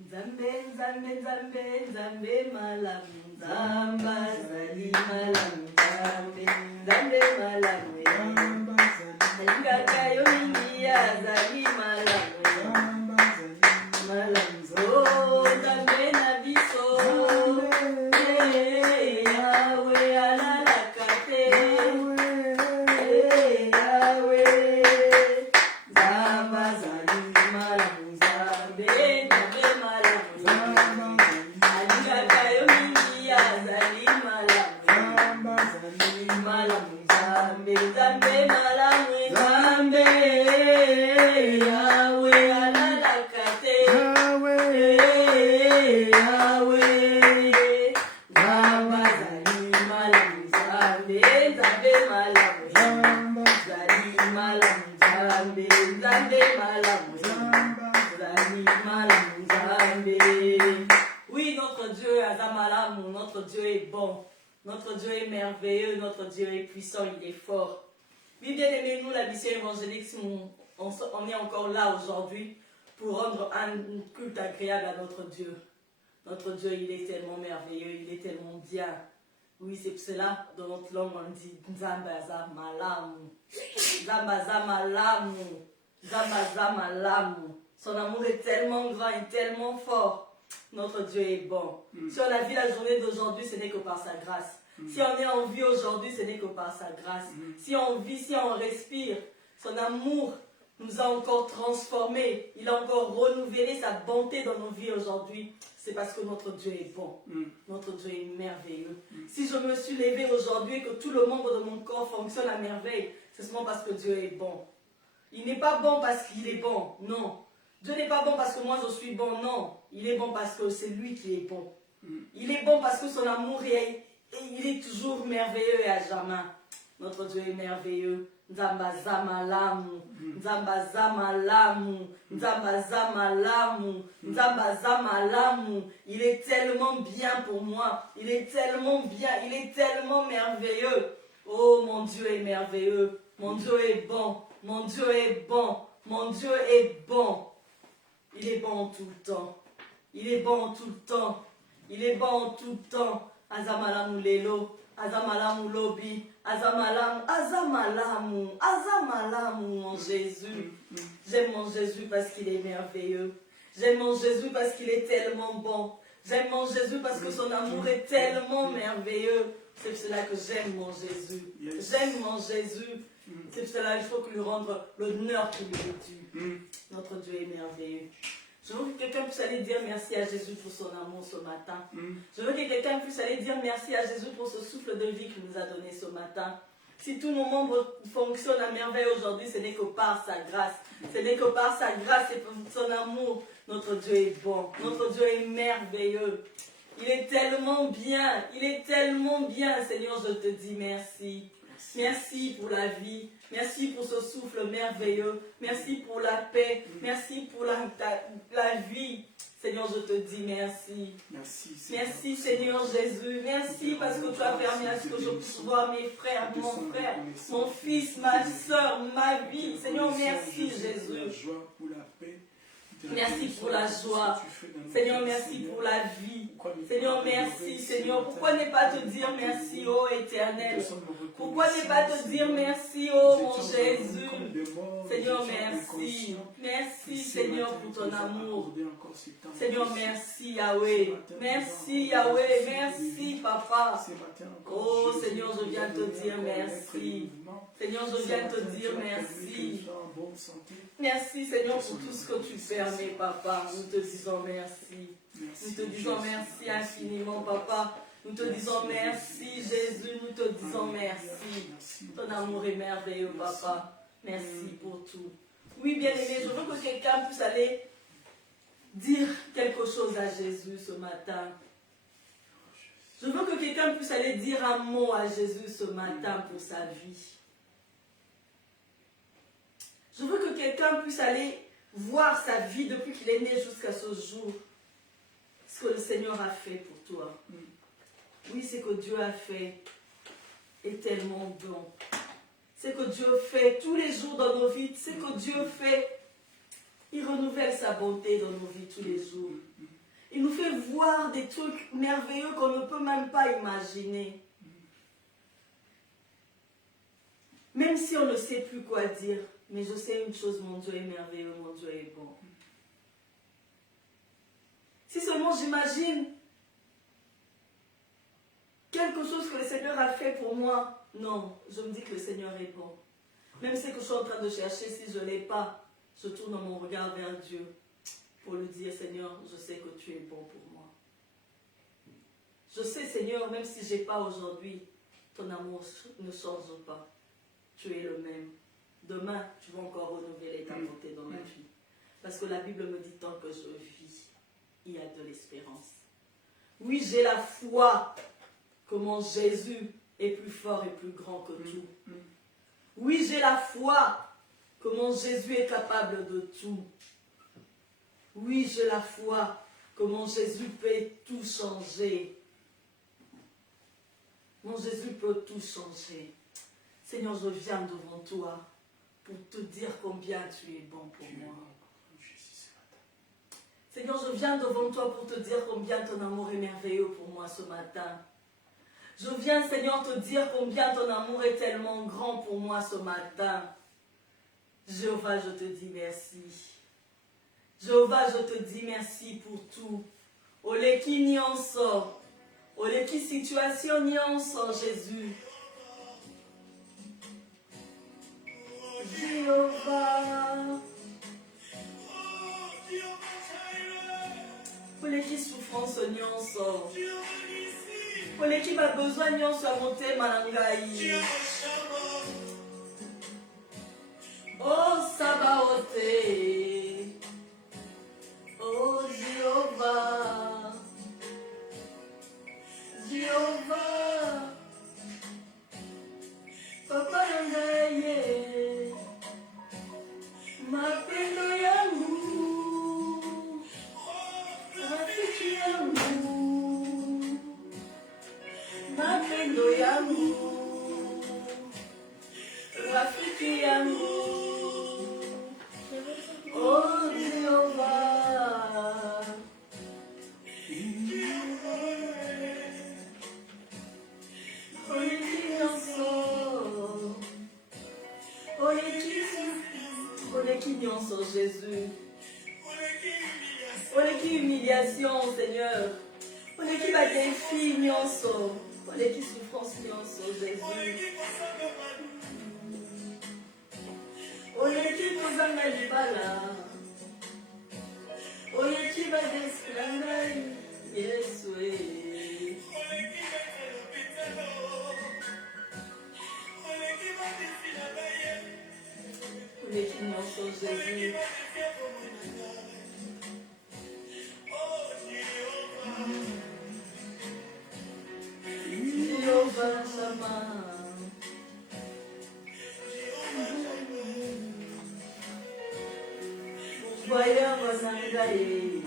Nzambe, Nzambe, Nzambe, Nzambe malamu, Nzamba zali malamu, Nzambe, Nzambe malamu, Alingaka yo mingi azali malamu, malamu, oh Nzambe na biso, Yahweh alalaka te, Yahweh, Nzamba zali malamu, Nzambe, Nzambe malamu, Alingaka yo mingi azali malamu, malamu, Nzambe, Nzambe malamu, Nzambe, Yahweh alalaka te, Yahweh, Nzamba zali malamu, Nzambe, Nzambe malamu, zali malamu, Nzambe, Nzambe malamu, zali malamu, Nzambe. Oui, notre Dieu Azamalamu, notre Dieu est bon, notre Dieu est merveilleux, notre Dieu est puissant, il est fort. Oui, bien aimés, nous, la mission évangélique, on est encore là aujourd'hui pour rendre un culte agréable à notre Dieu. Notre Dieu, il est tellement merveilleux, il est tellement bien. Oui, c'est pour cela, dans notre langue, on dit Nzambaza Malamu. Nzambaza Malamu. Nzambaza Malamu. Son amour est tellement grand et tellement fort. Notre Dieu est bon. Si on a vu la journée d'aujourd'hui, ce n'est que par sa grâce. Si on est en vie aujourd'hui, ce n'est que par sa grâce. Si on vit, si on respire, son amour nous a encore transformés. Il a encore renouvelé sa bonté dans nos vies aujourd'hui. C'est parce que notre Dieu est bon. Notre Dieu est merveilleux. Si je me suis levée aujourd'hui et que tout le membre de mon corps fonctionne à merveille, c'est seulement parce que Dieu est bon. Il n'est pas bon parce qu'il est bon, non. Dieu n'est pas bon parce que moi je suis bon, non. Il est bon parce que c'est lui qui est bon. Il est bon parce que son amour il est toujours merveilleux et à jamais. Notre Dieu est merveilleux. Nzambaza malamu, Nzambaza malamu, Nzambaza malamu, Nzambaza malamu. Il est tellement bien pour moi. Il est tellement bien. Il est tellement merveilleux. Oh, mon Dieu est merveilleux. Mon Dieu est bon. Mon Dieu est bon. Mon Dieu est bon. Il est bon tout le temps. Il est bon tout le temps. Il est bon tout le temps. Azamalamu lelo, azamalamu lobi, azamalamu, mon Jésus. J'aime mon Jésus parce qu'il est merveilleux. J'aime mon Jésus parce qu'il est tellement bon. J'aime mon Jésus parce que son amour est tellement merveilleux. C'est pour cela que j'aime mon Jésus. J'aime mon Jésus. C'est pour cela qu'il faut lui rendre l'honneur qu'il lui est dû. Notre Dieu est merveilleux. Je veux que quelqu'un puisse aller dire merci à Jésus pour son amour ce matin. Je veux que quelqu'un puisse aller dire merci à Jésus pour ce souffle de vie qu'il nous a donné ce matin. Si tous nos membres fonctionnent à merveille aujourd'hui, ce n'est que par sa grâce. Ce n'est que par sa grâce et pour son amour. Notre Dieu est bon. Notre Dieu est merveilleux. Il est tellement bien. Il est tellement bien. Seigneur, je te dis merci. Merci pour la vie. Merci pour ce souffle merveilleux. Merci pour la paix. Merci pour la vie. Seigneur, je te dis merci. Merci Seigneur Jésus. Merci parce que tu as permis à ce que je puisse voir mes frères, mon frère, mon fils, ma soeur, ma vie. Seigneur, merci Jésus. Merci pour la joie. Seigneur, merci pour la vie. Seigneur, merci. Seigneur, pourquoi ne pas te dire merci, ô Éternel? Pourquoi ne pas te dire merci, ô mon Jésus? Seigneur, merci. Merci, Seigneur, pour ton amour. Seigneur, merci, Yahweh. Merci, Yahweh. Merci, Papa. Oh, Seigneur, je viens te dire merci. Seigneur, je viens te dire merci. Merci, Seigneur, pour tout ce que tu permets, Papa. Nous te disons merci. Nous te disons merci infiniment, Papa. Nous te disons merci, Jésus. Nous te disons merci. Ton amour est merveilleux, Papa. Merci pour tout. Oui, bien-aimé, je veux que quelqu'un puisse aller dire quelque chose à Jésus ce matin. Je veux que quelqu'un puisse aller dire un mot à Jésus ce matin pour sa vie. Je veux que quelqu'un puisse aller voir sa vie depuis qu'il est né jusqu'à ce jour. Ce que le Seigneur a fait pour toi. Oui, ce que Dieu a fait est tellement bon. Ce que Dieu fait tous les jours dans nos vies, ce que Dieu fait Il renouvelle sa bonté dans nos vies tous les jours. Il nous fait voir des trucs merveilleux qu'on ne peut même pas imaginer. Même si on ne sait plus quoi dire, mais je sais une chose, mon Dieu est merveilleux, mon Dieu est bon. Si seulement j'imagine quelque chose que le Seigneur a fait pour moi, non, je me dis que le Seigneur est bon. Même ce que je suis en train de chercher, si je ne l'ai pas, je tourne mon regard vers Dieu pour lui dire, Seigneur, je sais que tu es bon pour moi. Je sais, Seigneur, même si je n'ai pas aujourd'hui, ton amour ne change pas. Tu es le même. Demain, tu vas encore renouveler ta bonté dans ma vie. Parce que la Bible me dit, tant que je vis, il y a de l'espérance. Oui, j'ai la foi que mon Jésus est plus fort et plus grand que tout. Oui, j'ai la foi que mon Jésus est capable de tout. Oui, j'ai la foi que mon Jésus peut tout changer. Mon Jésus peut tout changer. Seigneur, je viens devant toi pour te dire combien tu es bon pour moi. Seigneur, je viens devant toi pour te dire combien ton amour est merveilleux pour moi ce matin. Je viens, Seigneur, te dire combien ton amour est tellement grand pour moi ce matin. Jéhovah, je te dis merci. Jéhovah, je te dis merci pour tout. Oleki nyonso, oleki situation nyonso, Jésus. Jéhovah. Oleki souffrance nyonso. Oleki ba besoin nyonso a motema na ngai. Oh Sabaoth. Oh Jéhovah. Jéhovah. Papa na ngai. Mapendo yangu. Rafiki yangu. Mapendo yangu. Rafiki yangu. Oh Jéhovah. Oleki nyonso, Jésus. Oleki humiliation, Seigneur. Oleki ba défi nyonso. Oleki souffrance nyonso, Jésus. Oleki kozanga libala. Oleki ba desclangai. Yesu. Oleki nyonso, Jésus. Jéhovah Shammah. Voyeur Nangaye.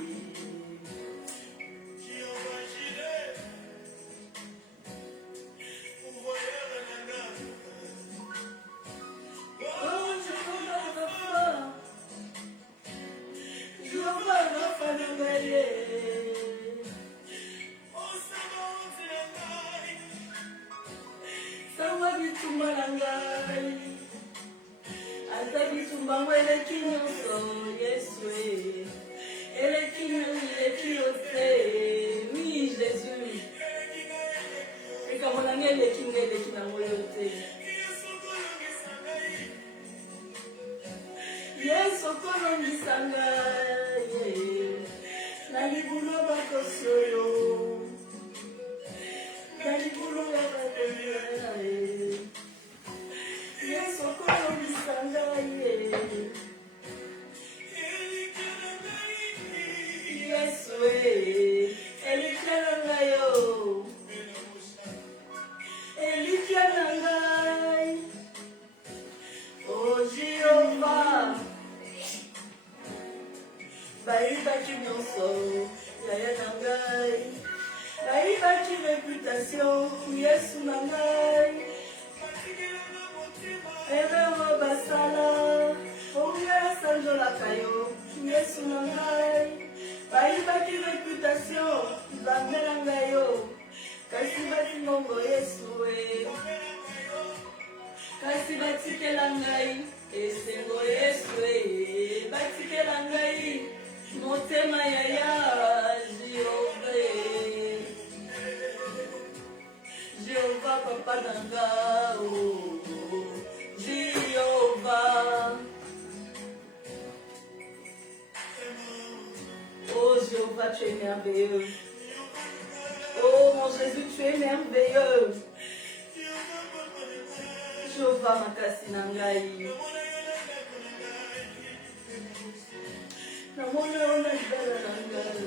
Oui, Jésus. Et comme on a mis les qui n'a royauté. Yes, okolongi sanga. Nalibulo bakosolo. Nalibulo bakosolo. Yes, okolongi sanga. Yes, we. Elikianangayo. Elikianangai. Oh, Jéhovah. Baïbaki nyonso. Yaya nangai. Baïbaki réputation. Yesu nangai. Erero basala. Ongela sanjolaka yo, Yesu na ngai. Bayibaki réputation, Nzambe na ngai yo. Kasi bati mbongo Yesu e. Kasi batikela ngai, esengo Yesu e. Batikela ngai, motema yaya Jehova e. Jehova papa na nga o. Jehova. Oh Jéhovah, tu es merveilleux. Oh mon Jésus, tu es merveilleux. Jéhovah makasi na ngai. Namoni ona libela na ngai.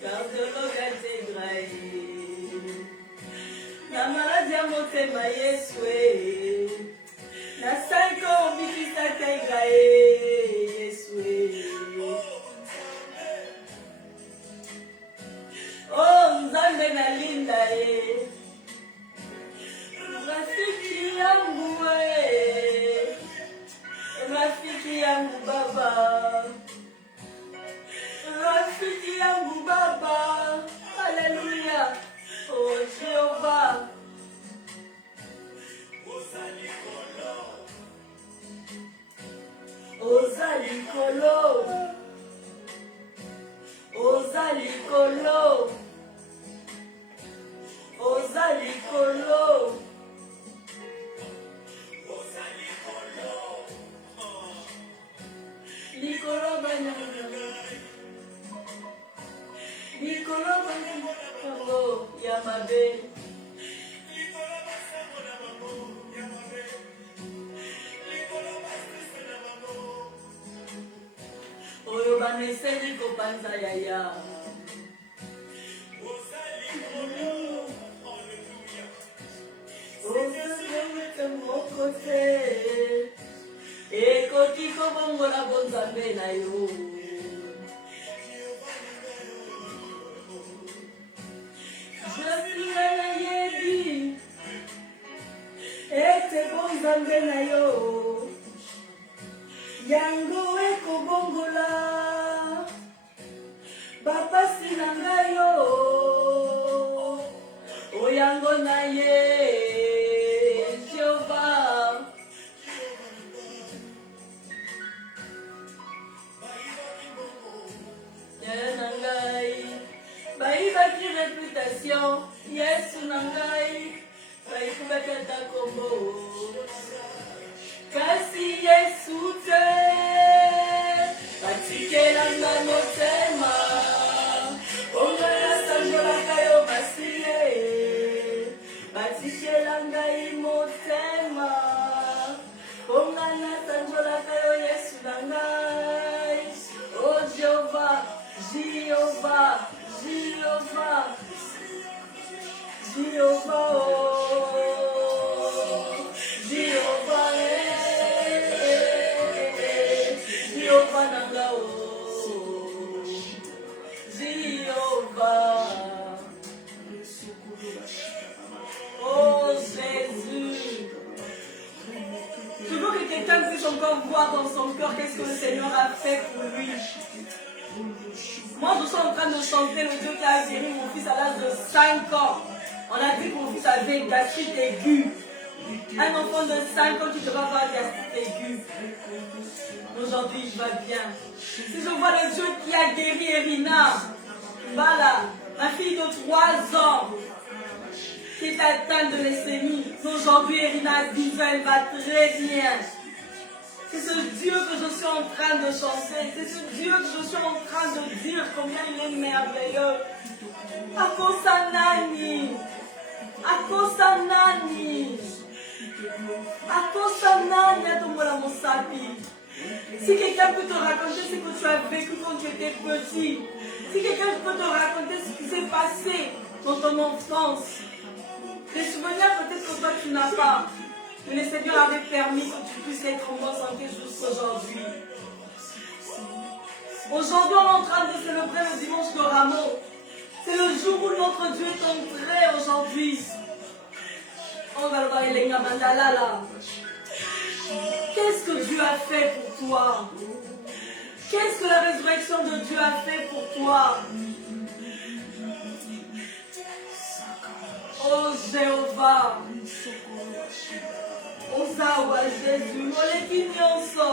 Cardiologue intégré. Na maladie ya motema Yesu e. Na 5 ans bikisaka e Yesu e. Oh Nzambe nalinda e. Rafiki yangu e. Rafiki yangu baba. Rafiki yangu baba. Alléluia. Oh Jéhovah. Ozalikolo. Ozalikolo. Ozalikolo. Likolo banana. Likolo banana. Yamabe. Oyo baneseli kopanza yaya. Oyo moko te. Ekoti kobongola bonzambe na yo. Jesinga na yebi. Ete bonzambe na yo. Yango ekobongola bapasi na ngai yo. Oyango na ye Jehova. Na ngai bayibaki réputation Yesu na ngai. Bayikubaki ata kombo. Kasi Yesu te. Batikela nga motema. Ongela sanjolaka yo basiye. Batikela ngai motema. Ongela sanjolaka yo Yesu na ngai. Oh Jéhovah, Jéhovah, Jéhovah, Jéhovah, oh Jéhovah, Jéhovah nanga oh Jéhovah. Oh Jésus. Je veux que quelqu'un puisse encore voir dans son cœur qu'est-ce que le Seigneur a fait pour lui. Moi, je suis en train de chanter le Dieu qui a guéri mon fils à l'âge de 5 ans. On a dit que mon fils avait une gastrite aiguë. Un enfant de 5 ans qui devrait avoir une gastrite aiguë. Aujourd'hui, je vais bien. Si je vois le Dieu qui a guéri Erina, voilà, ma fille de 3 ans, qui est atteinte de leucémie. Aujourd'hui, Erina a 10 ans, elle va très bien. C'est ce Dieu que je suis en train de chanter. C'est ce Dieu que je suis en train de dire combien il est merveilleux. Akosanani. Akosanani. Akosanani atombola mosapi. Si quelqu'un peut te raconter ce que tu as vécu quand tu étais petit, si quelqu'un peut te raconter ce qui s'est passé dans ton enfance, des souvenirs peut-être que toi tu n'as pas, mais le Seigneur avait permis que tu puisses être en bonne santé jusqu'aujourd'hui. Aujourd'hui, on est en train de célébrer le dimanche de Rameau. C'est le jour où notre Dieu est entré aujourd'hui. On va le voir, il est là. Qu'est-ce que Dieu a fait pour toi? Qu'est-ce que la résurrection de Dieu a fait pour toi? Oh Jéhovah, Ozawa Jésus, moleki nyonso.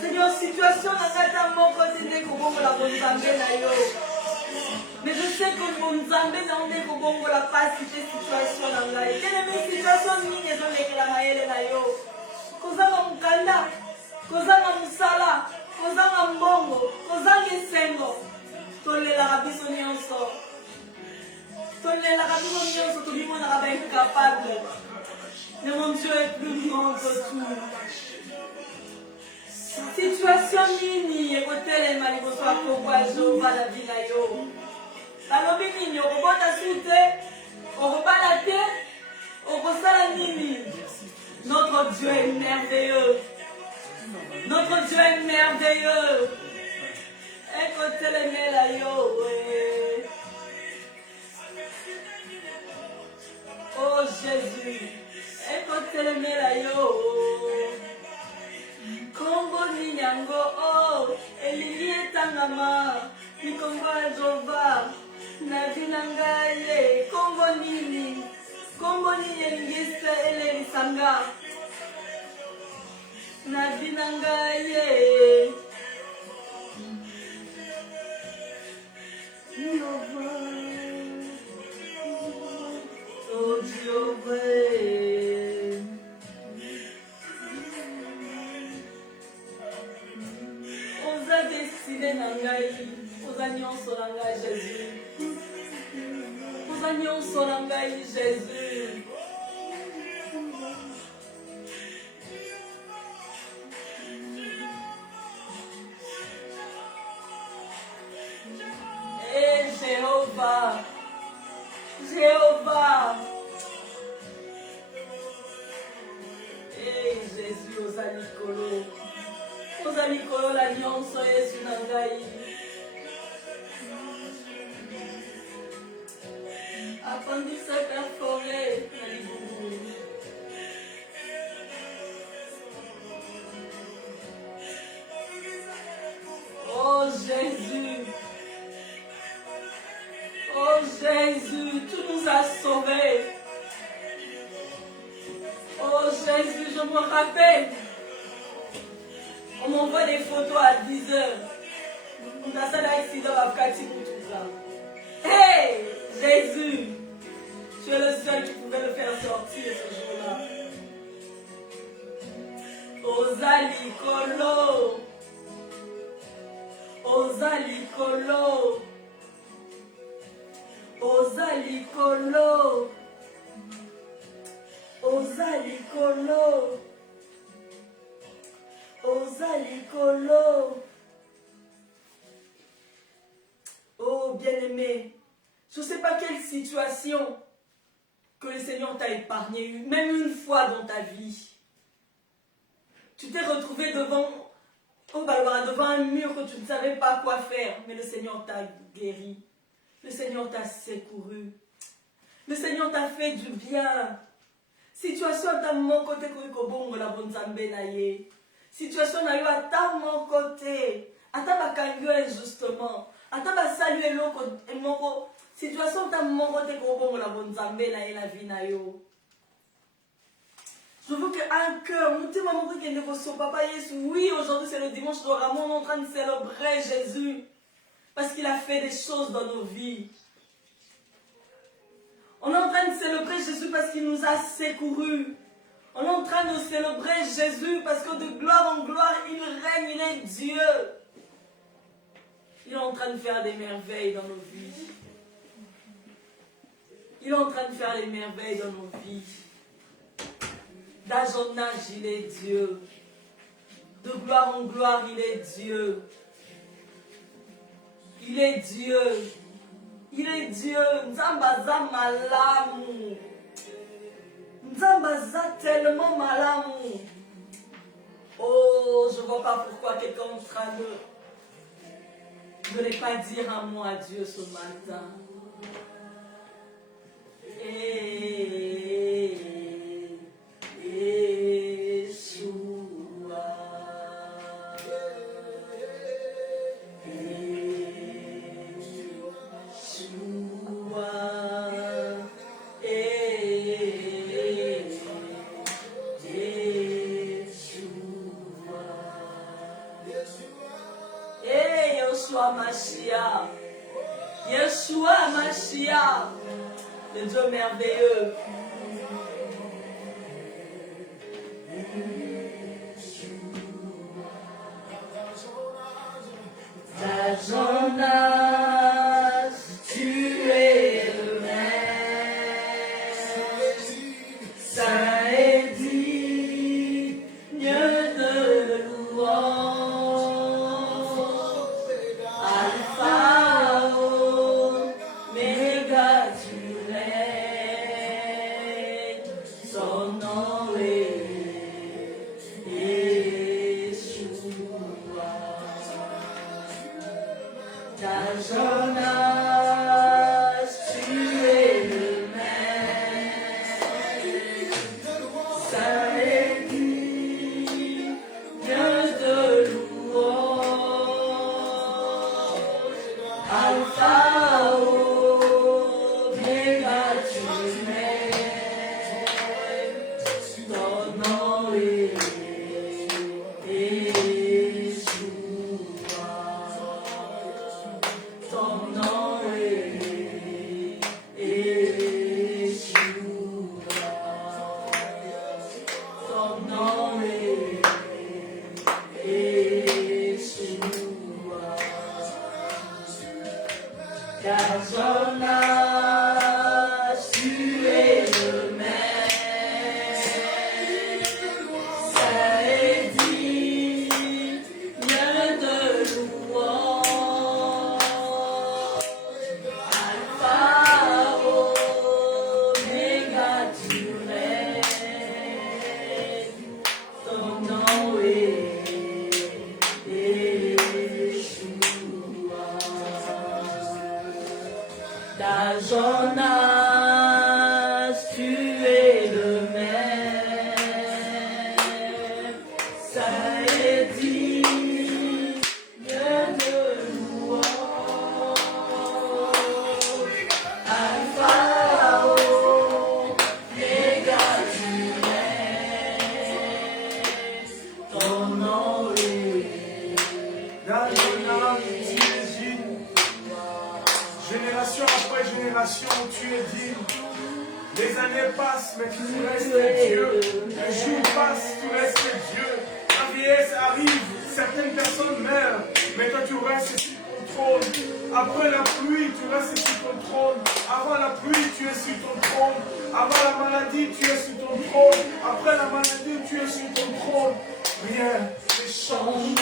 Seigneur, situation n'a pas mon côté de Kobongo la Bonzambe na yo. Mais je sais que Bonzambe n'a pas la passe de situation na ngai. Quelle est mes situations nini ezolekela na yele na yo? Kozanga mukanda, kozanga musala, kozanga mbongo, kozanga esengo. Tolelaka biso nyonso. Tolelaka biso nyonso tobimonaka ba incapable. Mais mon Dieu est plus grand que tout. Situation nini ekotelema liboso ya kongo ya Jehova na vie na yo. Balobi nini okobota su te, okobala te, okosala nini. Notre Dieu est merveilleux. Notre Dieu est merveilleux. Ekotelemela yo. Oh Jésus. Ekotelemela yo. Kombo nini yango, oh, elingi etangama, likombo ya Jehova, na vie na ngai, kombo nini elingi elelisanga, na vie na ngai, oh Jéhovah. Destiné na ngai, oza nyonso na ngai Jésus. Oza nyonso na ngai Jésus. Eh Jéhovah, Jéhovah. Eh Jésus, oza likolo. Oza likolo la nyonso Yesu na ngai. Apandisaka forêt na libumu. Oh Jésus. Oh Jésus, tu nous as sauvés. Oh Jésus, je me rappelle. On m'envoie des photos à 10 heures. On a ça là ici dans la Kati pour tout ça. Hey, Jésus, tu es le seul qui pouvait le faire sortir ce jour-là. Ozali Kolo. Ozali Kolo. Ozali Kolo. Ozali Kolo. Ozali Kolo. Oh bien-aimé, je ne sais pas quelle situation que le Seigneur t'a épargné, même une fois dans ta vie. Tu t'es retrouvé devant un mur que tu ne savais pas quoi faire, mais le Seigneur t'a guéri. Le Seigneur t'a secouru. Le Seigneur t'a fait du bien. Situation à mon côté, la bonne Zambé naïe. Situation na yo ata mon côté, ata bakangyo injustement, ata basaluer loko moko, situation ta mon côté ko la bonne Zambé na la vie na yo. Je veux qu'un cœur, mon petit maman qui est sur Papa Yesu, oui, aujourd'hui c'est le dimanche de Ramon, on est en train de célébrer Jésus, parce qu'il a fait des choses dans nos vies. On est en train de célébrer Jésus parce qu'il nous a secourus. On est en train de célébrer Jésus parce que de gloire en gloire, il règne, il est Dieu. Il est en train de faire des merveilles dans nos vies. Il est en train de faire des merveilles dans nos vies. D'âge en âge, il est Dieu. De gloire en gloire, il est Dieu. Il est Dieu. Il est Dieu. Nzambaza malamu. Nzambaza tellement malamu. Oh, je ne vois pas pourquoi quelqu'un est en train de ne pas dire un mot à Dieu ce matin. Et Yeshua Mashiach. Yeshua Mashiach. Le Dieu merveilleux. Ta Jonas, tu es le Maître, saint et digne de louange, Alpha, Oméga, tu règnes, son nom est Yeshua. Ta Jonas, tu es le Maître, saint et digne de louange, Alpha, Oméga, tu règnes, ton nom est Yeshua. Ton nom est Yeshua. Ton nom est Yeshua. Car Jonas, tu es le Maître, saint et digne de louange, Alpha, Oméga, tu règnes, ton nom est Yeshua. Ta Jonas, tu es le Maître, saint et digne de louange, Alpha, Oméga, tu règnes, ton nom est Dans le nom de Jésus, génération après génération, tu es digne. Les années passent, mais tu restes Dieu. Les jours passent, tu restes Dieu. La vieillesse arrive, certaines personnes meurent, mais toi tu restes sur ton trône. Après la pluie, tu restes sur ton trône. Avant la pluie, tu es sur ton trône. Avant la maladie, tu es sur ton trône. Après la maladie, tu es sur ton trône. Rien ne change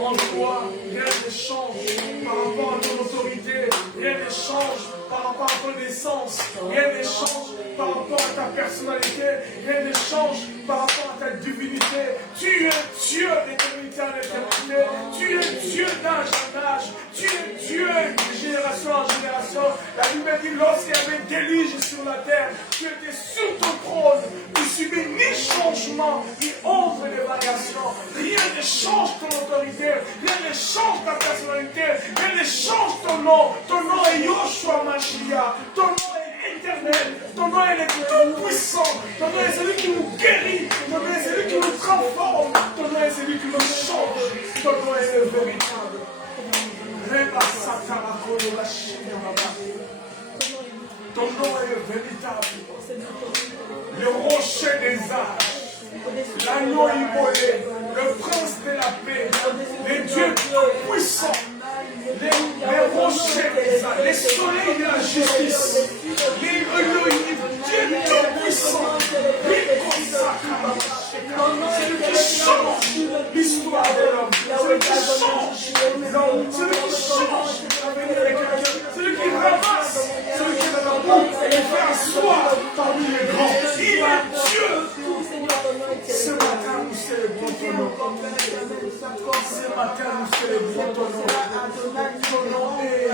en toi, rien ne change par rapport à ton autorité, rien ne change par rapport à ton essence, rien ne change par rapport à ta personnalité, rien ne change par rapport à ta divinité. Tu es Dieu d'éternité en éternité, tu es Dieu d'âge en âge, tu es Dieu de génération en génération. La Bible dit lorsqu'il y avait déluge sur la terre, tu étais sur ton trône, tu subis ni changement, ni ombre de variation. Rien ne change ton autorité, rien ne change ta personnalité, rien ne change ton nom. Ton nom est Yeshua Mashiach, ton nom est éternel, ton nom est le tout-puissant, ton nom est celui qui nous guérit, ton nom est celui qui nous transforme, ton nom est celui qui nous change, ton nom est le véritable. Ton nom est le véritable, le rocher des âges, l'agneau immolé, le prince de la paix, le Dieu tout-puissant, les rochers des âges, les soleils de la justice, les Dieu tout-puissant, celui qui change l'histoire de l'homme, celui qui change l'homme, celui qui change celui qui ramasse, celui qui est dans la boue et fait asseoir parmi les grands. Il est Dieu. Ce matin, nous célébrons ton nom. Ce matin, nous célébrons ton nom. Ton nom est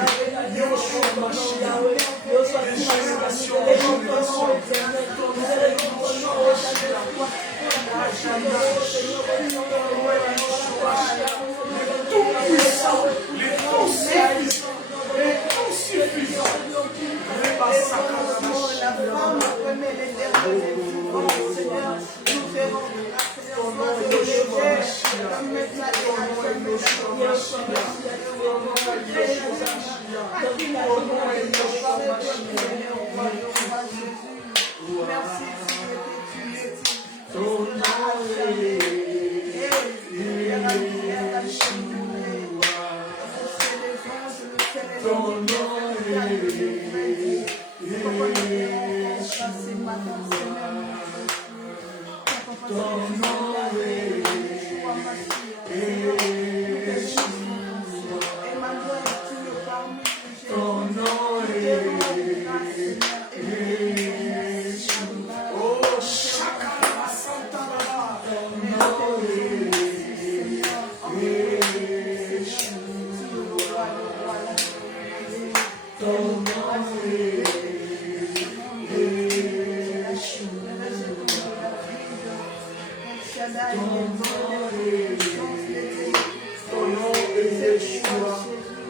Yeshua Mashiach. Des générations en génération. Ton nom est Yeshua Mashiach. Le tout-puissant, le tout-suffisant, le tout-suffisant. Ton nom est Yeshua.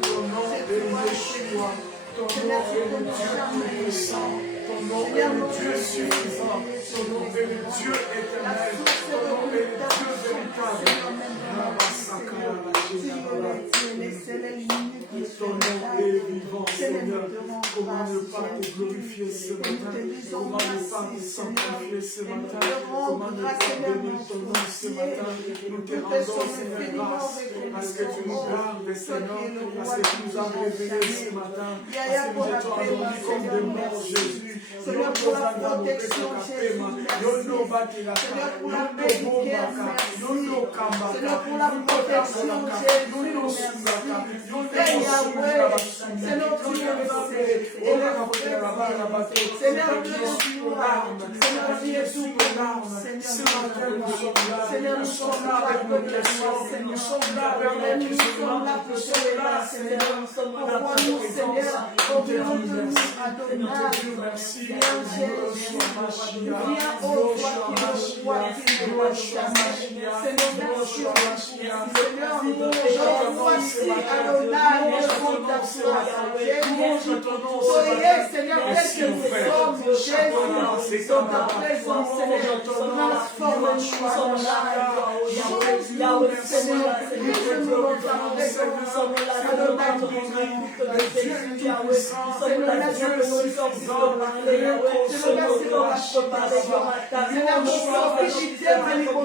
Ton nom est Yeshua. Ton nom est le Dieu tout-puissant. Ton nom est le Dieu suffisant. Ton nom est le Dieu éternel. Ton nom est le Dieu véritable. Ton nom est vivant, Seigneur. Comment ne pas te glorifier ce matin? Comment ne pas te sanctifier ce matin? Comment ne pas bénir ton nom ce matin? Nous te rendons, Seigneur, grâce parce que tu nous gardes, Seigneur, parce que tu nous as réveillés ce matin, parce que nous étions endormis comme des morts, Jésus. Seigneur, pour la protection, Jésus. Seigneur, pour la bénédiction, Seigneur, pour la protection, Jésus. Seigneur, tu es Seigneur, Seigneur, nous sommes là avec nos questions. Nous sommes là avec nos questions. Nous sommes là, Seigneur. Envoie-nous, Seigneur. Envoie-nous, Adonai. Merci. Viens, Jésus. Viens, ô toi qui me vois, qui me vois jamais. Seigneur, merci. Seigneur, j'envoie ici, Adonai, le nom de ta foi. Soyez, Seigneur, tel que nous sommes, Jésus, dans ta présence, Seigneur, transforme-nous, Yahweh, Seigneur, nous dans ta présence, Adonai, nous Yahweh, Seigneur, merci pour nos sorties de parler, Seigneur, merci pour la chopade, Seigneur, nous sommes égyptiens, mais nous sommes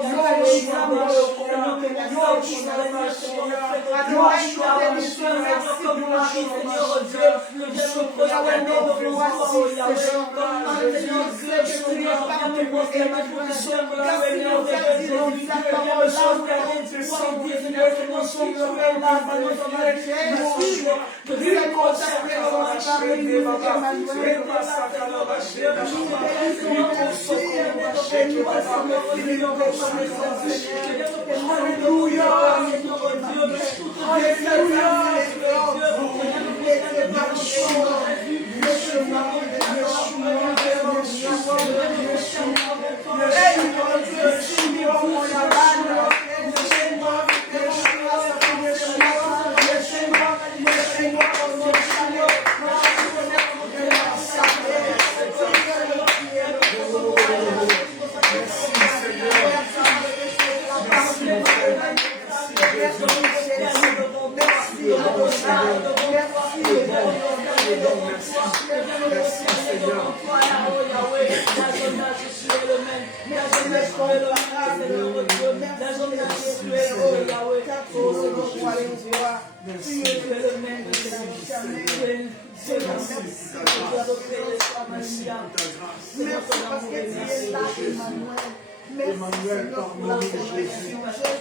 Emmanuel, parle-nous, Jésus.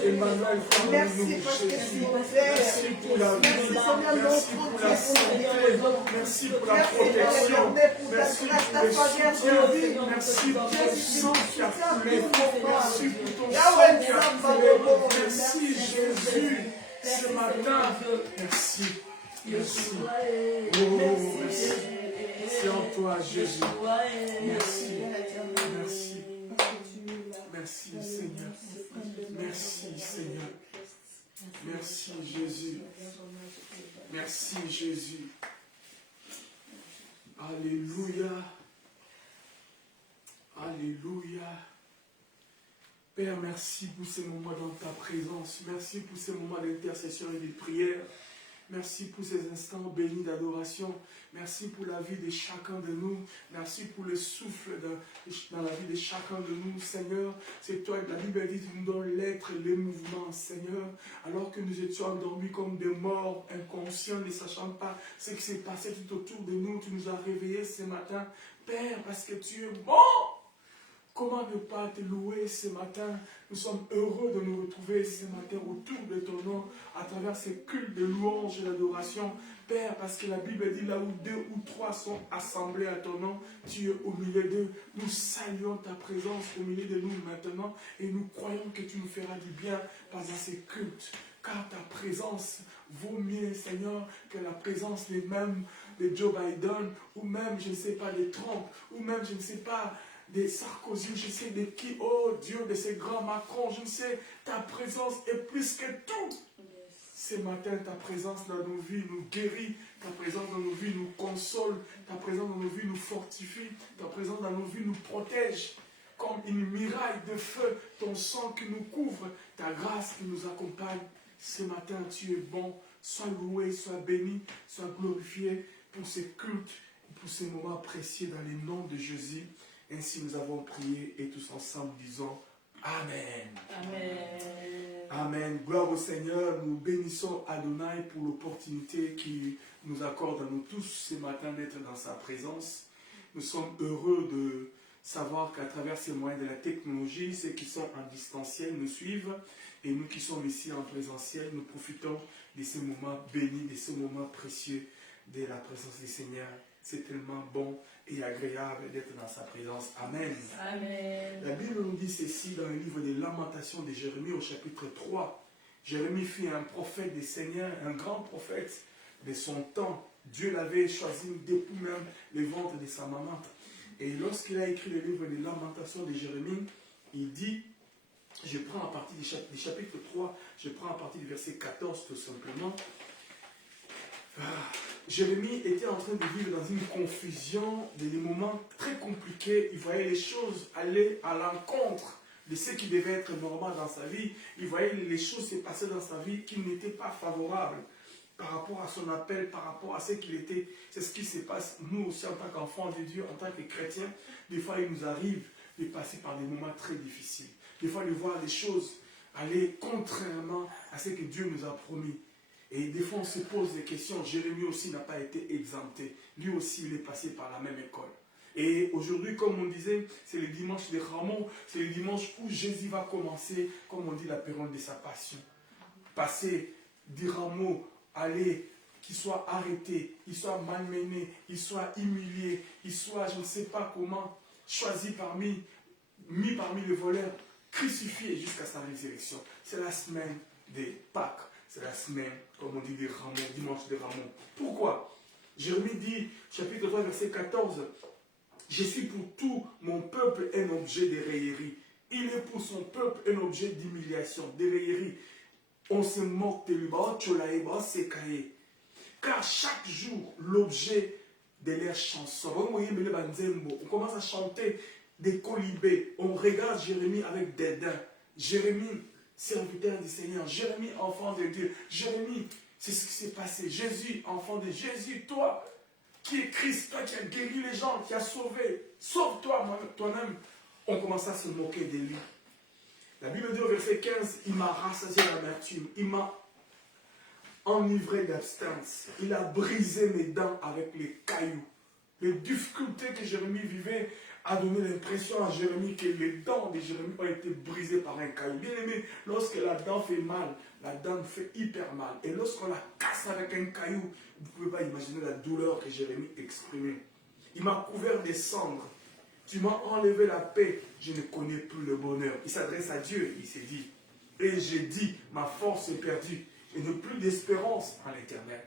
Emmanuel, parle-nous, Jésus. Merci pour la vie, merci pour la santé, merci pour la protection, merci pour le soutien, merci pour ton sang qui a coulé, merci pour ton sang qui a coulé. Merci Jésus, ce matin. Merci, merci. Oh, merci. C'est en toi, Jésus. Merci, merci. Merci Seigneur. Merci Seigneur. Merci Jésus. Merci Jésus. Alléluia. Alléluia. Père, merci pour ces moments dans ta présence. Merci pour ces moments d'intercession et de prière. Merci pour ces instants bénis d'adoration. Merci pour la vie de chacun de nous. Merci pour le souffle dans la vie de chacun de nous, Seigneur. C'est toi, la Bible dit, tu nous donnes l'être et les mouvements, Seigneur. Alors que nous étions endormis comme des morts, inconscients, ne sachant pas ce qui s'est passé tout autour de nous. Tu nous as réveillés ce matin, Père, parce que tu es bon. Comment ne pas te louer ce matin? Nous sommes heureux de nous retrouver ce matin autour de ton nom, à travers ces cultes de louange et d'adoration. Père, parce que la Bible dit, là où 2 ou 3 sont assemblés à ton nom, tu es au milieu d'eux. Nous saluons ta présence au milieu de nous maintenant et nous croyons que tu nous feras du bien pendant ces cultes. Car ta présence vaut mieux, Seigneur, que la présence des mêmes de Joe Biden, ou même, je ne sais pas, des Trump, ou même, je ne sais pas, des Sarkozy, je sais de qui, oh Dieu, de ces grands Macron, je ne sais, ta présence est plus que tout. Ce matin, ta présence dans nos vies nous guérit, ta présence dans nos vies nous console, ta présence dans nos vies nous fortifie, ta présence dans nos vies nous protège. Comme une muraille de feu, ton sang qui nous couvre, ta grâce qui nous accompagne. Ce matin, tu es bon. Sois loué, sois béni, sois glorifié pour ces cultes, pour ces moments précieux dans les noms de Jésus. Ainsi nous avons prié et tous ensemble disons Amen. Amen. Amen. Gloire au Seigneur. Nous bénissons Adonai pour l'opportunité qu'il nous accorde à nous tous ce matin d'être dans sa présence. Nous sommes heureux de savoir qu'à travers ces moyens de la technologie, ceux qui sont en distanciel nous suivent et nous qui sommes ici en présentiel, nous profitons de ces moments bénis, de ces moments précieux de la présence du Seigneur. C'est tellement bon et agréable d'être dans sa présence. Amen. Amen. La Bible nous dit ceci dans le livre des Lamentations de Jérémie au chapitre 3. Jérémie fut un prophète du Seigneur, un grand prophète de son temps. Dieu l'avait choisi depuis même le ventre de sa maman. Et lorsqu'il a écrit le livre des Lamentations de Jérémie, il dit, je prends à partir du chapitre 3, je prends à partir du verset 14 tout simplement. Jérémie était en train de vivre dans une confusion, des moments très compliqués. Il voyait les choses aller à l'encontre de ce qui devait être normal dans sa vie. Il voyait les choses se passer dans sa vie qui n'étaient pas favorables par rapport à son appel, par rapport à ce qu'il était. C'est ce qui se passe, nous aussi en tant qu'enfants de Dieu, en tant que chrétiens. Des fois, il nous arrive de passer par des moments très difficiles. Des fois, de voir les choses aller contrairement à ce que Dieu nous a promis. Et des fois, on se pose des questions. Jérémie aussi n'a pas été exempté. Lui aussi, il est passé par la même école. Et aujourd'hui, comme on disait, c'est le dimanche des rameaux. C'est le dimanche où Jésus va commencer, comme on dit, la période de sa passion. Passer des rameaux, aller, qu'il soit arrêté, il soit malmené, il soit humilié, il soit, je ne sais pas comment, mis parmi les voleurs, crucifié jusqu'à sa résurrection. C'est la semaine des Pâques. C'est la semaine, comme on dit, des rameaux, dimanche des rameaux. Pourquoi? Jérémie dit, chapitre 3, verset 14, « Je suis pour tout mon peuple un objet de raillerie. Il est pour son peuple un objet d'humiliation, de raillerie. On se moque de lui, car chaque jour, l'objet de leurs chansons. On commence à chanter des colibés. On regarde Jérémie avec dédain. Jérémie, serviteur du Seigneur. Jérémie, enfant de Dieu. Jérémie, c'est ce qui s'est passé. Jésus, enfant de Jésus, toi qui es Christ, toi qui as guéri les gens, qui as sauvé, sauve-toi toi-même. On commence à se moquer de lui. La Bible dit au verset 15, il m'a rassasié l'amertume, il m'a enivré d'abstinence, il a brisé mes dents avec les cailloux. Les difficultés que Jérémie vivait a donné l'impression à Jérémie que les dents de Jérémie ont été brisées par un caillou. Bien aimé, lorsque la dent fait mal, la dent fait hyper mal. Et lorsqu'on la casse avec un caillou, vous ne pouvez pas imaginer la douleur que Jérémie exprimait. Il m'a couvert de cendres. Tu m'as enlevé la paix, je ne connais plus le bonheur. Il s'adresse à Dieu, il s'est dit. Et j'ai dit, ma force est perdue. Je n'ai plus d'espérance en l'Éternel.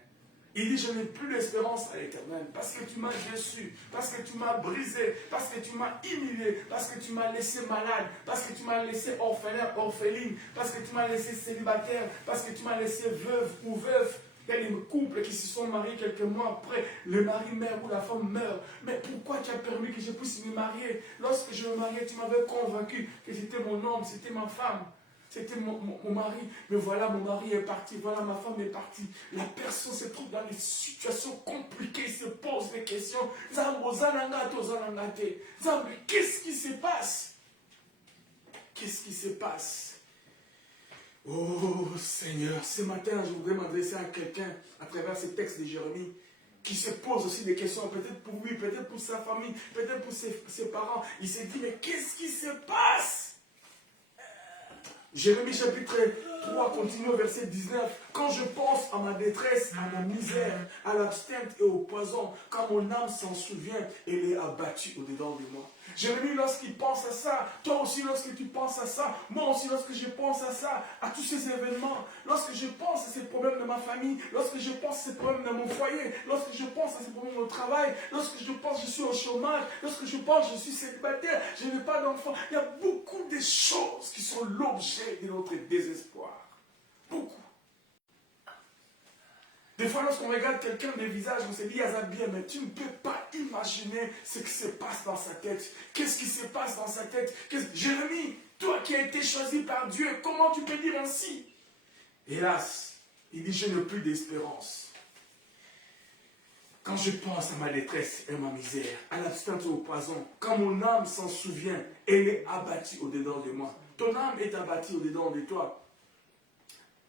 Il dit, je n'ai plus d'espérance à l'Éternel parce que tu m'as déçu, parce que tu m'as brisé, parce que tu m'as humilié, parce que tu m'as laissé malade, parce que tu m'as laissé orphelin, orpheline, parce que tu m'as laissé célibataire, parce que tu m'as laissé veuve ou veuf. Il y a des couples qui se sont mariés quelques mois après, le mari meurt ou la femme meurt. Mais pourquoi tu as permis que je puisse me marier? Lorsque je me mariais, tu m'avais convaincu que c'était mon homme, c'était ma femme. C'était mon mari, mais voilà, mon mari est parti, voilà, ma femme est partie. La personne se trouve dans des situations compliquées, se pose des questions. Qu'est-ce qui se passe? Qu'est-ce qui se passe? Oh Seigneur, ce matin, je voudrais m'adresser à quelqu'un à travers ce texte de Jérémie qui se pose aussi des questions, peut-être pour lui, peut-être pour sa famille, peut-être pour ses parents. Il s'est dit, mais qu'est-ce qui se passe? Jérémie chapitre 3 continue au verset 19. Quand je pense à ma détresse, à ma misère, à l'abstinence et au poison, quand mon âme s'en souvient, elle est abattue au-dedans de moi. Jérémie, lorsqu'il pense à ça, toi aussi lorsque tu penses à ça, moi aussi lorsque je pense à ça, à tous ces événements, lorsque je pense à ces problèmes de ma famille, lorsque je pense à ces problèmes de mon foyer, lorsque je pense à ces problèmes au travail, lorsque je pense que je suis au chômage, lorsque je pense que je suis célibataire, je n'ai pas d'enfant, il y a beaucoup de choses qui sont l'objet de notre désespoir. Beaucoup. Des fois, lorsqu'on regarde quelqu'un des visages, on se dit, bien, mais tu ne peux pas imaginer ce qui se passe dans sa tête. Qu'est-ce qui se passe dans sa tête? Jérémie, toi qui as été choisi par Dieu, comment tu peux dire ainsi? Hélas, il dit, je n'ai plus d'espérance. Quand je pense à ma détresse et à ma misère, à l'abstinence et au poison, quand mon âme s'en souvient, elle est abattue au-dedans de moi. Ton âme est abattue au-dedans de toi.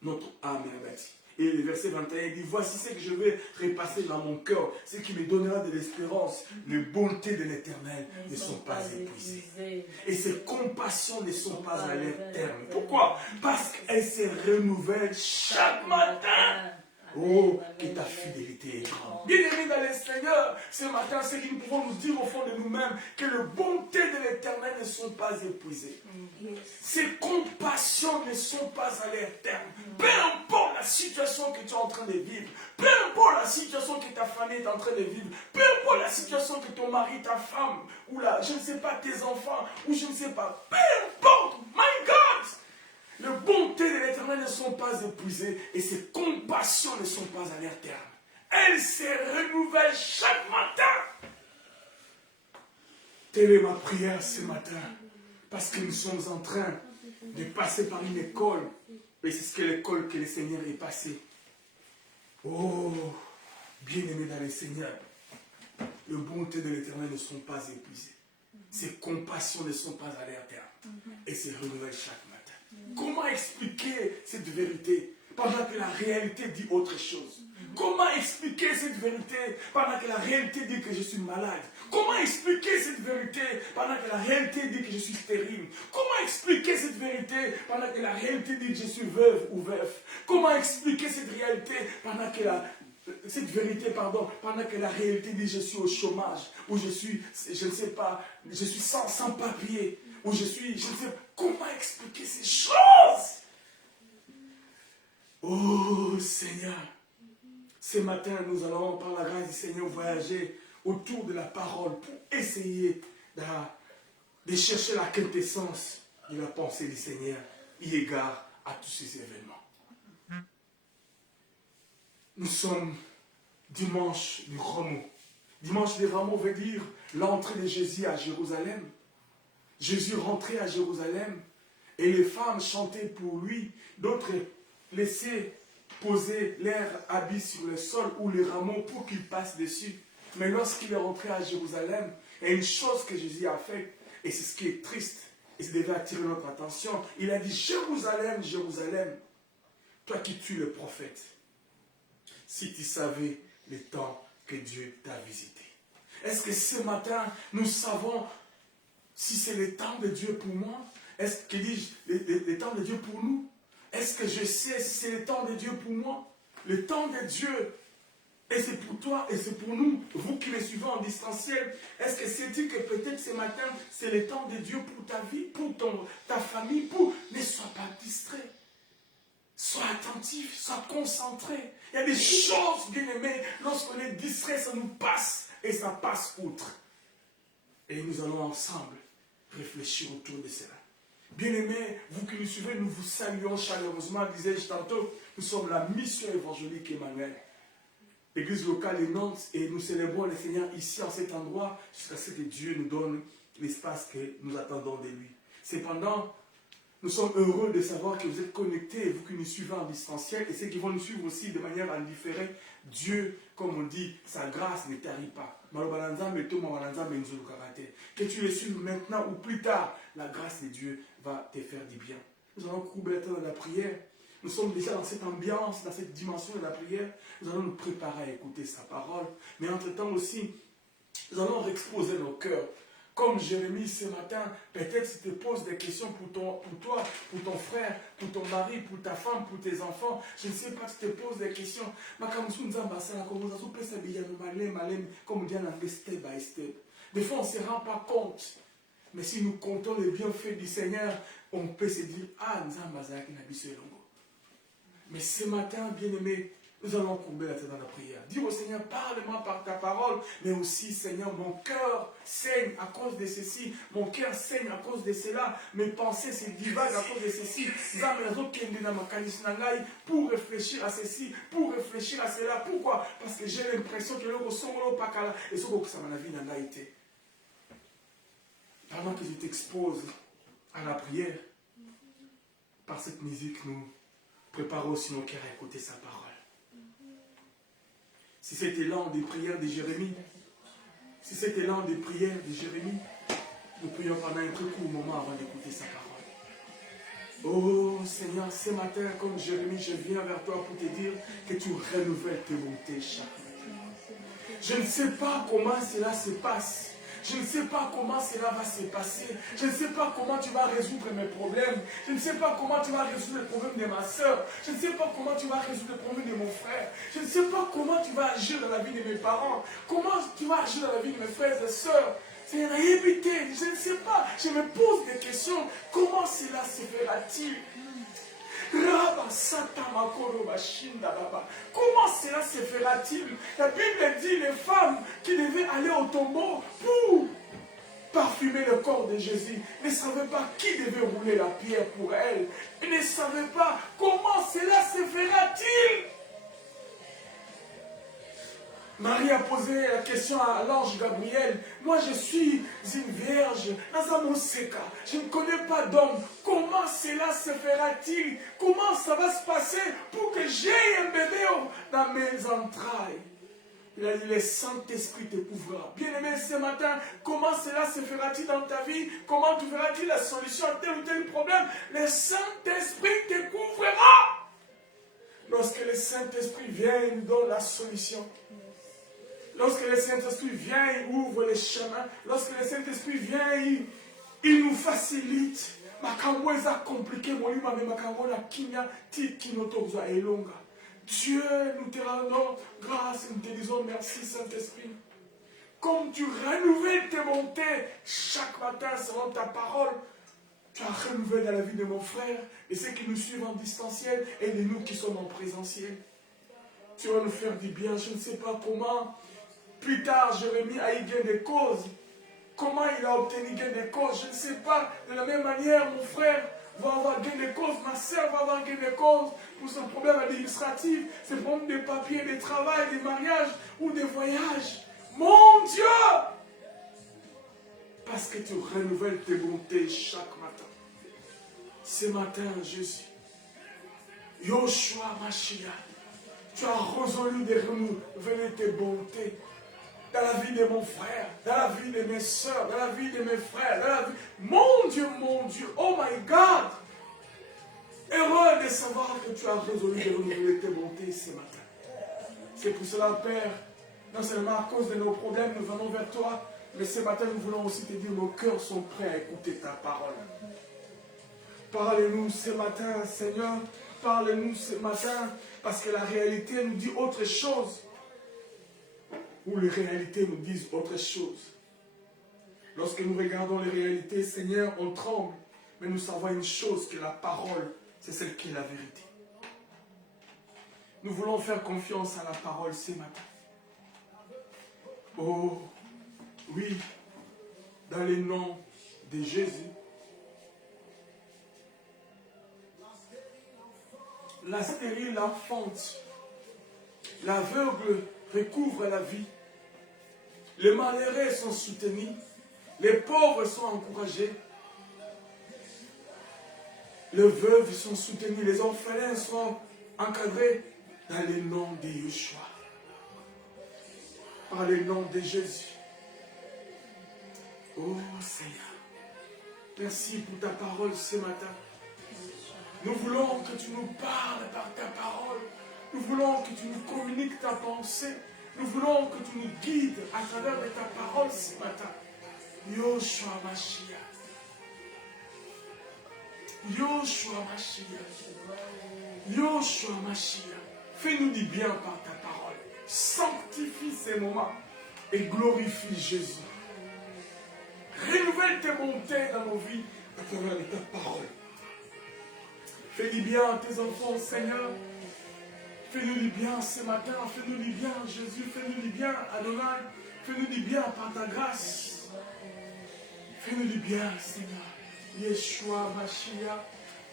Notre âme est abattue. Et le verset 21 dit, voici ce que je vais repasser dans mon cœur, ce qui me donnera de l'espérance. Les bontés de l'Éternel ne sont pas épuisées. Et ses compassions ne sont pas à leur terme. Pourquoi? Parce qu'elles se renouvellent chaque matin. Oh, que ta fidélité est grande. Bien-aimés dans le Seigneur, ce matin, c'est que nous pouvons nous dire au fond de nous-mêmes que les bontés de l'Éternel ne sont pas épuisées. Ses compassions ne sont pas à leur terme. Peu importe la situation que tu es en train de vivre, peu importe la situation que ta famille est en train de vivre, peu importe la situation que ton mari, ta femme, ou là, je ne sais pas, tes enfants, ou je ne sais pas, peu importe, my God! Les bontés de l'Éternel ne sont pas épuisées et ses compassions ne sont pas à leur terme. Elles se renouvellent chaque matin. Telle est ma prière ce matin. Parce que nous sommes en train de passer par une école. Et c'est ce que l'école que le Seigneur est passé. Oh, bien-aimés dans le Seigneur, les bontés de l'Éternel ne sont pas épuisées. Ses compassions ne sont pas à leur terme. Et se renouvellent chaque matin. Comment expliquer cette vérité pendant que la réalité dit autre chose? Comment expliquer cette vérité pendant que la réalité dit que je suis malade? Comment expliquer cette vérité pendant que la réalité dit que je suis stérile? Comment expliquer cette vérité pendant que la réalité dit que je suis veuve ou veuf? Comment expliquer cette réalité pendant que pendant que la réalité dit que je suis au chômage, ou je suis, je ne sais pas, je suis sans papier, ou je suis, je ne sais pas. Comment expliquer ces choses? Oh Seigneur, ce matin nous allons par la grâce du Seigneur voyager autour de la parole pour essayer de chercher la quintessence de la pensée du Seigneur eu égard à tous ces événements. Nous sommes dimanche du Rameau. Dimanche du Rameau veut dire l'entrée de Jésus à Jérusalem. Jésus rentrait à Jérusalem et les femmes chantaient pour lui, d'autres laissaient poser leurs habits sur le sol ou les rameaux pour qu'il passe dessus. Mais lorsqu'il est rentré à Jérusalem, il y a une chose que Jésus a faite, et c'est ce qui est triste, et ça devait attirer notre attention. Il a dit, Jérusalem, Jérusalem, toi qui tues le prophète, si tu savais le temps que Dieu t'a visité. Est-ce que ce matin, nous savons si c'est le temps de Dieu pour moi? Est-ce que dis-je le temps de Dieu pour nous? Est-ce que je sais si c'est le temps de Dieu pour moi? Le temps de Dieu, et c'est pour toi et c'est pour nous, vous qui le suivez en distanciel. Est-ce que c'est-il que peut-être ce matin, c'est le temps de Dieu pour ta vie, pour ta famille, ne sois pas distrait. Sois attentif, sois concentré. Il y a des choses, bien aimées, lorsqu'on est distrait, ça nous passe et ça passe outre. Et nous allons ensemble réfléchir autour de cela. Bien-aimés, vous qui nous suivez, nous vous saluons chaleureusement, disais-je tantôt, nous sommes la mission évangélique Emmanuel. L'église locale est Nantes et nous célébrons le Seigneur ici en cet endroit jusqu'à ce que Dieu nous donne l'espace que nous attendons de lui. Cependant, nous sommes heureux de savoir que vous êtes connectés, vous qui nous suivez en distanciel et ceux qui vont nous suivre aussi de manière indifférente. Dieu, comme on dit, sa grâce ne tarit pas. Que tu le suives maintenant ou plus tard, la grâce de Dieu va te faire du bien. Nous allons couper dans la prière. Nous sommes déjà dans cette ambiance, dans cette dimension de la prière. Nous allons nous préparer à écouter sa parole. Mais entre-temps aussi, nous allons exposer nos cœurs Comme Jérémie ce matin, peut-être tu te poses des questions pour toi, pour ton frère, pour ton mari, pour ta femme, pour tes enfants. Je ne sais pas, tu te poses des questions. Comme dit en anglais, step by step. Des fois, on ne se rend pas compte. Mais si nous comptons les bienfaits du Seigneur, on peut se dire, ah, mais ce matin, bien-aimé, nous allons courber la tête dans la prière. Dire au Seigneur, parle-moi par ta parole, mais aussi, Seigneur, mon cœur saigne à cause de ceci, mon cœur saigne à cause de cela, mes pensées se divaguent à cause de ceci. Pour réfléchir à ceci, pour réfléchir à cela. Pourquoi? Parce que j'ai l'impression que le ressemble pas qu'à et ce que ça m'a vie n'a été. Pendant que je t'expose à la prière, par cette musique, nous préparons aussi nos cœurs à écouter sa parole. Si cet élan des prières de Jérémie, nous prions pendant un très court moment avant d'écouter sa parole. Oh Seigneur, ce matin, comme Jérémie, je viens vers toi pour te dire que tu renouvelles tes bontés chaque matin. Je ne sais pas comment cela se passe. Je ne sais pas comment cela va se passer. Je ne sais pas comment tu vas résoudre mes problèmes. Je ne sais pas comment tu vas résoudre les problèmes de ma soeur. Je ne sais pas comment tu vas résoudre les problèmes de mon frère. Je ne sais pas comment tu vas agir dans la vie de mes parents. Comment tu vas agir dans la vie de mes frères et sœurs. C'est une réalité. Je ne sais pas. Je me pose des questions. Comment cela se fera-t-il? Comment cela se fera-t-il? La Bible dit les femmes qui devaient aller au tombeau pour parfumer le corps de Jésus ne savaient pas qui devait rouler la pierre pour elles. Ils ne savaient pas comment cela se fera-t-il. Marie a posé la question à l'ange Gabriel. Moi, je suis une vierge. Je ne connais pas d'homme. Comment cela se fera-t-il? Comment ça va se passer pour que j'aie un bébé dans mes entrailles? Il a dit, le Saint-Esprit te couvrira. Bien-aimé, ce matin, comment cela se fera-t-il dans ta vie? Comment trouveras-tu la solution à tel ou tel problème? Le Saint-Esprit te couvrira. Lorsque le Saint-Esprit vient, il nous donne la solution. Lorsque le Saint-Esprit vient, il ouvre les chemins. Lorsque le Saint-Esprit vient, il nous facilite. Dieu, nous te rendons grâce et nous te disons merci Saint-Esprit. Comme tu renouvelles tes bontés chaque matin selon ta parole, tu as renouvelé dans la vie de mon frère et ceux qui nous suivent en distanciel et de nous qui sommes en présentiel. Tu vas nous faire du bien, je ne sais pas comment. Plus tard, Jérémie a eu gain de cause. Comment il a obtenu gain de cause? Je ne sais pas. De la même manière, mon frère va avoir gain de cause. Ma soeur va avoir gain de cause pour son problème administratif, ses problèmes de papier, de travail, de mariage ou de voyage. Mon Dieu! Parce que tu renouvelles tes bontés chaque matin. Ce matin, Jésus, Yoshua Mashiach, tu as résolu de renouveler tes bontés. Dans la vie de mon frère, dans la vie de mes soeurs, dans la vie de mes frères, dans la vie... Mon Dieu, oh my God! Heureux de savoir que tu as résolu de renouveler tes bontés ce matin. C'est pour cela, Père, non seulement à cause de nos problèmes, nous venons vers toi, mais ce matin, nous voulons aussi te dire, nos cœurs sont prêts à écouter ta parole. Parle-nous ce matin, Seigneur, parle-nous ce matin, parce que la réalité nous dit autre chose. Où les réalités nous disent autre chose. Lorsque nous regardons les réalités, Seigneur, on tremble. Mais nous savons une chose, que la parole, c'est celle qui est la vérité. Nous voulons faire confiance à la parole ce matin. Oh, oui, dans le nom de Jésus, la stérile enfante, l'aveugle recouvre la vie. Les malheureux sont soutenus. Les pauvres sont encouragés. Les veuves sont soutenues. Les orphelins sont encadrés dans le nom de Yeshua. Par le nom de Jésus. Oh Seigneur, merci pour ta parole ce matin. Nous voulons que tu nous parles par ta parole. Nous voulons que tu nous communiques ta pensée. Nous voulons que tu nous guides à travers de ta parole ce matin. Yoshua Mashiach. Yoshua Mashiach. Yoshua Mashiach. Fais-nous du bien par ta parole. Sanctifie ces moments et glorifie Jésus. Renouvelle tes bontés dans nos vies à travers ta parole. Fais du bien à tes enfants, Seigneur. Fais-nous du bien ce matin. Fais-nous du bien, Jésus. Fais-nous du bien, Adonai. Fais-nous du bien par ta grâce. Fais-nous du bien, Seigneur. Yeshua Mashiach.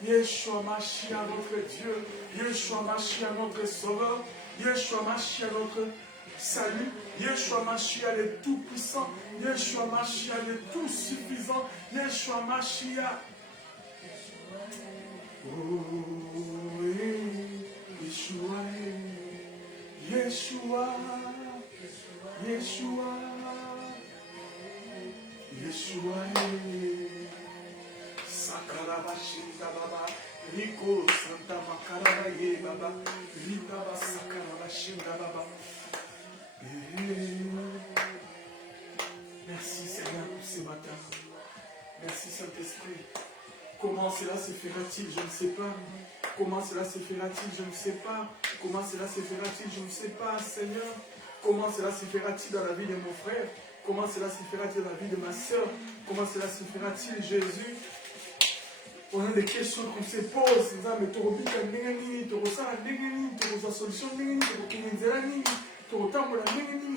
Yeshua Mashiach, notre Dieu. Yeshua Mashiach, notre Sauveur. Yeshua Mashiach, notre salut. Yeshua Mashiach, le Tout-Puissant. Yeshua Mashiach, le Tout-Suffisant. Yeshua Mashiach. Oh, Yeshua. Yeshua. Yeshua. Yeshua. Sakarabashinda Baba, Rico Santa Makarabaye Baba, Rikaba Sakarabashinda Baba. Merci Seigneur pour ce matin. Merci Saint-Esprit. Comment cela se fera-t-il? Je ne sais pas. Comment cela se fera-t-il? Je ne sais pas. Comment cela se fera-t-il? Je ne sais pas, Seigneur. Comment cela se fera-t-il dans la vie de mon frère? Comment cela se fera-t-il dans la vie de ma soeur? Comment cela se fera-t-il, Jésus? On a des questions qu'on se pose. Mais tu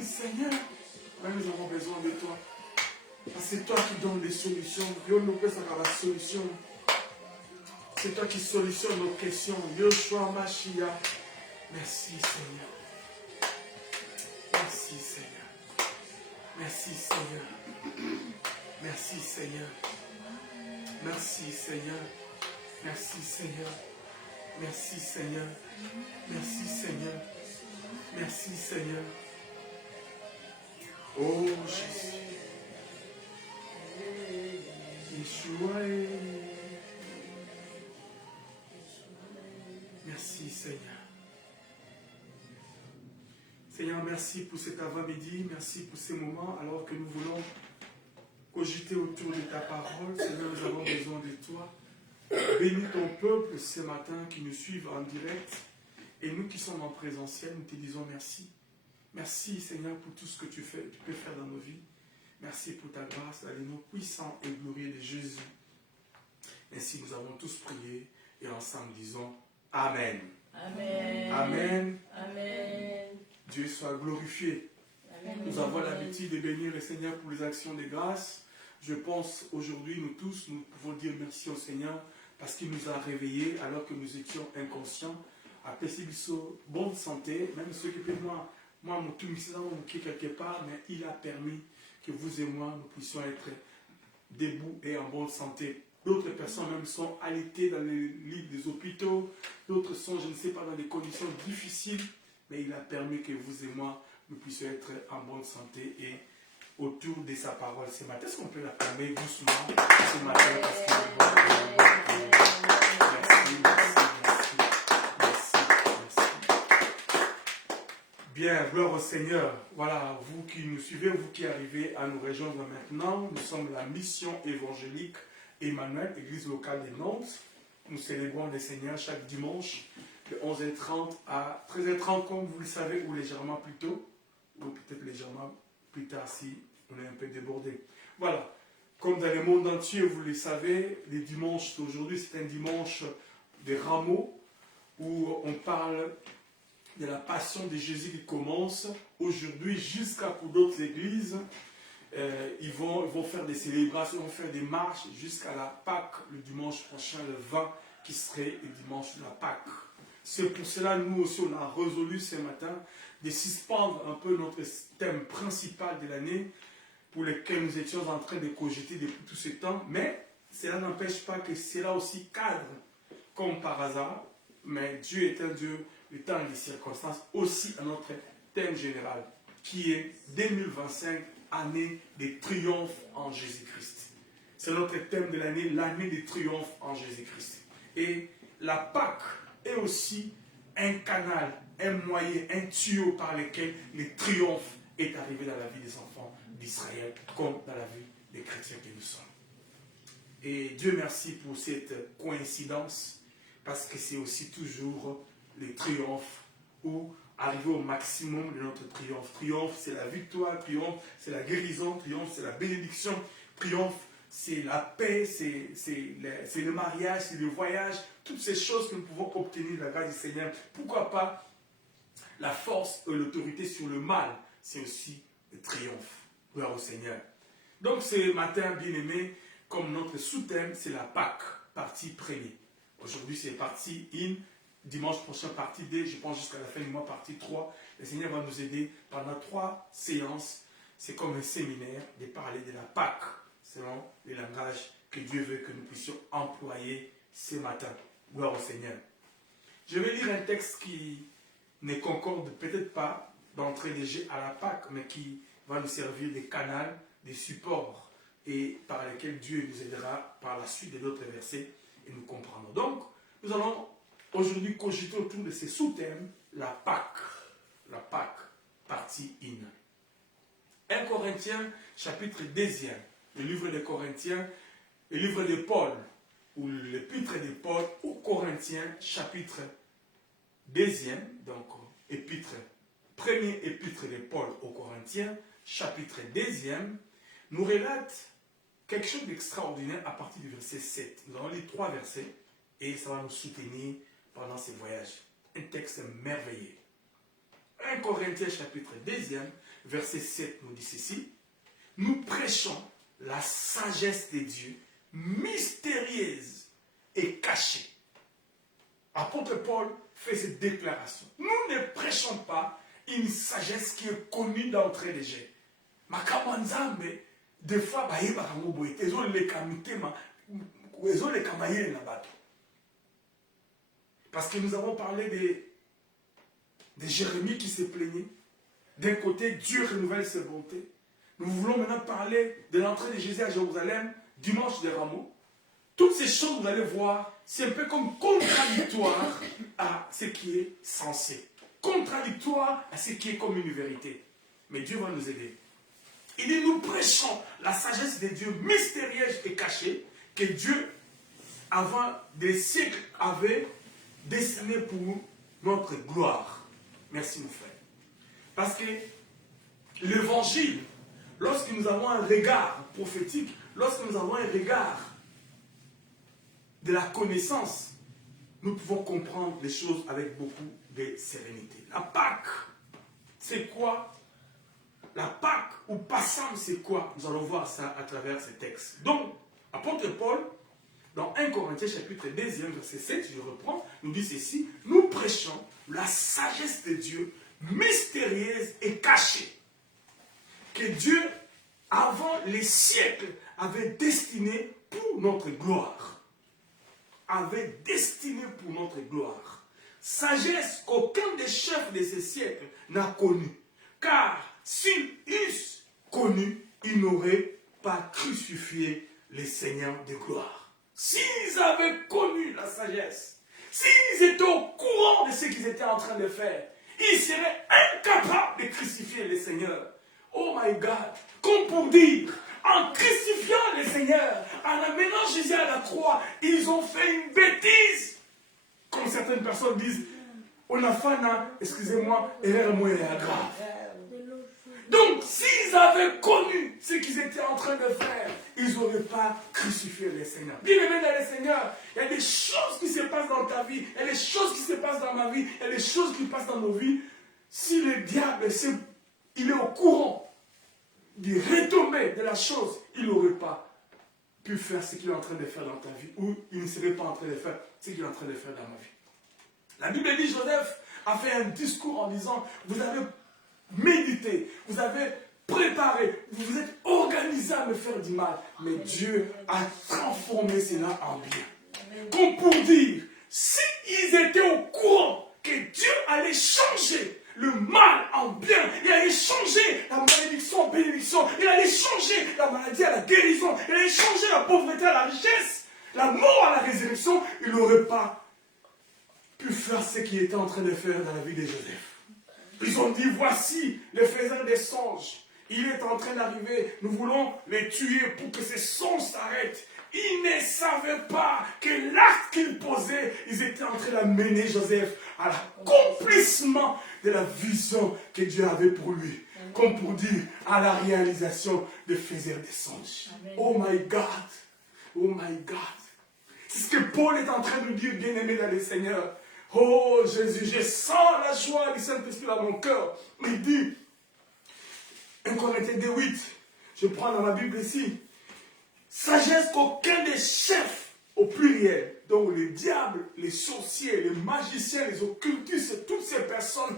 Seigneur, nous avons besoin de toi. C'est toi qui donnes les solutions. C'est toi qui solutionne nos questions. Yoshua Mashiach. Merci Seigneur. Merci Seigneur. Merci Seigneur. Merci Seigneur. Merci Seigneur. Merci Seigneur. Merci Seigneur. Merci Seigneur. Merci Seigneur. Oh Jésus. Yeshua. Merci Seigneur. Seigneur, merci pour cet avant-midi. Merci pour ces moments alors que nous voulons cogiter autour de ta parole. Seigneur, nous avons besoin de toi. Bénis ton peuple ce matin qui nous suivent en direct. Et nous qui sommes en présentiel, nous te disons merci. Merci Seigneur pour tout ce que tu peux faire dans nos vies. Merci pour ta grâce, dans les noms puissants et glorieux de Jésus. Ainsi nous avons tous prié et ensemble disons Amen. Amen. Amen. Amen. Dieu soit glorifié. Amen. Nous avons l'habitude de bénir le Seigneur pour les actions de grâce. Je pense aujourd'hui, nous tous, nous pouvons dire merci au Seigneur parce qu'il nous a réveillés alors que nous étions inconscients. Après bonne santé, même ceux qui peuvent moi, mon tout quelque part, mais il a permis que vous et moi, nous puissions être debout et en bonne santé. D'autres personnes même sont alitées dans les lits des hôpitaux, d'autres sont, je ne sais pas, dans des conditions difficiles, mais il a permis que vous et moi, nous puissions être en bonne santé et autour de sa parole ce matin. Est-ce qu'on peut l'acclamer doucement ce matin parce qu'il est bon? Merci, merci, merci, merci. Bien, gloire au Seigneur. Voilà, vous qui nous suivez, vous qui arrivez à nous rejoindre maintenant, nous sommes la mission évangélique Emmanuel, église locale de Nantes. Nous célébrons le Seigneur chaque dimanche de 11h30 à 13h30, comme vous le savez, ou légèrement plus tôt, ou peut-être légèrement plus tard si on est un peu débordé. Voilà, comme dans le monde entier, vous le savez, les dimanches d'aujourd'hui, c'est un dimanche de rameaux, où on parle de la passion de Jésus qui commence aujourd'hui jusqu'à pour d'autres églises. Ils vont faire des célébrations, ils vont faire des marches jusqu'à la Pâque le dimanche prochain, le 20, qui serait le dimanche de la Pâque. C'est pour cela, nous aussi, on a résolu ce matin de suspendre un peu notre thème principal de l'année pour lequel nous étions en train de cogiter depuis tout ce temps. Mais cela n'empêche pas que cela aussi cadre, comme par hasard. Mais Dieu est un Dieu, le temps et les circonstances, aussi à notre thème général, qui est 2025, année des triomphes en Jésus-Christ. C'est notre thème de l'année, l'année des triomphes en Jésus-Christ. Et la Pâque est aussi un canal, un moyen, un tuyau par lequel le triomphe est arrivé dans la vie des enfants d'Israël, comme dans la vie des chrétiens que nous sommes. Et Dieu merci pour cette coïncidence, parce que c'est aussi toujours le triomphe, ou arriver au maximum de notre triomphe. Triomphe, c'est la victoire, triomphe, c'est la guérison, triomphe, c'est la bénédiction, triomphe, c'est la paix, c'est le mariage, c'est le voyage, toutes ces choses que nous pouvons obtenir de la grâce du Seigneur. Pourquoi pas la force et l'autorité sur le mal, c'est aussi le triomphe. Gloire au Seigneur. Donc ce matin, bien-aimés, comme notre sous-thème, c'est la Pâque, partie première. Aujourd'hui, c'est partie 1. Dimanche prochain, partie 2. Je pense jusqu'à la fin du mois, partie 3. Le Seigneur va nous aider pendant 3 séances. C'est comme un séminaire de parler de la Pâque, selon le langage que Dieu veut que nous puissions employer ce matin. Gloire au Seigneur. Je vais lire un texte qui ne concorde peut-être pas d'entrée de jeu à la Pâque, mais qui va nous servir de canal, de support, et par lequel Dieu nous aidera par la suite de d'autres versets, et nous comprendrons. Donc, nous allons aujourd'hui cogiter autour de ces sous-thèmes, la Pâque, partie 1. 1 Corinthiens, chapitre 2, le livre de Corinthiens, le livre de Paul, ou l'épître de Paul aux Corinthiens, chapitre 2, donc premier épître de Paul aux Corinthiens, chapitre 2, nous relate quelque chose d'extraordinaire à partir du verset 7. Nous allons lire 3 versets et ça va nous soutenir pendant ce voyage. Un texte merveilleux. 1 Corinthiens chapitre 2, verset 7 nous dit ceci. Nous prêchons la sagesse de Dieu, mystérieuse et cachée. Apôtre Paul fait cette déclaration. Nous ne prêchons pas une sagesse qui est connue d'entrée des gens. Makamanzambe, des fois, parce que nous avons parlé de Jérémie qui se plaignait. D'un côté, Dieu renouvelle ses bontés. Nous voulons maintenant parler de l'entrée de Jésus à Jérusalem, dimanche des Rameaux. Toutes ces choses, vous allez voir, c'est un peu comme contradictoire à ce qui est censé. Contradictoire à ce qui est comme une vérité. Mais Dieu va nous aider. Il dit, nous prêchons la sagesse de Dieu mystérieuse et cachée que Dieu, avant des siècles, avait destinée pour notre gloire. Merci mon frère. Parce que l'évangile, lorsque nous avons un regard prophétique, lorsque nous avons un regard de la connaissance, nous pouvons comprendre les choses avec beaucoup de sérénité. La Pâque, c'est quoi? La Pâque ou Passam, c'est quoi? Nous allons voir ça à travers ces textes. Donc, apôtre Paul, dans 1 Corinthiens chapitre 2, verset 7, je reprends, nous dit ceci, nous prêchons la sagesse de Dieu mystérieuse et cachée, que Dieu, avant les siècles, avait destinée pour notre gloire. Avait destinée pour notre gloire. Sagesse qu'aucun des chefs de ces siècles n'a connue. Car s'ils eussent connu, ils n'auraient pas crucifié les seigneurs de gloire. S'ils avaient connu la sagesse, s'ils étaient au courant de ce qu'ils étaient en train de faire, ils seraient incapables de crucifier les seigneurs. Oh my God! Comme pour dire, en crucifiant les seigneurs, en amenant Jésus à la croix, ils ont fait une bêtise. Comme certaines personnes disent, on a fait, excusez-moi, erreur moins grave. Donc, s'ils avaient connu ce qu'ils étaient en train de faire, ils n'auraient pas crucifié les seigneurs. Bien aimé dans les seigneurs, il y a des choses qui se passent dans ta vie, il y a des choses qui se passent dans ma vie, il y a des choses qui passent dans nos vies. Si le diable, il est au courant du retombée de la chose, il n'aurait pas pu faire ce qu'il est en train de faire dans ta vie, ou il ne serait pas en train de faire ce qu'il est en train de faire dans ma vie. La Bible dit, Joseph a fait un discours en disant, vous avez médité, vous avez préparé, vous vous êtes organisé à me faire du mal, mais Dieu a transformé cela en bien. Comme pour dire, s'ils étaient au courant que Dieu allait changer le mal en bien, il allait changer la malédiction en bénédiction, il allait changer la maladie à la guérison, il allait changer la pauvreté à la richesse, la mort à la résurrection, il n'aurait pas pu faire ce qu'il était en train de faire dans la vie de Joseph. Ils ont dit, voici le faiseur des songes. il est en train d'arriver. Nous voulons les tuer pour que ces sons s'arrêtent. Ils ne savaient pas que l'acte qu'ils posaient, ils étaient en train d'amener Joseph à l'accomplissement de la vision que Dieu avait pour lui. Comme pour dire, à la réalisation de faiseurs des songes. Amen. Oh my God. Oh my God. C'est ce que Paul est en train de dire, bien-aimé dans le Seigneur. Oh Jésus, je sens la joie du Saint-Esprit dans mon cœur. Il dit, 1 Corinthiens 2:8, je prends dans ma Bible ici, sagesse qu'aucun des chefs, au pluriel, donc les diables, les sorciers, les magiciens, les occultistes, toutes ces personnes,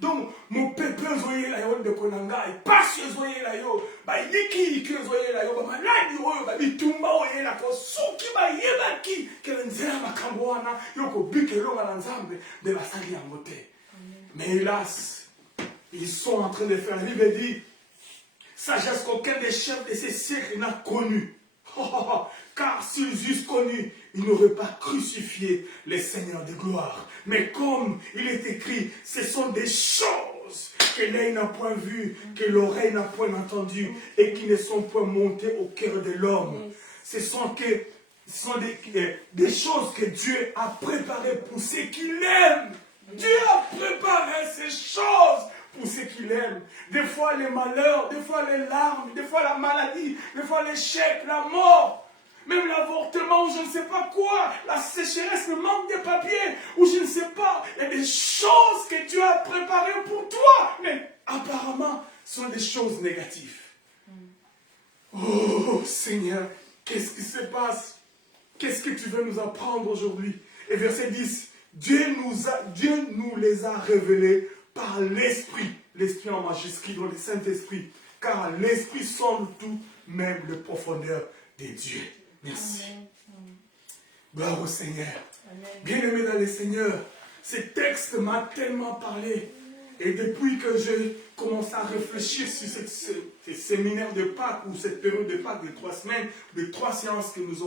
donc, mon peuple zoye la yo de konanga, et pas zoye la yo, ba yiki zoye la yo, ba maladi oyo, ba bitumba oye la ko suki ba yeba ki, que l'enzera makambo wana, yo ko bike longa na nzambe de la sali en moté. Mais hélas, ils sont en train de faire, la Bible dit, sagesse qu'aucun des chefs de ces siècles n'a connu. Car s'ils eussent connu, ils n'auraient pas crucifié les seigneurs de gloire. Mais comme il est écrit, ce sont des choses que l'œil n'a point vues, que l'oreille n'a point entendues, et qui ne sont point montées au cœur de l'homme. Ce sont des choses que Dieu a préparées pour ceux qui l'aiment. Dieu a préparé ces choses pour ceux qui l'aiment. Des fois les malheurs, des fois les larmes, des fois la maladie, des fois l'échec, la mort, même l'avortement, ou je ne sais pas quoi, la sécheresse, le manque de papier, ou je ne sais pas. Il y a des choses que Dieu a préparées pour toi, mais apparemment, ce sont des choses négatives. Oh Seigneur, qu'est-ce qui se passe? Qu'est-ce que tu veux nous apprendre aujourd'hui? Et verset 10, Dieu nous les a révélés par l'Esprit. L'Esprit en majuscule, dans le Saint-Esprit. Car l'Esprit sonde tout, même les profondeurs des dieux. Merci. Amen. Gloire au Seigneur. Bien-aimé dans le Seigneur, ce texte m'a tellement parlé. Et depuis que j'ai commencé à réfléchir sur ce séminaire de Pâques, ou cette période de Pâques de 3 semaines, de 3 séances que nous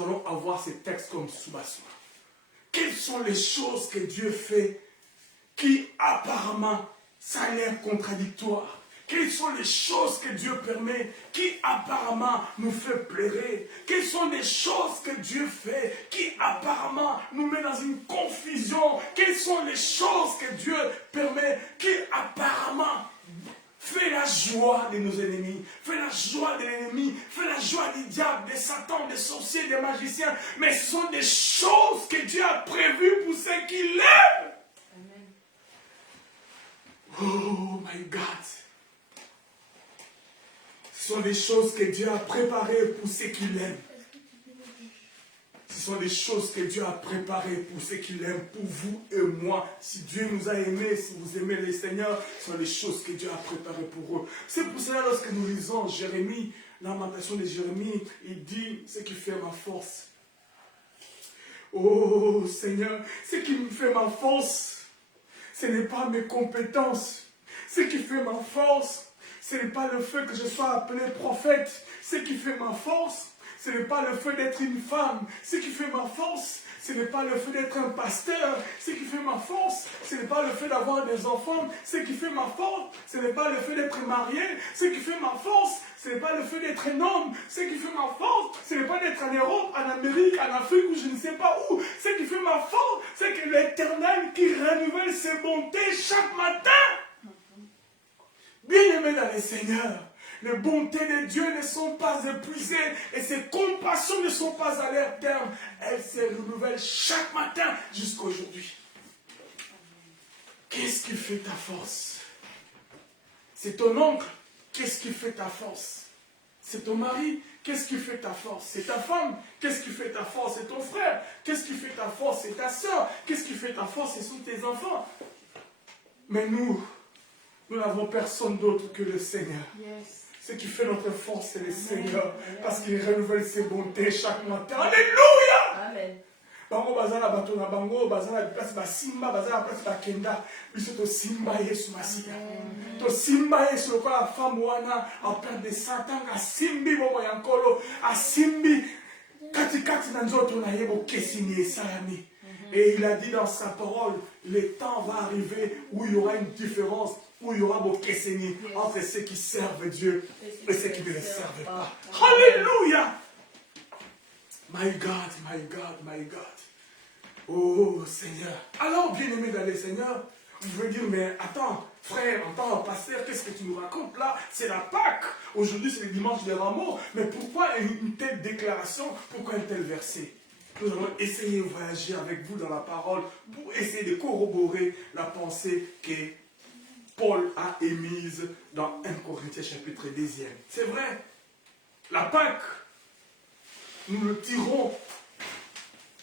allons avoir ces textes comme soubassement. Quelles sont les choses que Dieu fait qui apparemment ça a l'air contradictoire? Quelles sont les choses que Dieu permet qui apparemment nous fait pleurer? Quelles sont les choses que Dieu fait qui apparemment nous met dans une confusion? Quelles sont les choses que Dieu permet qui apparemment fait la joie de nos ennemis, fait la joie de l'ennemi, fait la joie du diable, des satans, des sorciers, des magiciens? Mais ce sont des choses que Dieu a prévues pour ceux qui l'aiment. Oh my God. Ce sont des choses que Dieu a préparées pour ceux qui l'aiment. Ce sont des choses que Dieu a préparées pour ceux qui l'aiment, pour vous et moi. Si Dieu nous a aimés, si vous aimez le Seigneur, ce sont des choses que Dieu a préparées pour eux. C'est pour cela, lorsque nous lisons Jérémie, lamentation de Jérémie, il dit, ce qui fait ma force. Oh Seigneur, ce qui me fait ma force, ce n'est pas mes compétences. Ce qui fait ma force, ce n'est pas le fait que je sois appelé prophète. Ce qui fait ma force, ce n'est pas le fait d'être une femme. Ce qui fait ma force, ce n'est pas le fait d'être un pasteur. Ce qui fait ma force, ce n'est pas le fait d'avoir des enfants. Ce qui fait ma force, ce n'est pas le fait d'être marié. Ce qui fait ma force, ce n'est pas le fait d'être un homme. Ce qui fait ma force, ce n'est pas d'être en Europe, en Amérique, en Afrique ou je ne sais pas où. Ce qui fait ma force, c'est que l'Éternel qui renouvelle ses bontés chaque matin. Bien-aimés dans le Seigneur, les bontés de Dieu ne sont pas épuisées et ses compassions ne sont pas à leur terme. Elles se renouvellent chaque matin jusqu'à aujourd'hui. Qu'est-ce qui fait ta force? C'est ton oncle. Qu'est-ce qui fait ta force? C'est ton mari. Qu'est-ce qui fait ta force? C'est ta femme. Qu'est-ce qui fait ta force? C'est ton frère. Qu'est-ce qui fait ta force? C'est ta soeur. Qu'est-ce qui fait ta force? Ce sont tes enfants. Mais nous n'avons personne d'autre que le Seigneur. Yes. Ce qui fait notre force, c'est le Seigneur. Parce qu'il renouvelle ses bontés chaque matin. Alléluia! Amen. Bango bazala batona bango bazala place ba simba bazala place ba kenda biso to simba Yesu masika. To simba Yesu ko la femme wana a peur de Satan a simbi bomo yankolo a simbi katikati na nzoto na yebo kesini esalami. Et il a dit dans sa parole, le temps va arriver où il y aura une différence, où il y aura beaucoup saigner entre ceux qui servent Dieu et ceux qui ne le servent pas. Alléluia! My God, my God, my God. Oh Seigneur. Alors, bien-aimé dans le Seigneur, vous pouvez dire, mais attends, frère, attends, pasteur, qu'est-ce que tu nous racontes là? C'est la Pâque. Aujourd'hui, c'est le dimanche des rameaux. Mais pourquoi une telle déclaration? Pourquoi un tel verset? Nous allons essayer de voyager avec vous dans la parole pour essayer de corroborer la pensée que Paul a émise dans 1 Corinthiens chapitre 2. C'est vrai, la Pâque, nous le tirons,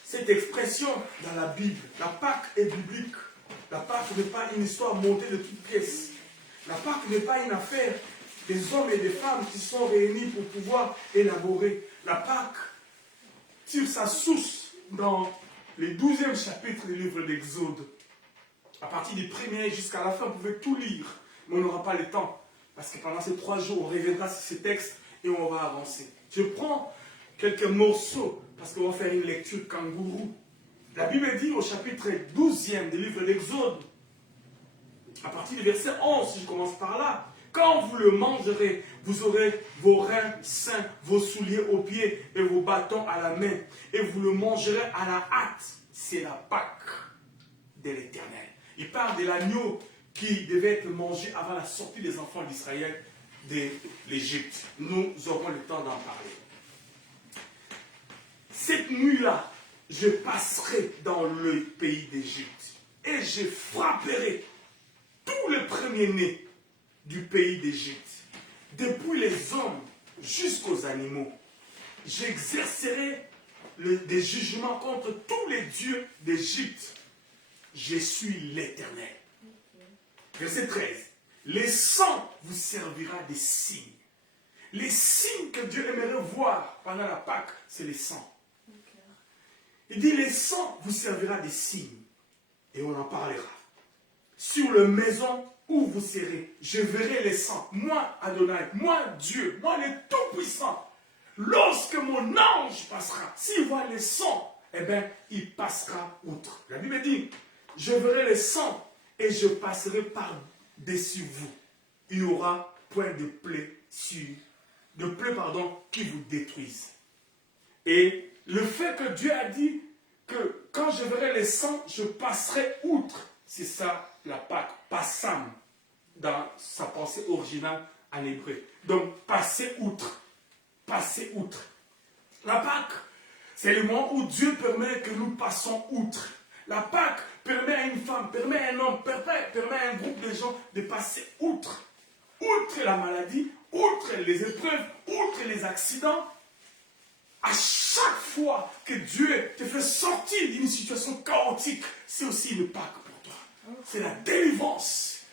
cette expression dans la Bible. La Pâque est biblique. La Pâque n'est pas une histoire montée de toutes pièces. La Pâque n'est pas une affaire des hommes et des femmes qui sont réunis pour pouvoir élaborer. La Pâque tire sa source dans le 12e chapitre du livre d'Exode. À partir du 1er jusqu'à la fin, vous pouvez tout lire. Mais on n'aura pas le temps. Parce que pendant ces 3 jours, on reviendra sur ces textes et on va avancer. Je prends quelques morceaux parce qu'on va faire une lecture kangourou. La Bible dit au chapitre 12e du livre d'Exode, à partir du verset 11, si je commence par là, quand vous le mangerez, vous aurez vos reins sains, vos souliers aux pieds et vos bâtons à la main. Et vous le mangerez à la hâte. C'est la Pâque de l'Éternel. Il parle de l'agneau qui devait être mangé avant la sortie des enfants d'Israël de l'Égypte. Nous aurons le temps d'en parler. Cette nuit-là, je passerai dans le pays d'Égypte et je frapperai tous les premiers-nés du pays d'Égypte, depuis les hommes jusqu'aux animaux. J'exercerai des jugements contre tous les dieux d'Égypte. Je suis l'Éternel. Verset 13. Les sang vous servira des signes. Les signes que Dieu aimerait voir pendant la Pâque, c'est les sangs. Il dit, les sangs vous servira des signes. Et on en parlera. Sur la maison où vous serez, je verrai les sangs. Moi, Adonai, moi, Dieu, moi, le Tout-Puissant. Lorsque mon ange passera, s'il voit les sangs, eh bien, il passera outre. La Bible dit, je verrai les sangs et je passerai par-dessus vous. Il y aura point de plaie qui vous détruisent. Et le fait que Dieu a dit que quand je verrai les sangs, je passerai outre. C'est ça la Pâque, passam, dans sa pensée originale en hébreu. Donc, passer outre. Passer outre. La Pâque, c'est le moment où Dieu permet que nous passons outre. La Pâque permet à une femme, permet à un homme, permet à un groupe de gens de passer outre. Outre la maladie, outre les épreuves, outre les accidents. À chaque fois que Dieu te fait sortir d'une situation chaotique, c'est aussi une Pâque pour toi. C'est la délivrance.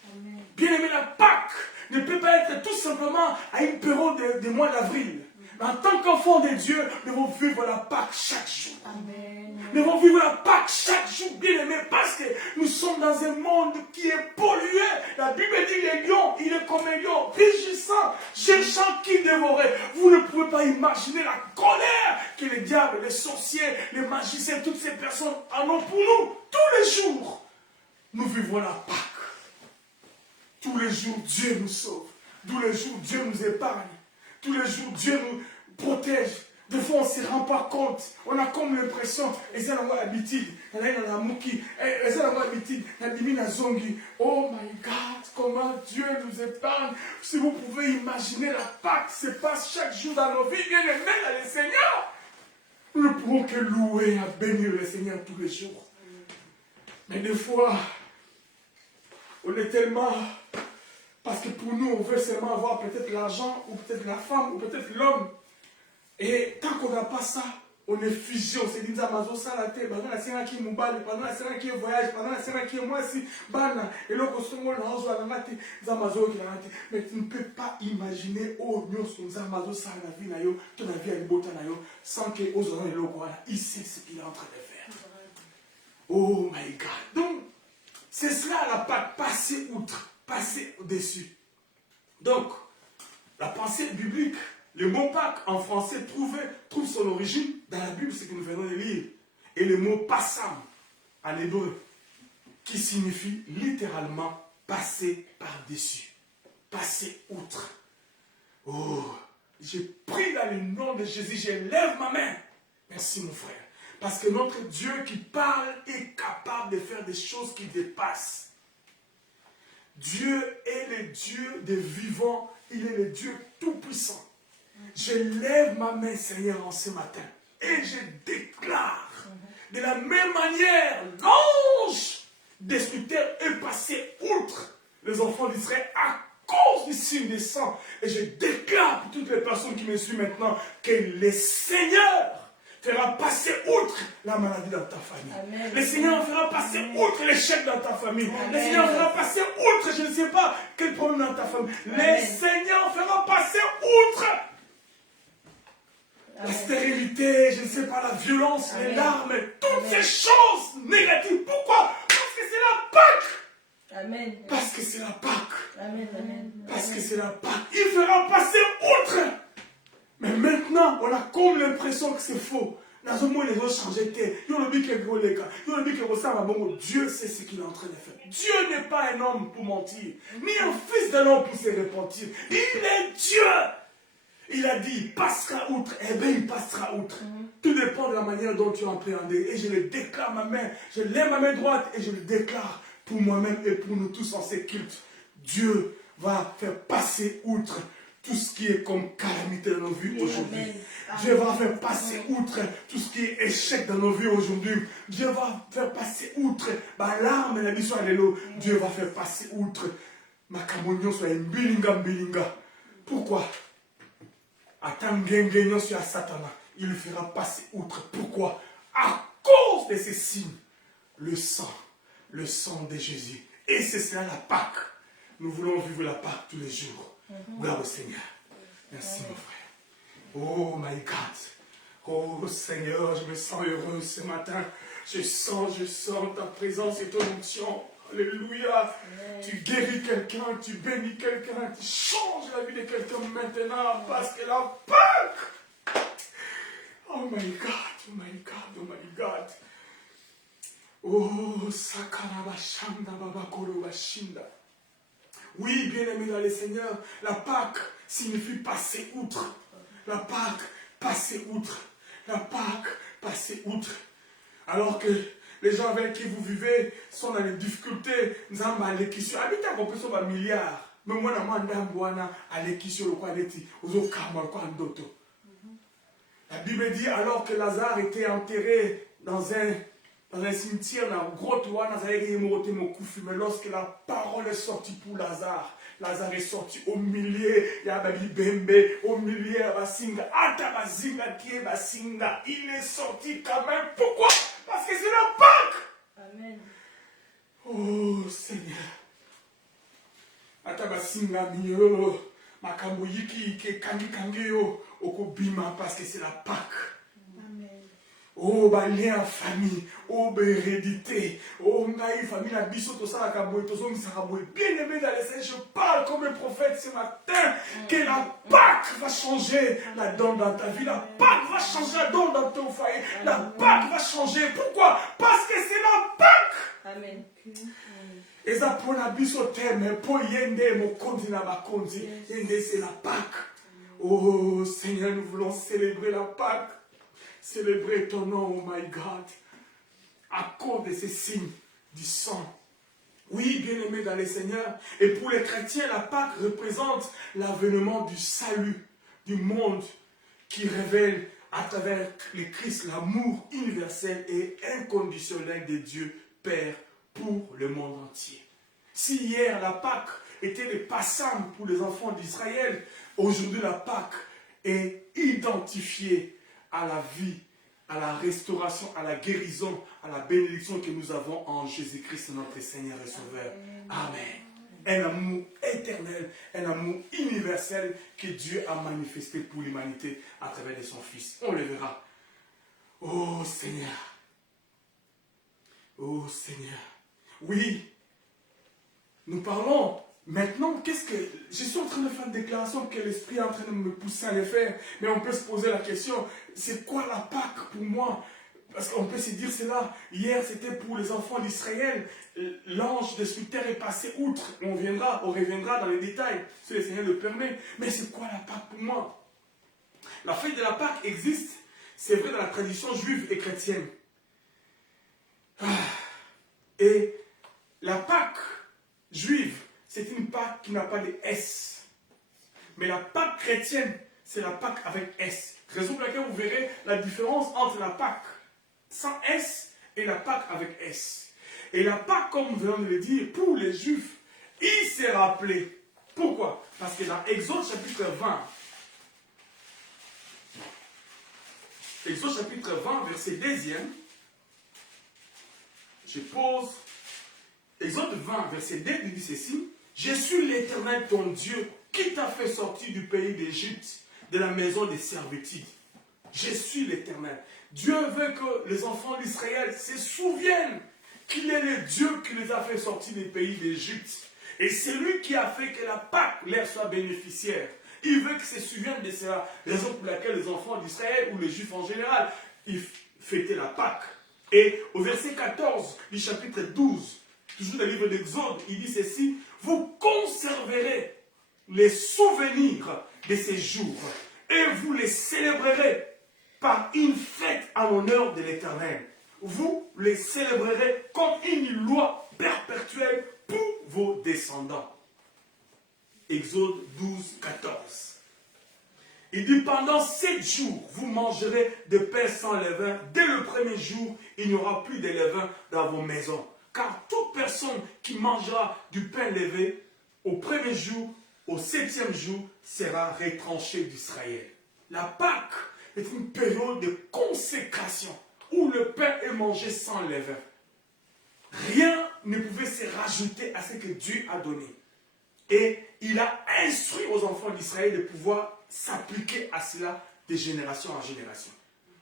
Bien-aimé, la Pâque ne peut pas être tout simplement à une période du mois d'avril. Mais en tant qu'enfant de Dieu, nous devons vivre la Pâque chaque jour. Amen. Nous devons vivre la Pâque chaque jour, bien-aimé, parce que nous sommes dans un monde qui est pollué. La Bible dit les lions, il est comme un lion, rugissant, cherchant qui dévorer. Vous ne pouvez pas imaginer la colère que les diables, les sorciers, les magiciens, toutes ces personnes en ont pour nous. Tous les jours, nous vivons la Pâque. Tous les jours, Dieu nous sauve. Tous les jours, Dieu nous épargne. Tous les jours, Dieu nous protège. Des fois, on ne se rend pas compte. On a comme l'impression, et ça, on a l'habitude. On a l'habitude. Et ça, on a l'habitude. Oh my God, comment Dieu nous épargne. Si vous pouvez imaginer la Pâque se passe chaque jour dans nos vies, bien aimés dans le Seigneur. Nous ne pouvons que louer et bénir le Seigneur tous les jours. Mais des fois, on est tellement... Parce que pour nous, on veut seulement avoir peut-être l'argent, ou peut-être la femme, ou peut-être l'homme. Et tant qu'on n'a pas ça, on est figé, on se dit, Zamazo, ça la tête, pendant la série qui est mobile, pendant la série qui est voyage, pendant la série qui est moi si, bana, et là, on se dit, Zamazo qui l'a raté. Mais tu ne peux pas imaginer, oh, nous sommes Zamazo, ça la vie, ton avis à l'ibota, sans que, aux gens, il sait ce qu'il est en train de faire. Oh my God. Donc, c'est cela la Pâque, passer outre. Passer au-dessus. Donc, la pensée biblique, le mot Pâque en français trouve son origine dans la Bible, ce que nous venons de lire. Et le mot passam, en hébreu, qui signifie littéralement passer par-dessus, passer outre. Oh, j'ai pris dans le nom de Jésus, j'élève ma main. Merci mon frère. Parce que notre Dieu qui parle est capable de faire des choses qui dépassent. Dieu est le Dieu des vivants, il est le Dieu tout-puissant. Je lève ma main, Seigneur, en ce matin et je déclare de la même manière, l'ange destructeur est passé outre les enfants d'Israël à cause du signe des sang. Et je déclare pour toutes les personnes qui me suivent maintenant que le Seigneur fera passer outre la maladie dans ta famille. Amen. Le Seigneur fera passer outre l'échec dans ta famille. Amen. Le Seigneur fera passer outre, je ne sais pas quel problème dans ta famille. Amen. Le Seigneur fera passer outre la stérilité, je ne sais pas, la violence, Amen. Les larmes, toutes ces choses négatives. Pourquoi? Parce que c'est la Pâque. Amen. Parce que c'est la Pâque. Amen. Amen. Parce que c'est la Pâque. Il fera passer outre. Mais maintenant, on a comme l'impression que c'est faux. Dans un moment, les autres changent. Dieu sait ce qu'il est en train de faire. Dieu n'est pas un homme pour mentir, ni un fils d'un homme pour se repentir. Il est Dieu. Il a dit, il passera outre. Eh bien, il passera outre. Tout dépend de la manière dont tu as appréhendé. Et je le déclare ma main. Je lève ma main droite et je le déclare pour moi-même et pour nous tous en ces cultes. Dieu va faire passer outre tout ce qui est comme calamité dans nos vies aujourd'hui. Dieu va faire passer outre tout ce qui est échec dans nos vies aujourd'hui. Dieu va faire passer outre l'arme et la mission à l'élo. Dieu va faire passer outre ma camonnion soit une bilinga. Pourquoi? Attends, sur Satana, il le fera passer outre. Pourquoi? À cause de ces signes, le sang de Jésus. Et c'est cela la Pâque. Nous voulons vivre la Pâque tous les jours. Gloire au Seigneur. Merci mon frère. Oh my God. Oh Seigneur, je me sens heureux ce matin. Je sens ta présence et ton onction. Alléluia. Tu guéris quelqu'un, tu bénis quelqu'un, tu changes la vie de quelqu'un maintenant parce que la Pâque. Oh my God, oh my God, oh my God. Oh, Sakarabashanda Babakoro Bashinda. Oui, bien-aimé dans le Seigneur, la Pâque signifie passer outre. La Pâque, passer outre. La Pâque, passer outre. Alors que les gens avec qui vous vivez sont dans les difficultés, nous avons allé qui sur habitants qu'on peut sauver un milliard. Mais moi, je suis allé qui sur le coin de ti, aux d'autres. La Bible dit alors que Lazare était enterré dans un cimetière, dans une grotte, mais lorsque la parole est sortie pour Lazare, Lazare est sorti au milieu, il est sorti quand même. Pourquoi? Parce que c'est la Pâque. Amen. Oh Seigneur. Atabasinga miyo, makambo yiki ike kangiyo, okobima parce que c'est la Pâque. Oh, lien famille, oh, hérédité, oh, famille, la biso, tout ça, la bien aimé dans les Seigneur, je parle comme un prophète ce matin, que la Pâque va changer la donne dans ta vie, la Pâque va changer la donne dans ton foyer, la Pâque va changer. Pourquoi? Parce que c'est la Pâque. Amen. Et ça pour la biso thème, pour yende, mon kondi na bakondi, yende c'est la Pâque. Oh, Seigneur, nous voulons célébrer la Pâque. Célébrer ton nom, oh my God, à cause de ces signes du sang. Oui, bien-aimé dans le Seigneur. Et pour les chrétiens, la Pâque représente l'avènement du salut du monde qui révèle à travers le Christ l'amour universel et inconditionnel de Dieu Père pour le monde entier. Si hier la Pâque était le passage pour les enfants d'Israël, aujourd'hui la Pâque est identifiée à la vie, à la restauration, à la guérison, à la bénédiction que nous avons en Jésus-Christ, notre Seigneur et Sauveur. Amen. Un amour éternel, un amour universel que Dieu a manifesté pour l'humanité à travers de son Fils. On le verra. Oh Seigneur. Oh Seigneur. Oui, nous parlons. Maintenant, je suis en train de faire une déclaration que l'Esprit est en train de me pousser à le faire, mais on peut se poser la question, c'est quoi la Pâque pour moi? Parce qu'on peut se dire cela, hier c'était pour les enfants d'Israël, l'ange destructeur est passé outre, on reviendra dans les détails, si le Seigneur le permet. Mais c'est quoi la Pâque pour moi? La fête de la Pâque existe, c'est vrai dans la tradition juive et chrétienne. Et la Pâque juive, c'est une Pâque qui n'a pas de S. Mais la Pâque chrétienne, c'est la Pâque avec S. Raison pour laquelle vous verrez la différence entre la Pâque sans S et la Pâque avec S. Et la Pâque, comme nous venons de le dire, pour les Juifs, il s'est rappelé. Pourquoi? Parce que dans Exode chapitre 20, verset 2, je pose, Exode 20, verset 2, il dit ceci, « Je suis l'Éternel ton Dieu, qui t'a fait sortir du pays d'Égypte, de la maison des servitudes. Je suis l'Éternel. » Dieu veut que les enfants d'Israël se souviennent qu'il est le Dieu qui les a fait sortir du pays d'Égypte. Et c'est lui qui a fait que la Pâque leur soit bénéficiaire. Il veut qu'ils se souviennent de cela. Raison pour laquelle les enfants d'Israël, ou les Juifs en général, ils fêtaient la Pâque. Et au verset 14 du chapitre 12, toujours dans le livre d'Exode, il dit ceci, « Vous conserverez les souvenirs de ces jours et vous les célébrerez par une fête en l'honneur de l'Éternel. Vous les célébrerez comme une loi perpétuelle pour vos descendants. » Exode 12, 14. Il dit, pendant 7 jours, vous mangerez de pain sans levain. Dès le premier jour, il n'y aura plus de levain dans vos maisons. Car toute personne qui mangera du pain levé au premier jour, au 7e jour, sera retranchée d'Israël. La Pâque est une période de consécration où le pain est mangé sans levain. Rien ne pouvait se rajouter à ce que Dieu a donné. Et il a instruit aux enfants d'Israël de pouvoir s'appliquer à cela de génération en génération.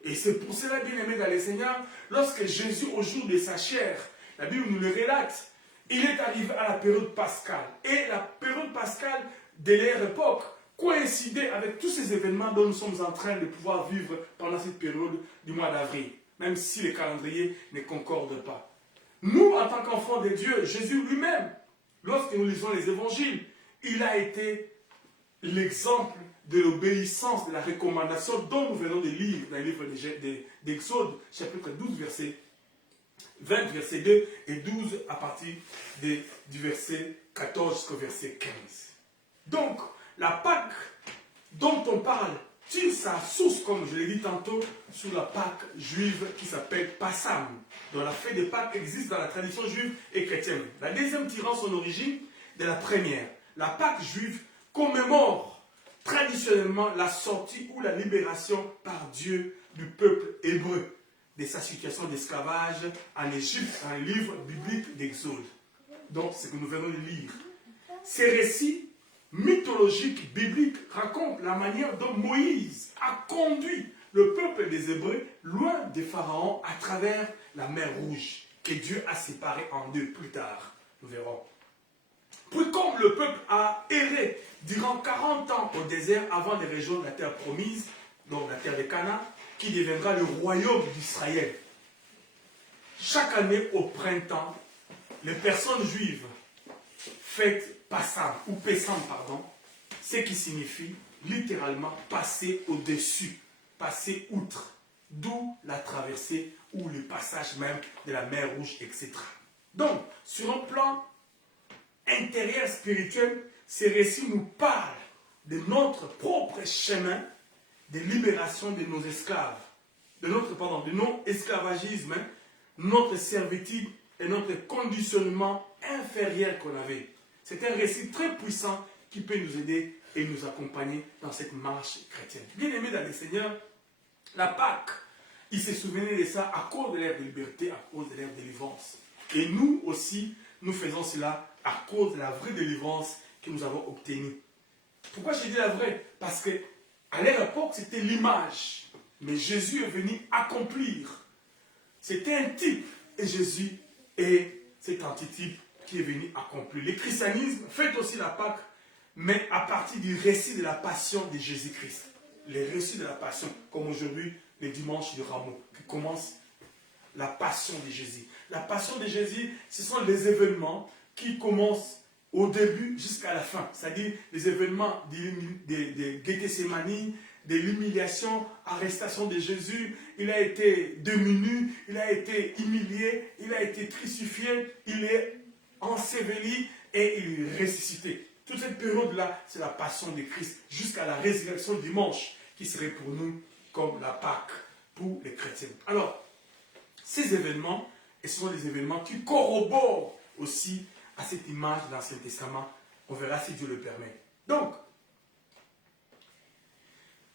Et c'est pour cela, bien aimé dans le Seigneur, lorsque Jésus, au jour de sa chair, la Bible nous le relate, il est arrivé à la période pascale. Et la période pascale de leur époque coïncidait avec tous ces événements dont nous sommes en train de pouvoir vivre pendant cette période du mois d'avril, même si les calendriers ne concordent pas. Nous, en tant qu'enfants de Dieu, Jésus lui-même, lorsque nous lisons les évangiles, il a été l'exemple de l'obéissance, de la recommandation dont nous venons de lire dans le livre d'Exode, chapitre 12, verset 20, verset 2 et 12 à partir du verset 14 jusqu'au verset 15. Donc, la Pâque dont on parle tire sa source, comme je l'ai dit tantôt, sur la Pâque juive qui s'appelle Passam, dont la fête de Pâques existe dans la tradition juive et chrétienne. La deuxième tirant son origine de la première. La Pâque juive commémore traditionnellement la sortie ou la libération par Dieu du peuple hébreu de sa situation d'esclavage en Égypte, dans le livre biblique d'Exode. Donc, c'est ce que nous venons de lire. Ces récits mythologiques bibliques racontent la manière dont Moïse a conduit le peuple des Hébreux loin des pharaons à travers la mer Rouge, que Dieu a séparée en deux plus tard. Nous verrons. Puis comme le peuple a erré durant 40 ans au désert avant de rejoindre la terre promise, donc la terre de Canaan, qui deviendra le royaume d'Israël. Chaque année au printemps, les personnes juives fêtent Passam, ou Pessam, pardon, ce qui signifie littéralement passer au-dessus, passer outre, d'où la traversée ou le passage même de la mer Rouge, etc. Donc, sur un plan intérieur spirituel, ces récits nous parlent de notre propre chemin de libération de nos esclaves, de notre esclavagisme, notre servitude et notre conditionnement inférieur qu'on avait. C'est un récit très puissant qui peut nous aider et nous accompagner dans cette marche chrétienne. Bien aimés dans le Seigneur, la Pâque, ils se souvenaient de ça à cause de leur liberté, à cause de leur délivrance. Et nous aussi, nous faisons cela à cause de la vraie délivrance que nous avons obtenue. Pourquoi je dis la vraie? Parce que à leur époque, c'était l'image. Mais Jésus est venu accomplir. C'était un type. Et Jésus est cet antitype qui est venu accomplir. Le christianisme fait aussi la Pâque, mais à partir du récit de la passion de Jésus-Christ. Le récit de la passion, comme aujourd'hui, le dimanche du rameau, qui commence la passion de Jésus. La passion de Jésus, ce sont les événements qui commencent au début jusqu'à la fin. C'est-à-dire les événements de Gethsémani, de l'humiliation, arrestation de Jésus. Il a été démuni, il a été humilié, il a été crucifié, il est enseveli et il est ressuscité. Toute cette période-là, c'est la passion de Christ jusqu'à la résurrection dimanche, qui serait pour nous comme la Pâque pour les chrétiens. Alors, ces événements, ce sont des événements qui corroborent aussi à cette image de l'Ancien Testament. On verra si Dieu le permet. Donc,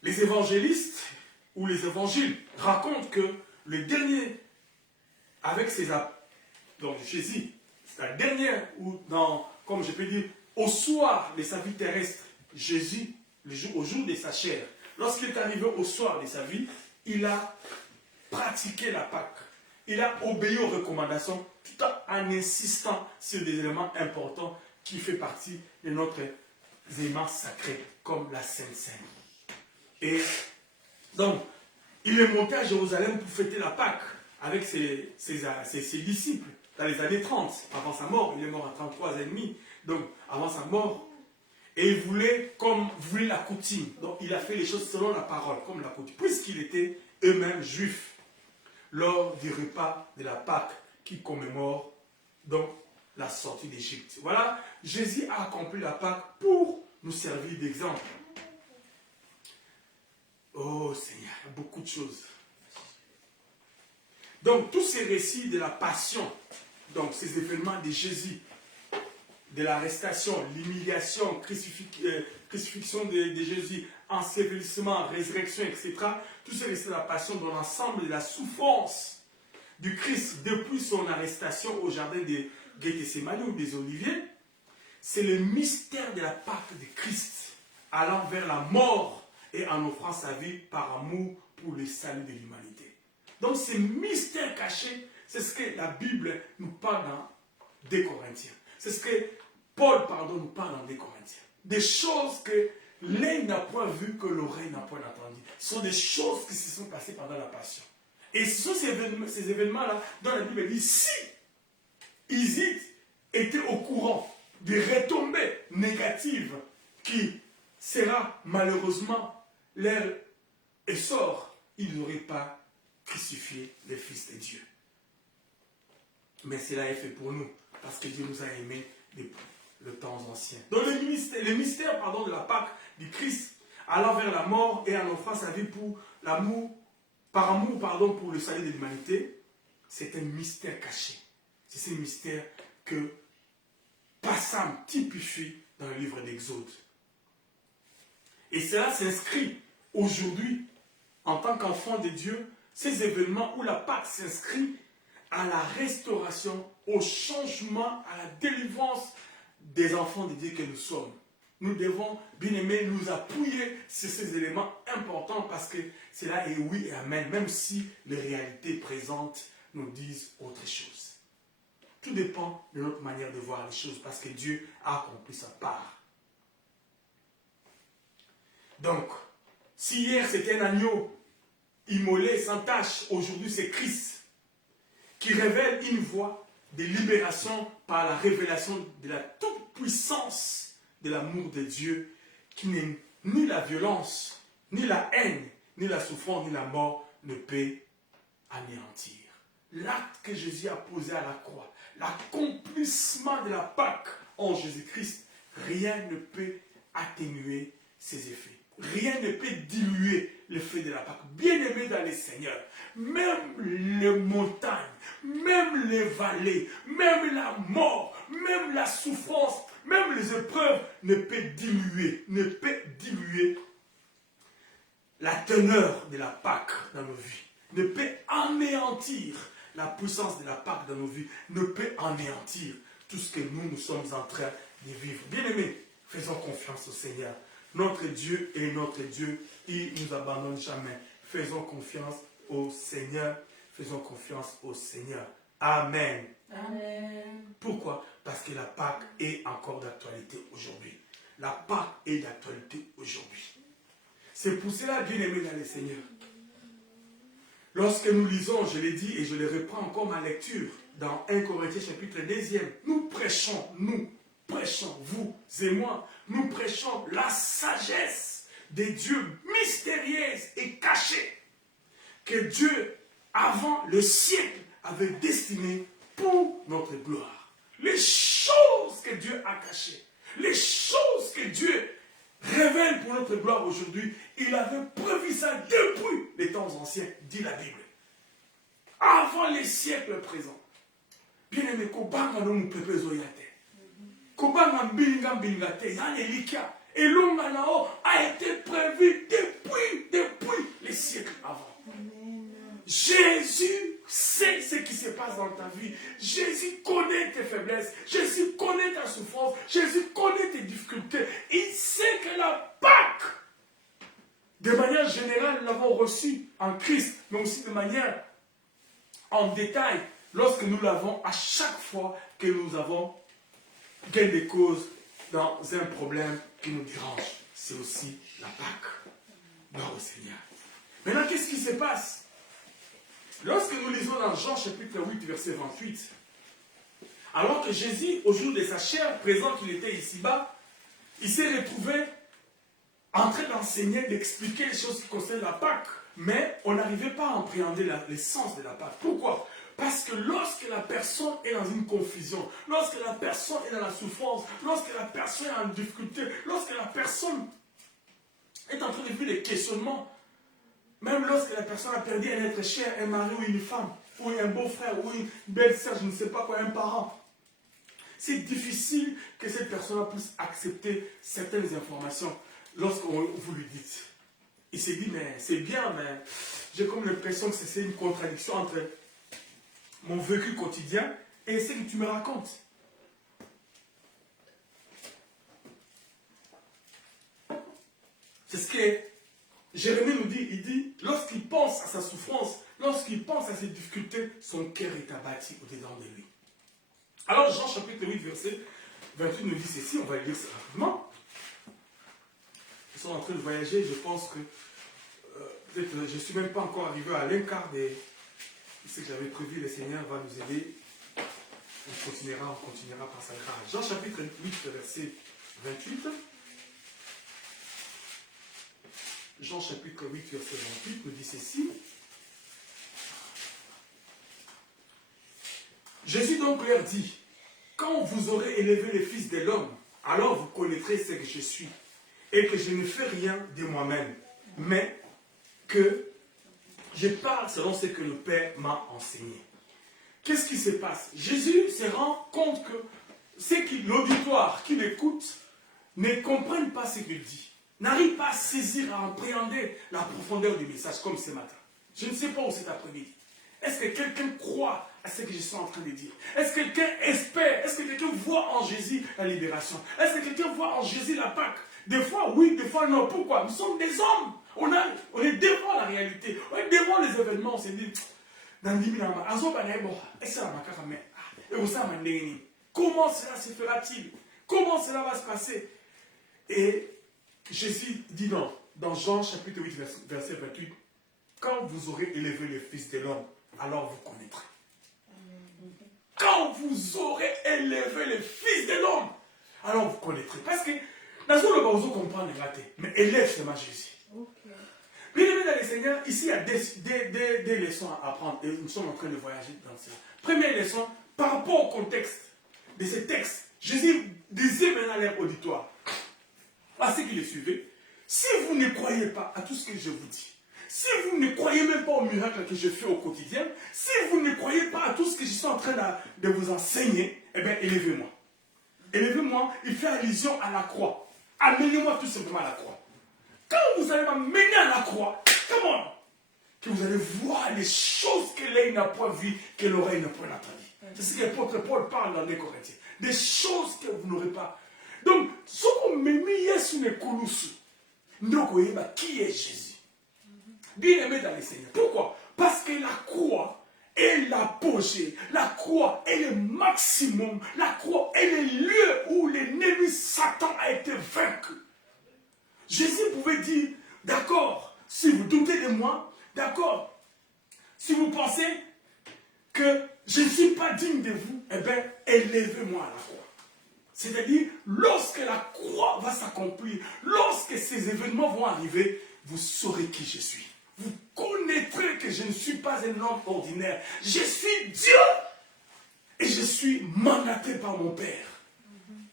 les évangélistes ou les évangiles racontent que le dernier, avec ses donc Jésus, c'est la dernière, ou dans, comme je peux dire, au soir de sa vie terrestre, Jésus, au jour de sa chair, lorsqu'il est arrivé au soir de sa vie, il a pratiqué la Pâque. Il a obéi aux recommandations tout en insistant sur des éléments importants qui font partie de notre élément sacré, comme la Sainte Seine. Et donc, il est monté à Jérusalem pour fêter la Pâque avec ses disciples dans les années 30, avant sa mort. Il est mort à 33 ans et demi, donc avant sa mort. Et il voulait, comme voulait la coutume. Donc, il a fait les choses selon la parole, comme la coutume, puisqu'il était eux-mêmes juifs, lors du repas de la Pâque qui commémore donc la sortie d'Égypte. Voilà, Jésus a accompli la Pâque pour nous servir d'exemple. Oh Seigneur, il y a beaucoup de choses. Donc, tous ces récits de la passion, donc ces événements de Jésus, de l'arrestation, l'humiliation, crucifixion de Jésus, ensevelissement, résurrection, etc. Tous ces récits de la passion dans l'ensemble de la souffrance du Christ depuis son arrestation au jardin de Gethsémani ou des Oliviers, c'est le mystère de la Pâque de Christ allant vers la mort et en offrant sa vie par amour pour le salut de l'humanité. Donc ces mystères cachés, c'est ce que la Bible nous parle dans 2 Corinthiens. C'est ce que Paul, nous parle dans 2 Corinthiens. Des choses que l'œil n'a point vu, que l'oreille n'a point entendu. Ce sont des choses qui se sont passées pendant la Passion. Et ce sont ces événements-là dont la Bible dit, si ils étaient au courant des retombées négatives qui sera malheureusement leur essor, ils n'auraient pas crucifié le Fils de Dieu. Mais cela est fait pour nous, parce que Dieu nous a aimés depuis le temps ancien. Donc le mystère de la Pâque du Christ, allant vers la mort et en offrant sa vie pour l'amour, par amour pour le salut de l'humanité, c'est un mystère caché. C'est ce mystère que Passam typifie dans le livre d'Exode. Et cela s'inscrit aujourd'hui, en tant qu'enfant de Dieu, ces événements où la Pâque s'inscrit à la restauration, au changement, à la délivrance des enfants de Dieu que nous sommes. Nous devons, bien aimés, nous appuyer sur ces éléments importants parce que cela est oui et amen, même si les réalités présentes nous disent autre chose. Tout dépend de notre manière de voir les choses parce que Dieu a accompli sa part. Donc, si hier c'était un agneau immolé sans tache, aujourd'hui c'est Christ qui révèle une voie de libération par la révélation de la toute-puissance de l'amour de Dieu qui n'est ni la violence, ni la haine, ni la souffrance, ni la mort ne peut anéantir. L'acte que Jésus a posé à la croix, l'accomplissement de la Pâque en Jésus-Christ, rien ne peut atténuer ses effets. Rien ne peut diluer l'effet de la Pâque. Bien-aimé dans le Seigneur, même les montagnes, même les vallées, même la mort, même la souffrance, même les épreuves ne peuvent diluer la teneur de la Pâque dans nos vies, ne peut anéantir la puissance de la Pâque dans nos vies, ne peut anéantir tout ce que nous sommes en train de vivre. Bien-aimés, faisons confiance au Seigneur. Notre Dieu est notre Dieu, il ne nous abandonne jamais. Faisons confiance au Seigneur, faisons confiance au Seigneur. Amen. Amen. Pourquoi? Parce que la Pâque est encore d'actualité aujourd'hui. La Pâque est d'actualité aujourd'hui. C'est pour cela, bien-aimé dans le Seigneur, Lorsque nous lisons, je l'ai dit et je le reprends encore ma lecture, dans 1 Corinthiens chapitre 2, nous prêchons, vous et moi, nous prêchons la sagesse des dieux mystérieuse et cachée que Dieu, avant le siècle, avait destiné pour notre gloire. Les choses que Dieu a cachées, les choses que Dieu révèle pour notre gloire aujourd'hui, il avait prévu ça depuis les temps anciens, dit la Bible. Avant les siècles présents. Bien aimé, kobanga no mupepe zoyate. Kobanga mbilinga mbilingate, yani likia. Et l'onganao a été prévu depuis les siècles avant. Jésus sait ce qui se passe dans ta vie. Jésus connaît tes faiblesses. Jésus connaît ta souffrance. Jésus connaît tes difficultés. Il sait que la Pâque, de manière générale, nous l'avons reçue en Christ, mais aussi de manière en détail, lorsque nous l'avons à chaque fois que nous avons gain de cause dans un problème qui nous dérange. C'est aussi la Pâque. Gloire au Seigneur. Maintenant, qu'est-ce qui se passe? Lorsque nous lisons dans Jean chapitre 8, verset 28, alors que Jésus, au jour de sa chair, présent qu'il était ici-bas, il s'est retrouvé en train d'enseigner, d'expliquer les choses qui concernent la Pâque, mais on n'arrivait pas à appréhender l'essence de la Pâque. Pourquoi? Parce que lorsque la personne est dans une confusion, lorsque la personne est dans la souffrance, lorsque la personne est en difficulté, lorsque la personne est en train de vivre des questionnements, même lorsque la personne a perdu un être cher, un mari ou une femme, ou un beau-frère, ou une belle-sœur, je ne sais pas quoi, un parent, c'est difficile que cette personne puisse accepter certaines informations lorsqu'on vous lui dites. Il s'est dit, mais c'est bien, mais j'ai comme l'impression que c'est une contradiction entre mon vécu quotidien et ce que tu me racontes. C'est ce que Jérémie nous dit. Il dit, lorsqu'il pense à sa souffrance, lorsqu'il pense à ses difficultés, son cœur est abattu au-dedans de lui. Alors Jean chapitre 8, verset 28 nous dit ceci, on va lire ça rapidement. Ils sont en train de voyager, je pense que peut-être je ne suis même pas encore arrivé à l'inquart de ce que j'avais prévu. Le Seigneur va nous aider. On continuera par sa grâce. Jean chapitre 8, verset 28. Jean chapitre 8, verset 28 nous dit ceci. Jésus donc leur dit, quand vous aurez élevé le Fils de l'homme, alors vous connaîtrez ce que je suis, et que je ne fais rien de moi-même, mais que je parle selon ce que le Père m'a enseigné. Qu'est-ce qui se passe? Jésus se rend compte que l'auditoire qui l'écoute ne comprennent pas ce qu'il dit, n'arrive pas à saisir, à appréhender la profondeur du message comme ce matin. Je ne sais pas où cet après-midi. Est-ce que quelqu'un croit à ce que je suis en train de dire? Est-ce que quelqu'un espère? Est-ce que quelqu'un voit en Jésus la libération? Est-ce que quelqu'un voit en Jésus la Pâque? Des fois oui, des fois non. Pourquoi? Nous sommes des hommes. On est devant la réalité. On est devant les événements. On s'est dit, comment cela se fera-t-il? Comment cela va se passer? Et Jésus dit non, dans Jean chapitre 8, verset 28, quand vous aurez élevé le Fils de l'homme, alors vous connaîtrez. Quand vous aurez élevé le Fils de l'homme, alors vous connaîtrez. Parce que, dans ce que vous comprenez, mais élève seulement Jésus. Bien aimé dans le Seigneur, ici il y a des leçons à apprendre et nous sommes en train de voyager dans cela. Première leçon, par rapport au contexte de ce texte, Jésus disait maintenant à leur auditoire, à ceux qui le suivaient, si vous ne croyez pas à tout ce que je vous dis, si vous ne croyez même pas aux miracles que je fais au quotidien, si vous ne croyez pas à tout ce que je suis en train de vous enseigner, eh bien élevez-moi. Élevez-moi, il fait allusion à la croix. Amenez-moi tout simplement à la croix. Quand vous allez m'amener à la croix, comment? Que vous allez voir les choses que l'œil n'a pas vues, que l'oreille n'a pas entendues. C'est ce que l'apôtre Paul parle dans les Corinthiens. Des choses que vous n'aurez pas. Donc, ce qu'on me met sur les colossaux, qui est Jésus? Bien aimé dans les Seigneurs. Pourquoi? Parce que la croix est l'apogée. La croix est le maximum. La croix est le lieu où l'ennemi Satan a été vaincu. Jésus pouvait dire, d'accord, si vous doutez de moi, d'accord, Si vous pensez que je ne suis pas digne de vous, eh bien, élevez-moi à la croix. C'est-à-dire, lorsque la croix va s'accomplir, lorsque ces événements vont arriver, vous saurez qui je suis. Vous connaîtrez que je ne suis pas un homme ordinaire. Je suis Dieu et je suis mandaté par mon Père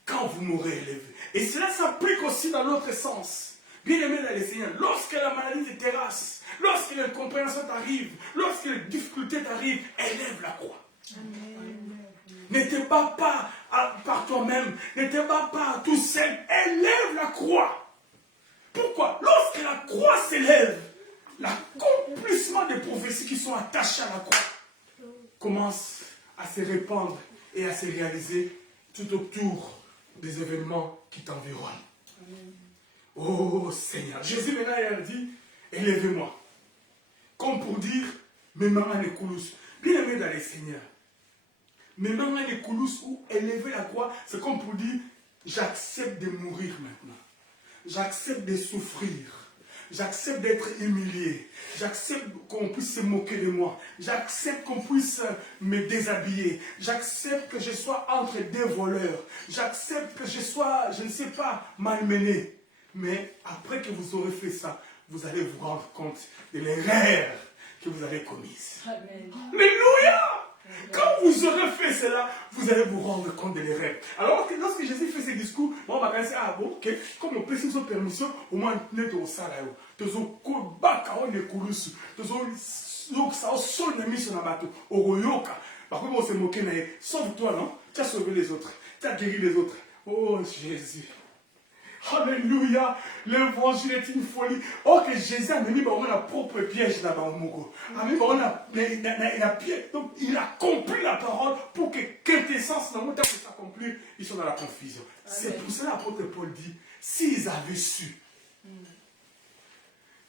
quand vous m'aurez élevé. Et cela s'applique aussi dans l'autre sens. Bien-aimé dans les Seigneurs, lorsque la maladie te terrasse, lorsque l'incompréhension t'arrive, lorsque les difficultés t'arrivent, élève la croix. Ne te bats pas par toi-même, ne te bats pas tout seul, élève la croix. Pourquoi? Lorsque la croix s'élève, l'accomplissement des prophéties qui sont attachées à la croix commence à se répandre et à se réaliser tout autour des événements qui t'environnent. Oh Seigneur, Jésus maintenant il a dit, élevez-moi. Comme pour dire, mes mamans les coulous. Bien aimé dans les Seigneurs. Mes mamans les coulous ou élever la croix, c'est comme pour dire, j'accepte de mourir maintenant. J'accepte de souffrir. J'accepte d'être humilié. J'accepte qu'on puisse se moquer de moi. J'accepte qu'on puisse me déshabiller. J'accepte que je sois entre deux voleurs. J'accepte que je sois, je ne sais pas, malmené. Mais après que vous aurez fait ça, vous allez vous rendre compte de l'erreur que vous avez commise. Amen. Alléluia! Quand vous aurez fait cela, vous allez vous rendre compte de l'erreur. Alors que lorsque Jésus fait ce discours, on va penser, ah bon, ok, comme on peut se faire permission, au moins on est au salaire. Tozo baka on est coulous. Tozo ça sol na mission na bateau. Oroyoka. Par contre, on se moquer na sauve-toi, non? Tu as sauvé les autres. Tu as guéri les autres. Oh Jésus. Alléluia, l'évangile est une folie. Oh, que Jésus a mis la propre piège là-bas au Mogo. Donc, il accomplit la parole pour que quintessence, dans le temps de s'accomplir, ils sont dans la confusion. C'est pour cela l'apôtre Paul dit, s'ils avaient su,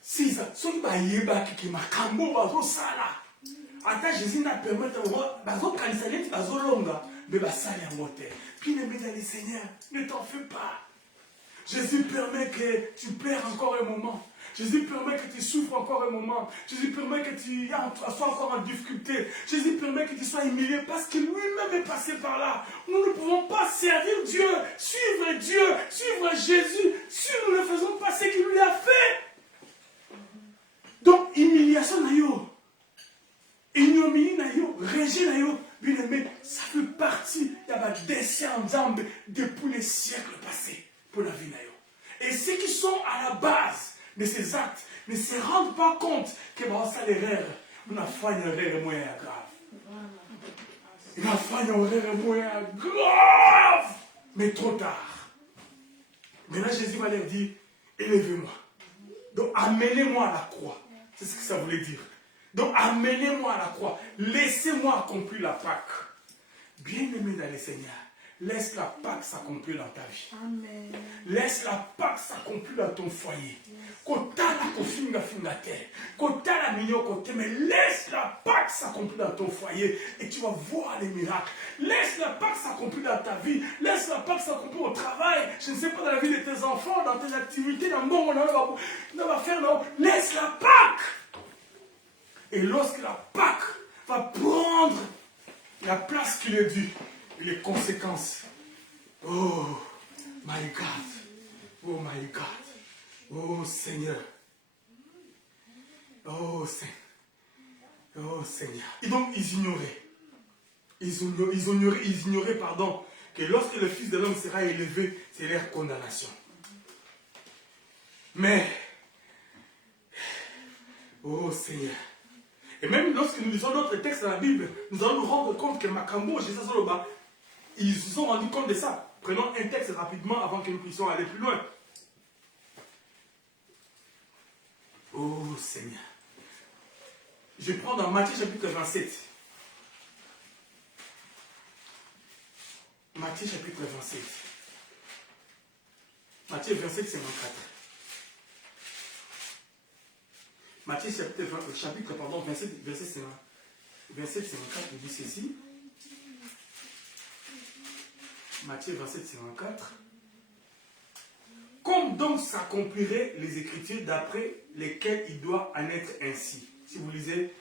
s'ils avaient su, attends, Jésus n'a permis de voir, mais puis ne met dans les Seigneurs, ne t'en fais pas. Jésus permet que tu pleures encore un moment. Jésus permet que tu souffres encore un moment. Jésus permet que tu sois encore en difficulté. Jésus permet que tu sois humilié parce que lui-même est passé par là. Nous ne pouvons pas servir Dieu, suivre Jésus, si nous ne faisons pas ce qu'il lui a fait. Donc, humiliation naïo, ignominie naïo, rejet naïo, bien aimé, ça fait partie de dessin en zambe depuis les siècles passés. Pour la vie. Et ceux qui sont à la base de ces actes ne se rendent pas compte que ça l'erreur. On a fait une erreur moins grave. On a fait une erreur moins grave. Mais trop tard. Maintenant Jésus va leur dire, élevez-moi. Donc amenez-moi à la croix. C'est ce que ça voulait dire. Donc amenez-moi à la croix. Laissez-moi accomplir la Pâque. Bien-aimé dans le Seigneur. Laisse la Pâque s'accomplir dans ta vie. Amen. Laisse la Pâque s'accomplir dans ton foyer. Mais laisse la Pâque s'accomplir dans ton foyer et tu vas voir les miracles. Laisse la Pâque s'accomplir dans ta vie. Laisse la Pâque s'accomplir au travail. Je ne sais pas, dans la vie de tes enfants, dans tes activités, dans le monde, on va faire. Non. Laisse la Pâque. Et lorsque la Pâque va prendre la place qu'il est due, et les conséquences. Oh my God. Oh my God. Oh Seigneur. Oh Seigneur. Oh Seigneur. Et donc ils ignoraient. Ils ignoraient, pardon, que lorsque le Fils de l'homme sera élevé, c'est leur condamnation. Mais, oh Seigneur. Et même lorsque nous lisons d'autres textes dans la Bible, nous allons nous rendre compte que Makambo, Jésus Soloba, ils se sont rendus compte de ça. Prenons un texte rapidement avant que nous puissions aller plus loin. Oh Seigneur. Je prends dans Matthieu chapitre 27. Matthieu chapitre 27. Matthieu 27, 54. Matthieu chapitre 27, verset 54, il dit ceci. Matthieu 27, 54. Comme donc s'accompliraient les Écritures d'après lesquelles il doit en être ainsi. Si vous lisez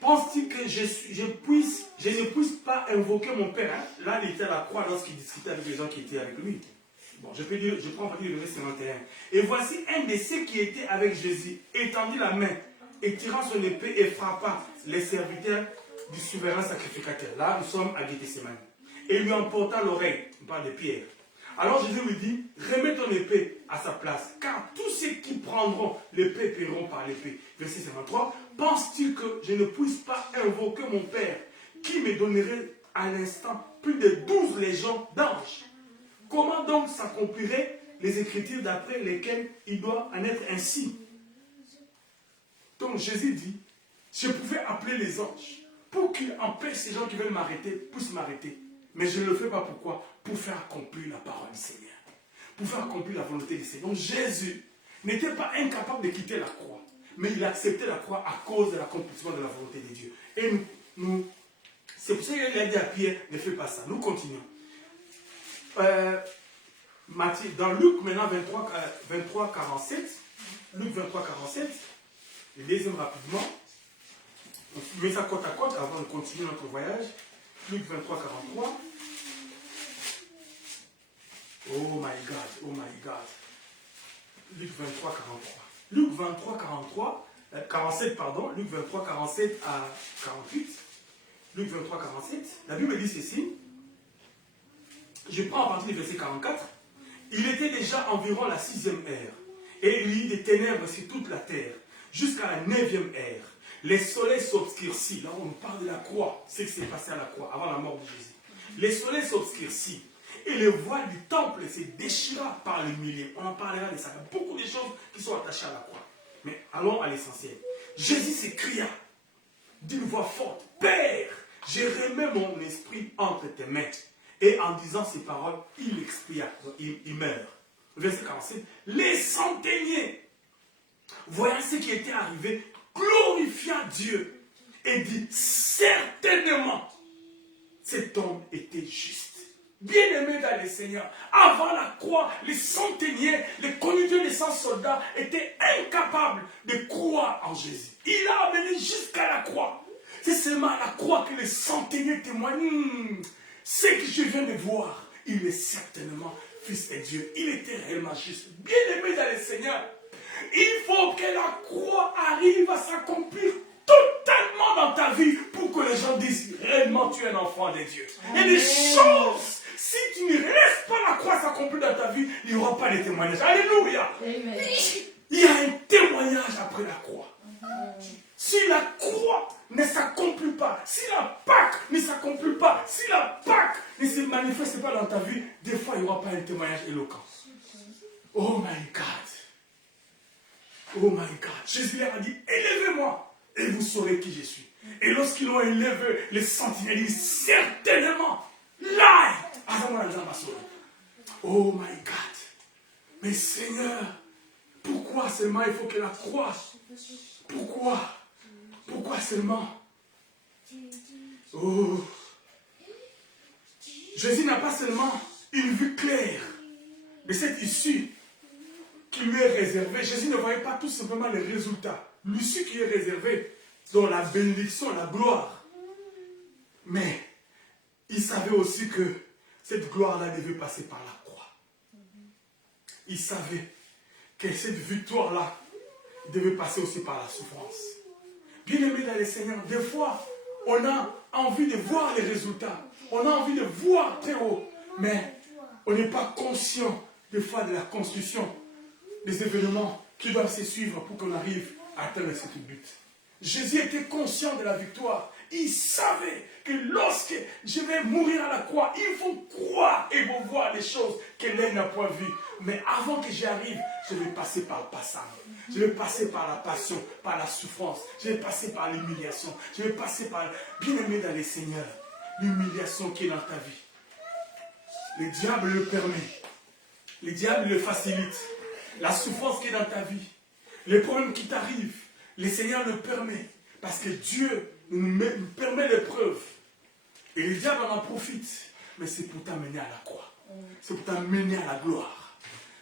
pense-t-il que je ne puisse pas invoquer mon Père? Là, il était à la croix lorsqu'il discutait avec les gens qui étaient avec lui. Bon, je prends en partie le verset 51. Et voici un de ceux qui étaient avec Jésus, étendit la main et tirant son épée et frappa les serviteurs du souverain sacrificateur. Là, nous sommes à Gethsémani. Et lui emporta l'oreille, on parle de Pierre. Alors Jésus lui dit, remets ton épée à sa place, car tous ceux qui prendront l'épée paieront par l'épée. Verset 53, pense-t-il que je ne puisse pas invoquer mon Père, qui me donnerait à l'instant plus de 12 légions d'anges? Comment donc s'accompliraient les Écritures d'après lesquelles il doit en être ainsi? Donc Jésus dit, je pouvais appeler les anges pour qu'ils empêchent ces gens qui veulent m'arrêter, puissent m'arrêter. Mais je ne le fais pas pourquoi? Pour faire accomplir la parole du Seigneur. Pour faire accomplir la volonté du Seigneur. Donc Jésus n'était pas incapable de quitter la croix. Mais il acceptait la croix à cause de l'accomplissement de la volonté de Dieu. Et c'est pour ça qu'il a dit à Pierre, ne fais pas ça. Nous continuons. Matthieu, dans Luc maintenant 23, 47. Luc 23, 47. Le deuxième rapidement. On met ça côte à côte avant de continuer notre voyage. Luc 23, 43. Oh my God, oh my God. Luc 23, 43. Luc 23, 47, pardon. Luc 23, 47 à 48. Luc 23, 47. La Bible dit ceci. Je prends à partir du verset 44. Il était déjà environ la 6e heure. Et il y eut des ténèbres sur toute la terre. Jusqu'à la 9e heure. Les soleils s'obscurcit. Là, on nous parle de la croix. C'est ce qui s'est passé à la croix, avant la mort de Jésus. Les soleils s'obscurcit. Et le voile du temple se déchira par le milieu. On en parlera de ça. Il y a beaucoup de choses qui sont attachées à la croix. Mais allons à l'essentiel. Jésus s'écria d'une voix forte, Père, je remets mon esprit entre tes mains. Et en disant ces paroles, il expira, il meurt. Verset 47. Les centeniers, voyant ce qui était arrivé, glorifia Dieu et dit, certainement, cet homme était juste. Bien-aimés dans le Seigneur, avant la croix, les centeniers, les conducteurs des 100 soldats étaient incapables de croire en Jésus. Il a amené jusqu'à la croix. C'est seulement à la croix que les centeniers témoignent. Ce que je viens de voir, il est certainement Fils de Dieu. Il était réellement juste. Bien-aimés dans le Seigneur, il faut que la croix arrive à s'accomplir totalement dans ta vie pour que les gens disent réellement tu es un enfant de Dieu. Il y a des choses, si tu ne laisses pas la croix s'accomplir dans ta vie, il n'y aura pas de témoignage. Alléluia. Amen. Il y a un témoignage après la croix. Si la croix ne s'accomplit pas, si la Pâque ne s'accomplit pas, si la Pâque ne se manifeste pas dans ta vie, des fois il n'y aura pas un témoignage éloquent. Oh my God. Oh my God. Jésus leur a dit, élevez-moi et vous saurez qui je suis. Et lorsqu'ils l'ont élevé, les sentinelles disent, certainement, là, oh my God. Mais Seigneur, pourquoi seulement il faut que la croix? Pourquoi? Pourquoi seulement? Oh. Jésus n'a pas seulement une vue claire de cette issue qui lui est réservée. Jésus ne voyait pas tout simplement les résultats. L'issue qui est réservée, dans la bénédiction, la gloire. Mais il savait aussi que cette gloire-là devait passer par la croix. Il savait que cette victoire-là devait passer aussi par la souffrance. Bien-aimés dans le Seigneur, des fois, on a envie de voir les résultats. On a envie de voir très haut. Mais on n'est pas conscient des fois de la construction des événements qui doivent se suivre pour qu'on arrive à atteindre ce but. Jésus était conscient de la victoire. Il savait que lorsque je vais mourir à la croix, il faut croire et vous voir les choses que l'œil n'a point vues. Mais avant que j'y arrive, je vais passer par le passage. Je vais passer par la passion, par la souffrance. Je vais passer par l'humiliation. Je vais passer par, bien-aimé dans les Seigneurs, l'humiliation qui est dans ta vie. Le diable le permet. Le diable le facilite. La souffrance qui est dans ta vie. Les problèmes qui t'arrivent. Le Seigneur le permet. Parce que Dieu nous permet l'épreuve. Et le diable en profite. Mais c'est pour t'amener à la croix. C'est pour t'amener à la gloire.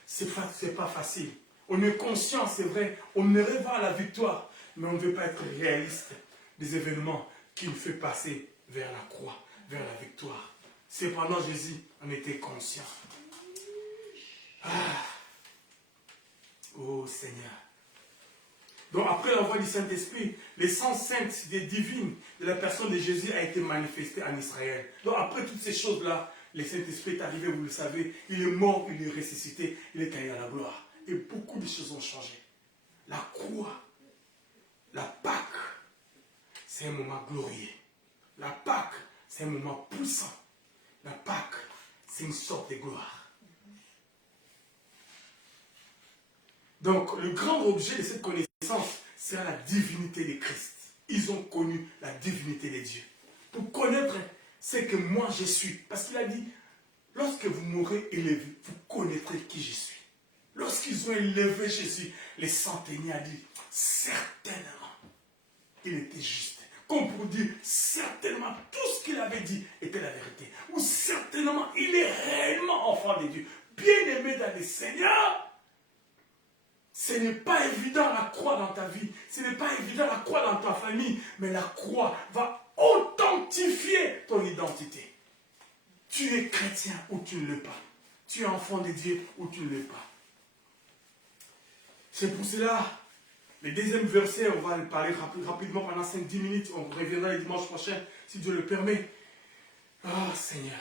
C'est pas facile. On est conscient, c'est vrai. On aimerait voir la victoire. Mais on ne veut pas être réaliste. des événements qui nous fait passer vers la croix, vers la victoire. Cependant, Jésus en était conscient. Ah. Oh Seigneur. Donc après l'envoi du Saint-Esprit, l'essence sainte et divine de la personne de Jésus a été manifestée en Israël. Donc après toutes ces choses-là, le Saint-Esprit est arrivé, vous le savez, il est mort, il est ressuscité, il est allé à la gloire. Et beaucoup de choses ont changé. La croix, la Pâque, c'est un moment glorieux. La Pâque, c'est un moment puissant. La Pâque, c'est une sorte de gloire. Donc, le grand objet de cette connaissance, c'est la divinité de Christ. Ils ont connu la divinité de Dieu. Pour connaître ce que moi je suis. Parce qu'il a dit, lorsque vous m'aurez élevé, vous connaîtrez qui je suis. Lorsqu'ils ont élevé Jésus, les centeniers a dit, certainement, il était juste. Comme pour dire, certainement, tout ce qu'il avait dit était la vérité. Ou certainement, il est réellement enfant de Dieu. Bien-aimé dans le Seigneur, ce n'est pas évident la croix dans ta vie. Ce n'est pas évident la croix dans ta famille. Mais la croix va authentifier ton identité. Tu es chrétien ou tu ne l'es pas. Tu es enfant de Dieu ou tu ne l'es pas. C'est pour cela, le deuxième verset, on va le parler rapidement pendant 5-10 minutes. On reviendra le dimanche prochain, si Dieu le permet. Ah, Seigneur.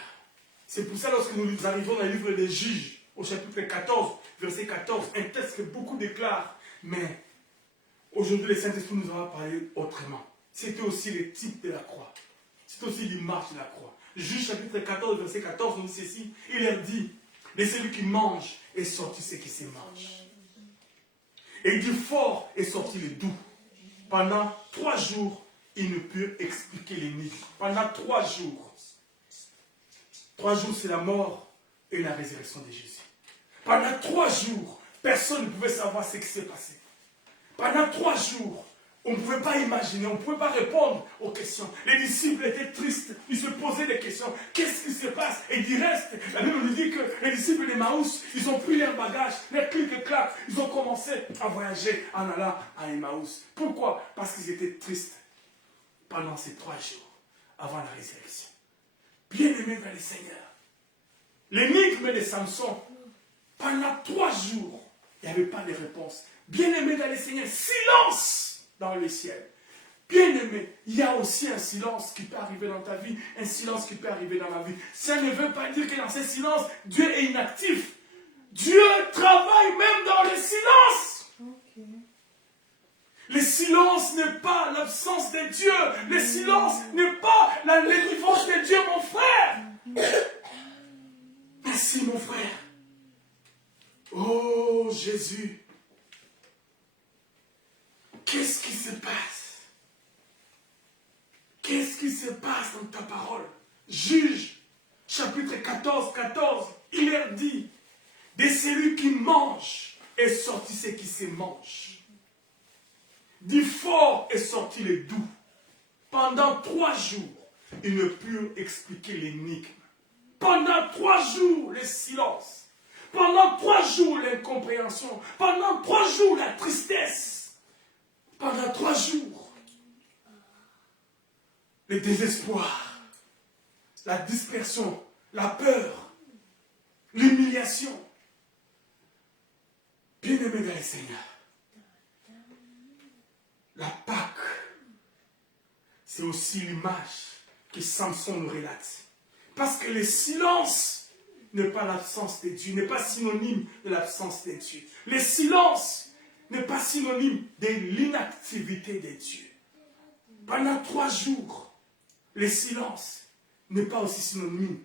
C'est pour ça, lorsque nous arrivons dans le livre des Juges, au chapitre 14, verset 14, un texte que beaucoup déclarent. Mais aujourd'hui, le Saint-Esprit nous en a parlé autrement. C'était aussi le type de la croix. C'est aussi l'image de la croix. Juge chapitre 14, verset 14, nous dit ceci. Il leur dit, de celui qui mange est sorti ce qui se mange. Et du fort est sorti le doux. Pendant 3 jours, ils ne purent expliquer l'énigme. Pendant 3 jours. 3 jours, c'est la mort et la résurrection de Jésus. Pendant 3 jours, personne ne pouvait savoir ce qui s'est passé. Pendant 3 jours, on ne pouvait pas imaginer, on ne pouvait pas répondre aux questions. Les disciples étaient tristes, ils se posaient des questions. Qu'est-ce qui se passe? Et du reste, la Bible nous dit que les disciples d'Emmaüs, ils ont pris leurs bagages, les clic-clac, ils ont commencé à voyager en allant à Emmaüs. Pourquoi? Parce qu'ils étaient tristes pendant ces 3 jours avant la résurrection. Bien-aimés dans le Seigneur, l'énigme de Samson, pendant 3 jours, il n'y avait pas de réponse. Bien-aimés dans le Seigneur, silence dans le ciel. Bien-aimé, il y a aussi un silence qui peut arriver dans ta vie, un silence qui peut arriver dans ma vie. Ça ne veut pas dire que dans ce silence, Dieu est inactif. Dieu travaille même dans le silence. Okay. Le silence n'est pas l'absence de Dieu. Le silence n'est pas la délivrance de Dieu, mon frère. Merci, mon frère. Oh, Jésus. Qu'est-ce qui se passe? Qu'est-ce qui se passe dans ta parole? Juge, chapitre 14, 14, il leur dit, de celui qui mange est sorti ce qui se mange. Du fort est sorti le doux. Pendant 3 jours, ils ne purent expliquer l'énigme. Pendant 3 jours, le silence. Pendant 3 jours, l'incompréhension. Pendant 3 jours, la tristesse. Pendant 3 jours, le désespoir, la dispersion, la peur, l'humiliation. Bien-aimé dans le Seigneur, la Pâque, c'est aussi l'image que Samson nous relate. Parce que le silence n'est pas l'absence de Dieu, n'est pas synonyme de l'absence de Dieu. Le silence n'est pas synonyme de l'inactivité de Dieu. Pendant 3 jours, le silence n'est pas aussi synonyme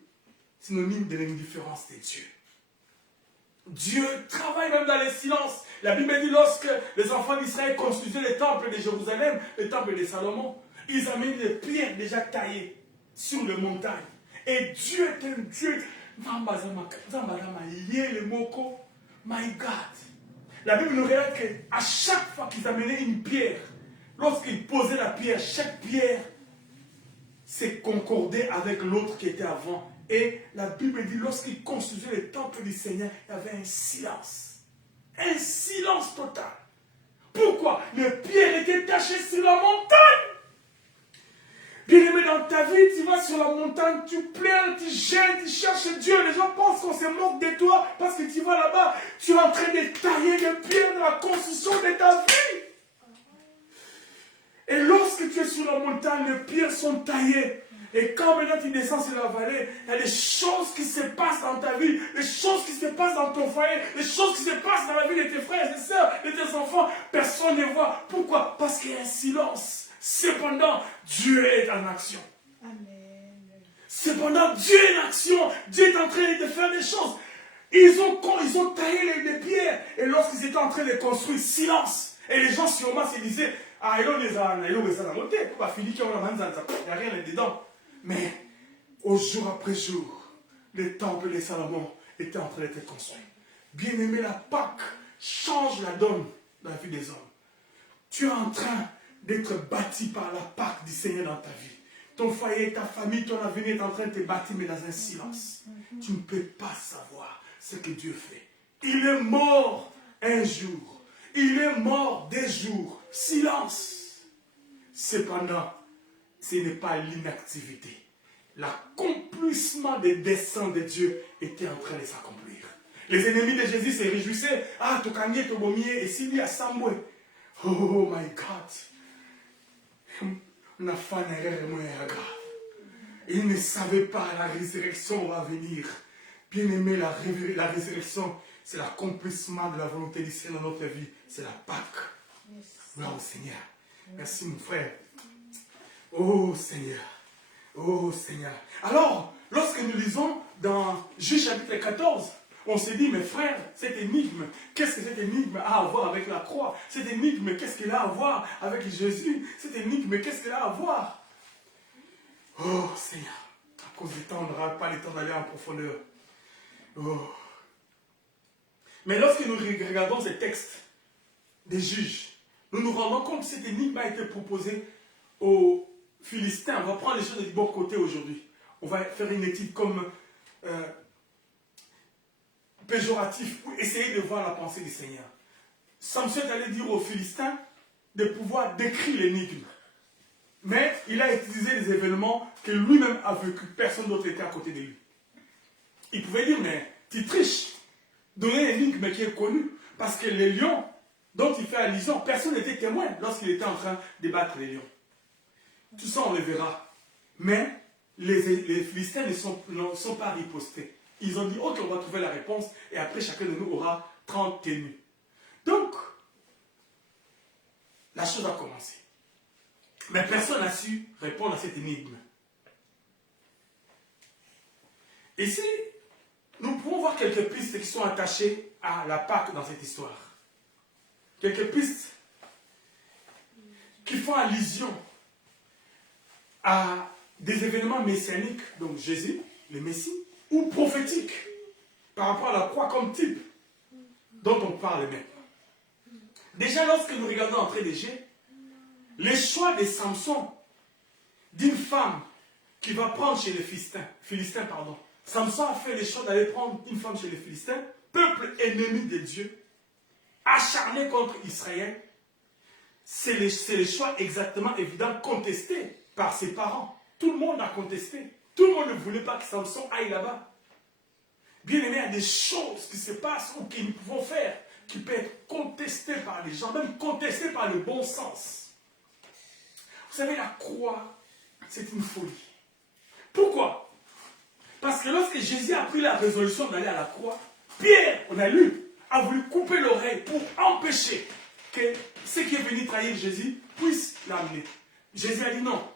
de l'indifférence de Dieu. Dieu travaille même dans le silence. La Bible dit lorsque les enfants d'Israël construisaient le temple de Jérusalem, le temple de Salomon, ils amenaient des pierres déjà taillées sur les montagnes. Et Dieu est un Dieu. My God. La Bible nous relate qu'à chaque fois qu'ils amenaient une pierre, lorsqu'ils posaient la pierre, chaque pierre s'est concordée avec l'autre qui était avant. Et la Bible dit, lorsqu'ils construisaient le temple du Seigneur, il y avait un silence. Un silence total. Pourquoi? Les pierres étaient tachées sur la montagne. dans ta vie, tu vas sur la montagne, tu pleures, tu gênes, tu cherches Dieu. Les gens pensent qu'on se moque de toi parce que tu vas là-bas, tu es en train de tailler des pierres dans la construction de ta vie. Et lorsque tu es sur la montagne, les pierres sont taillées. Et quand maintenant tu descends sur la vallée, il y a des choses qui se passent dans ta vie, des choses qui se passent dans ton foyer, des choses qui se passent dans la vie de tes frères, de tes sœurs, de tes enfants. Personne ne voit. Pourquoi? Parce qu'il y a un silence. Cependant, Dieu est en action. Amen. Cependant, Dieu est en action. Dieu est en train de faire des choses. Ils ont taillé les pierres. Et lorsqu'ils étaient en train de construire, silence. Et les gens sûrement se disaient, ah, il n'y a rien là-dedans. Mais au jour après jour, le temple de Salomon était en train d'être construit. Bien-aimé, la Pâque change la donne dans la vie des hommes. Tu es en train d'être bâti par la Pâque du Seigneur dans ta vie. Ton foyer, ta famille, ton avenir est en train de te bâtir, mais dans un silence. Tu ne peux pas savoir ce que Dieu fait. Il est mort un jour. Il est mort des jours. Silence. Cependant, ce n'est pas l'inactivité. L'accomplissement des desseins de Dieu était en train de s'accomplir. Les ennemis de Jésus se réjouissaient. Ah, tu connais, tu bomier, et s'il y a Samoué. Oh my God. Ils ne savaient pas la résurrection va venir. Bien aimé, la résurrection, c'est l'accomplissement de la volonté du Seigneur dans notre vie. C'est la Pâque. Gloire au Seigneur. Merci mon frère. Oh Seigneur. Oh Seigneur. Alors, lorsque nous lisons dans Juge chapitre 14, on s'est dit, mes frères, cette énigme, qu'est-ce que cette énigme a à voir avec la croix? Cette énigme, qu'est-ce qu'elle a à voir avec Jésus? Cette énigme, qu'est-ce qu'elle a à voir? Oh Seigneur, à cause du temps, on n'aura pas le temps d'aller en profondeur. Oh. Mais lorsque nous regardons ces textes des juges, nous nous rendons compte que cette énigme a été proposée aux Philistins. On va prendre les choses du bon côté aujourd'hui. On va faire une étude comme péjoratif pour essayer de voir la pensée du Seigneur. Samson allait dire aux Philistins de pouvoir décrire l'énigme. Mais il a utilisé des événements que lui-même a vécu. Personne d'autre était à côté de lui. Il pouvait dire, mais tu triches. Donner l'énigme qui est connue. Parce que les lions dont il fait allusion, personne n'était témoin lorsqu'il était en train de battre les lions. Tout ça, on le verra. Mais les Philistins ne sont pas ripostés. Ils ont dit, ok, on va trouver la réponse. Et après, chacun de nous aura 30 tenues. Donc, la chose a commencé. Mais personne n'a su répondre à cette énigme. Ici, nous pouvons voir quelques pistes qui sont attachées à la Pâque dans cette histoire. Quelques pistes qui font allusion à des événements messianiques, donc Jésus, le Messie, ou prophétiques, par rapport à la croix comme type, dont on parle maintenant. Déjà, lorsque nous regardons l'entrée des Jeux, le choix de Samson, d'une femme qui va prendre chez les Philistins, Samson a fait le choix d'aller prendre une femme chez les Philistins, peuple ennemi de Dieu, acharné contre Israël. C'est le choix exactement évident, contesté par ses parents. Tout le monde a contesté. Tout le monde ne voulait pas que Samson aille là-bas. Bien aimé, il y a des choses qui se passent ou que nous pouvons faire qui peuvent être contestées par les gens, même contestées par le bon sens. Vous savez, la croix, c'est une folie. Pourquoi? Parce que lorsque Jésus a pris la résolution d'aller à la croix, Pierre, on a lu, a voulu couper l'oreille pour empêcher que ceux qui est venu trahir Jésus puissent l'amener. Jésus a dit non,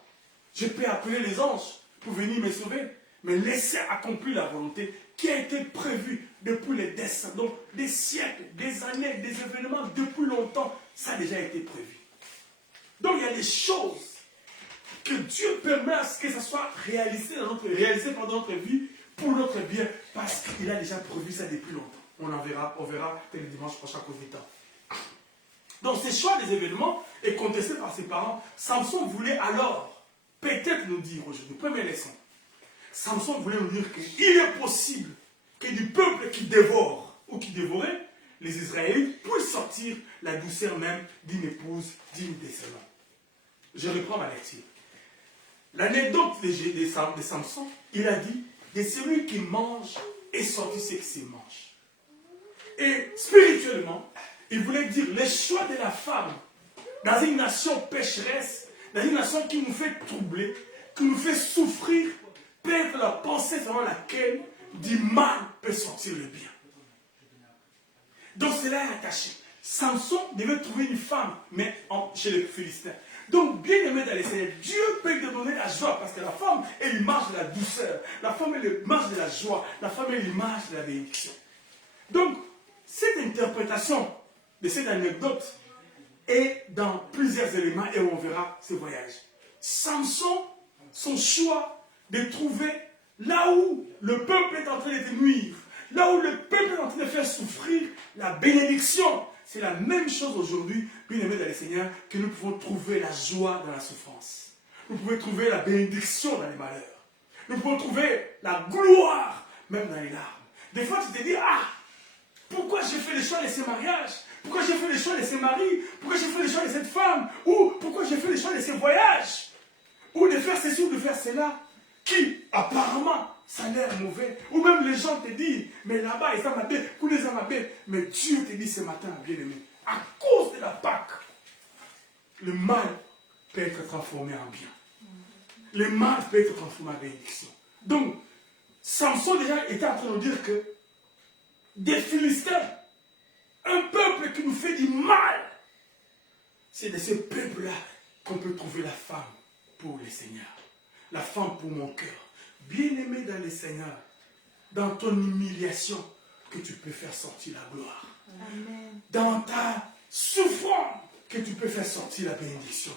je peux appeler les anges pour venir me sauver, mais laissez accomplir la volonté qui a été prévue depuis les desseins, donc des siècles, des années, des événements, depuis longtemps, ça a déjà été prévu. Donc il y a des choses que Dieu permet à ce que ça soit réalisé dans notre vie, pour notre bien, parce qu'il a déjà prévu ça depuis longtemps. On verra le dimanche prochain à cause du temps. Donc ce choix des événements est contesté par ses parents. Samson voulait alors peut-être nous dire aujourd'hui, première leçon, Samson voulait nous dire qu'il est possible que du peuple qui dévore ou qui dévorait les Israélites puissent sortir la douceur même d'une épouse digne des salons. Je reprends ma lecture. l'anecdote de Samson, il a dit, de celui qui mange est sorti ce qu'il mange. Et spirituellement, il voulait dire le choix de la femme dans une nation pécheresse, dans une nation qui nous fait troubler, qui nous fait souffrir, peut être la pensée selon laquelle du mal peut sortir le bien. Donc cela est attaché. Samson devait trouver une femme, mais chez les Philistins. Donc, bien aimé dans les Seigneurs, Dieu peut te donner la joie parce que la femme est l'image de la douceur, la femme est l'image de la joie, la femme est l'image de la bénédiction. Donc, cette interprétation de cette anecdote est dans plusieurs éléments et on verra ce voyage. Samson, son choix de trouver là où le peuple est en train de te nuire, là où le peuple est en train de faire souffrir, la bénédiction. C'est la même chose aujourd'hui, bien aimé dans les Seigneurs, que nous pouvons trouver la joie dans la souffrance. Nous pouvons trouver la bénédiction dans les malheurs. Nous pouvons trouver la gloire même dans les larmes. Des fois, tu te dis, ah, pourquoi j'ai fait le choix de ce mariage? Pourquoi j'ai fait le choix de ce mari? Pourquoi j'ai fait le choix de cette femme? Ou pourquoi j'ai fait le choix de ce voyage? Ou de faire ceci ou de faire cela? Qui, apparemment, ça a l'air mauvais. Ou même les gens te disent, mais là-bas, ils ont ma bête, tous les ont ma bête. Mais Dieu te dit ce matin, bien-aimé, à cause de la Pâque, le mal peut être transformé en bien. Le mal peut être transformé en bénédiction. Donc, Samson déjà était en train de nous dire que des Philistins, un peuple qui nous fait du mal, c'est de ce peuple-là qu'on peut trouver la femme pour le Seigneur. La femme pour mon cœur. Bien-aimé dans le Seigneur, dans ton humiliation, que tu peux faire sortir la gloire. Amen. Dans ta souffrance, que tu peux faire sortir la bénédiction.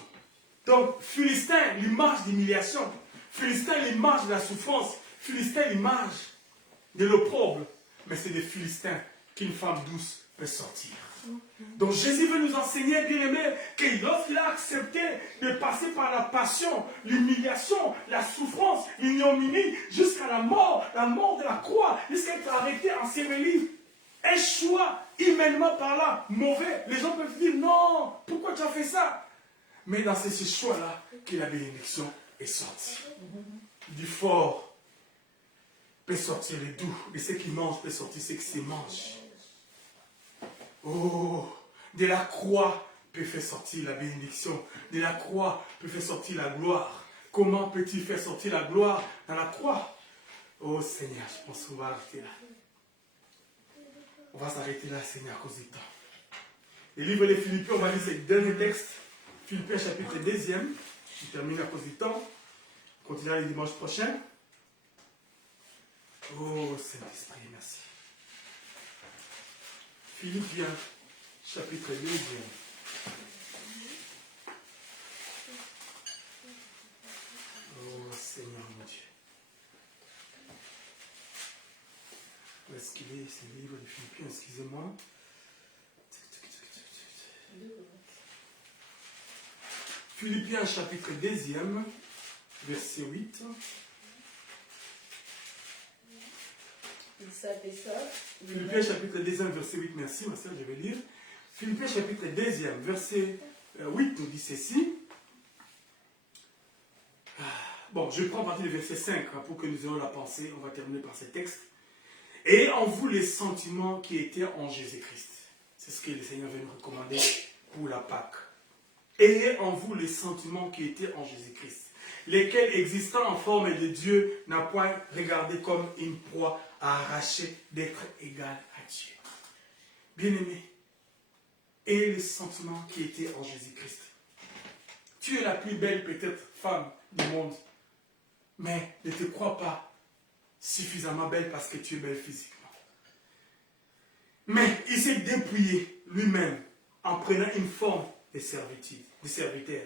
Donc, Philistin, l'image d'humiliation. Philistin, l'image de la souffrance. Philistin, l'image de l'opprobre. Mais c'est des Philistins qu'une femme douce peut sortir. Donc Jésus veut nous enseigner, bien-aimé, que lorsqu'il a accepté de passer par la passion, l'humiliation, la souffrance, l'ignominie, jusqu'à la mort de la croix, jusqu'à être arrêté, enseveli, un choix humainement parlant, mauvais. Les gens peuvent dire, non, pourquoi tu as fait ça? Mais dans ce choix-là, que la bénédiction est sortie. Du fort peut sortir le doux, de ce qui mange peut sortir ce qui se mange. Oh, de la croix peut faire sortir la bénédiction. De la croix peut faire sortir la gloire. Comment peut-il faire sortir la gloire dans la croix? Oh Seigneur, je pense qu'on va arrêter là. On va s'arrêter là, Seigneur, à cause du temps. Le livre des Philippiens, on va lire ce dernier texte. Philippiens chapitre 2. Je termine à cause du temps. On continuera le dimanche prochain. Oh Saint-Esprit, merci. Philippiens, chapitre 2. Oh Seigneur mon Dieu. Où est-ce qu'il est, ce livre de Philippiens? Excusez-moi. Philippiens, chapitre 2, verset 8. Philippiens chapitre 2, verset 8, merci ma soeur, je vais lire. Philippiens chapitre 2, verset 8 nous dit ceci. Bon, je prends partie du verset 5 pour que nous ayons la pensée, on va terminer par ce texte. Et en vous les sentiments qui étaient en Jésus-Christ. C'est ce que le Seigneur veut nous recommander pour la Pâque. Ayez en vous les sentiments qui étaient en Jésus-Christ, lesquels, existant en forme de Dieu, n'a point regardé comme une proie à arracher d'être égal à Dieu. Bien-aimé, ayez les sentiments qui étaient en Jésus-Christ. Tu es la plus belle peut-être femme du monde, mais ne te crois pas suffisamment belle parce que tu es belle physiquement. Mais il s'est dépouillé lui-même en prenant une forme de serviteur,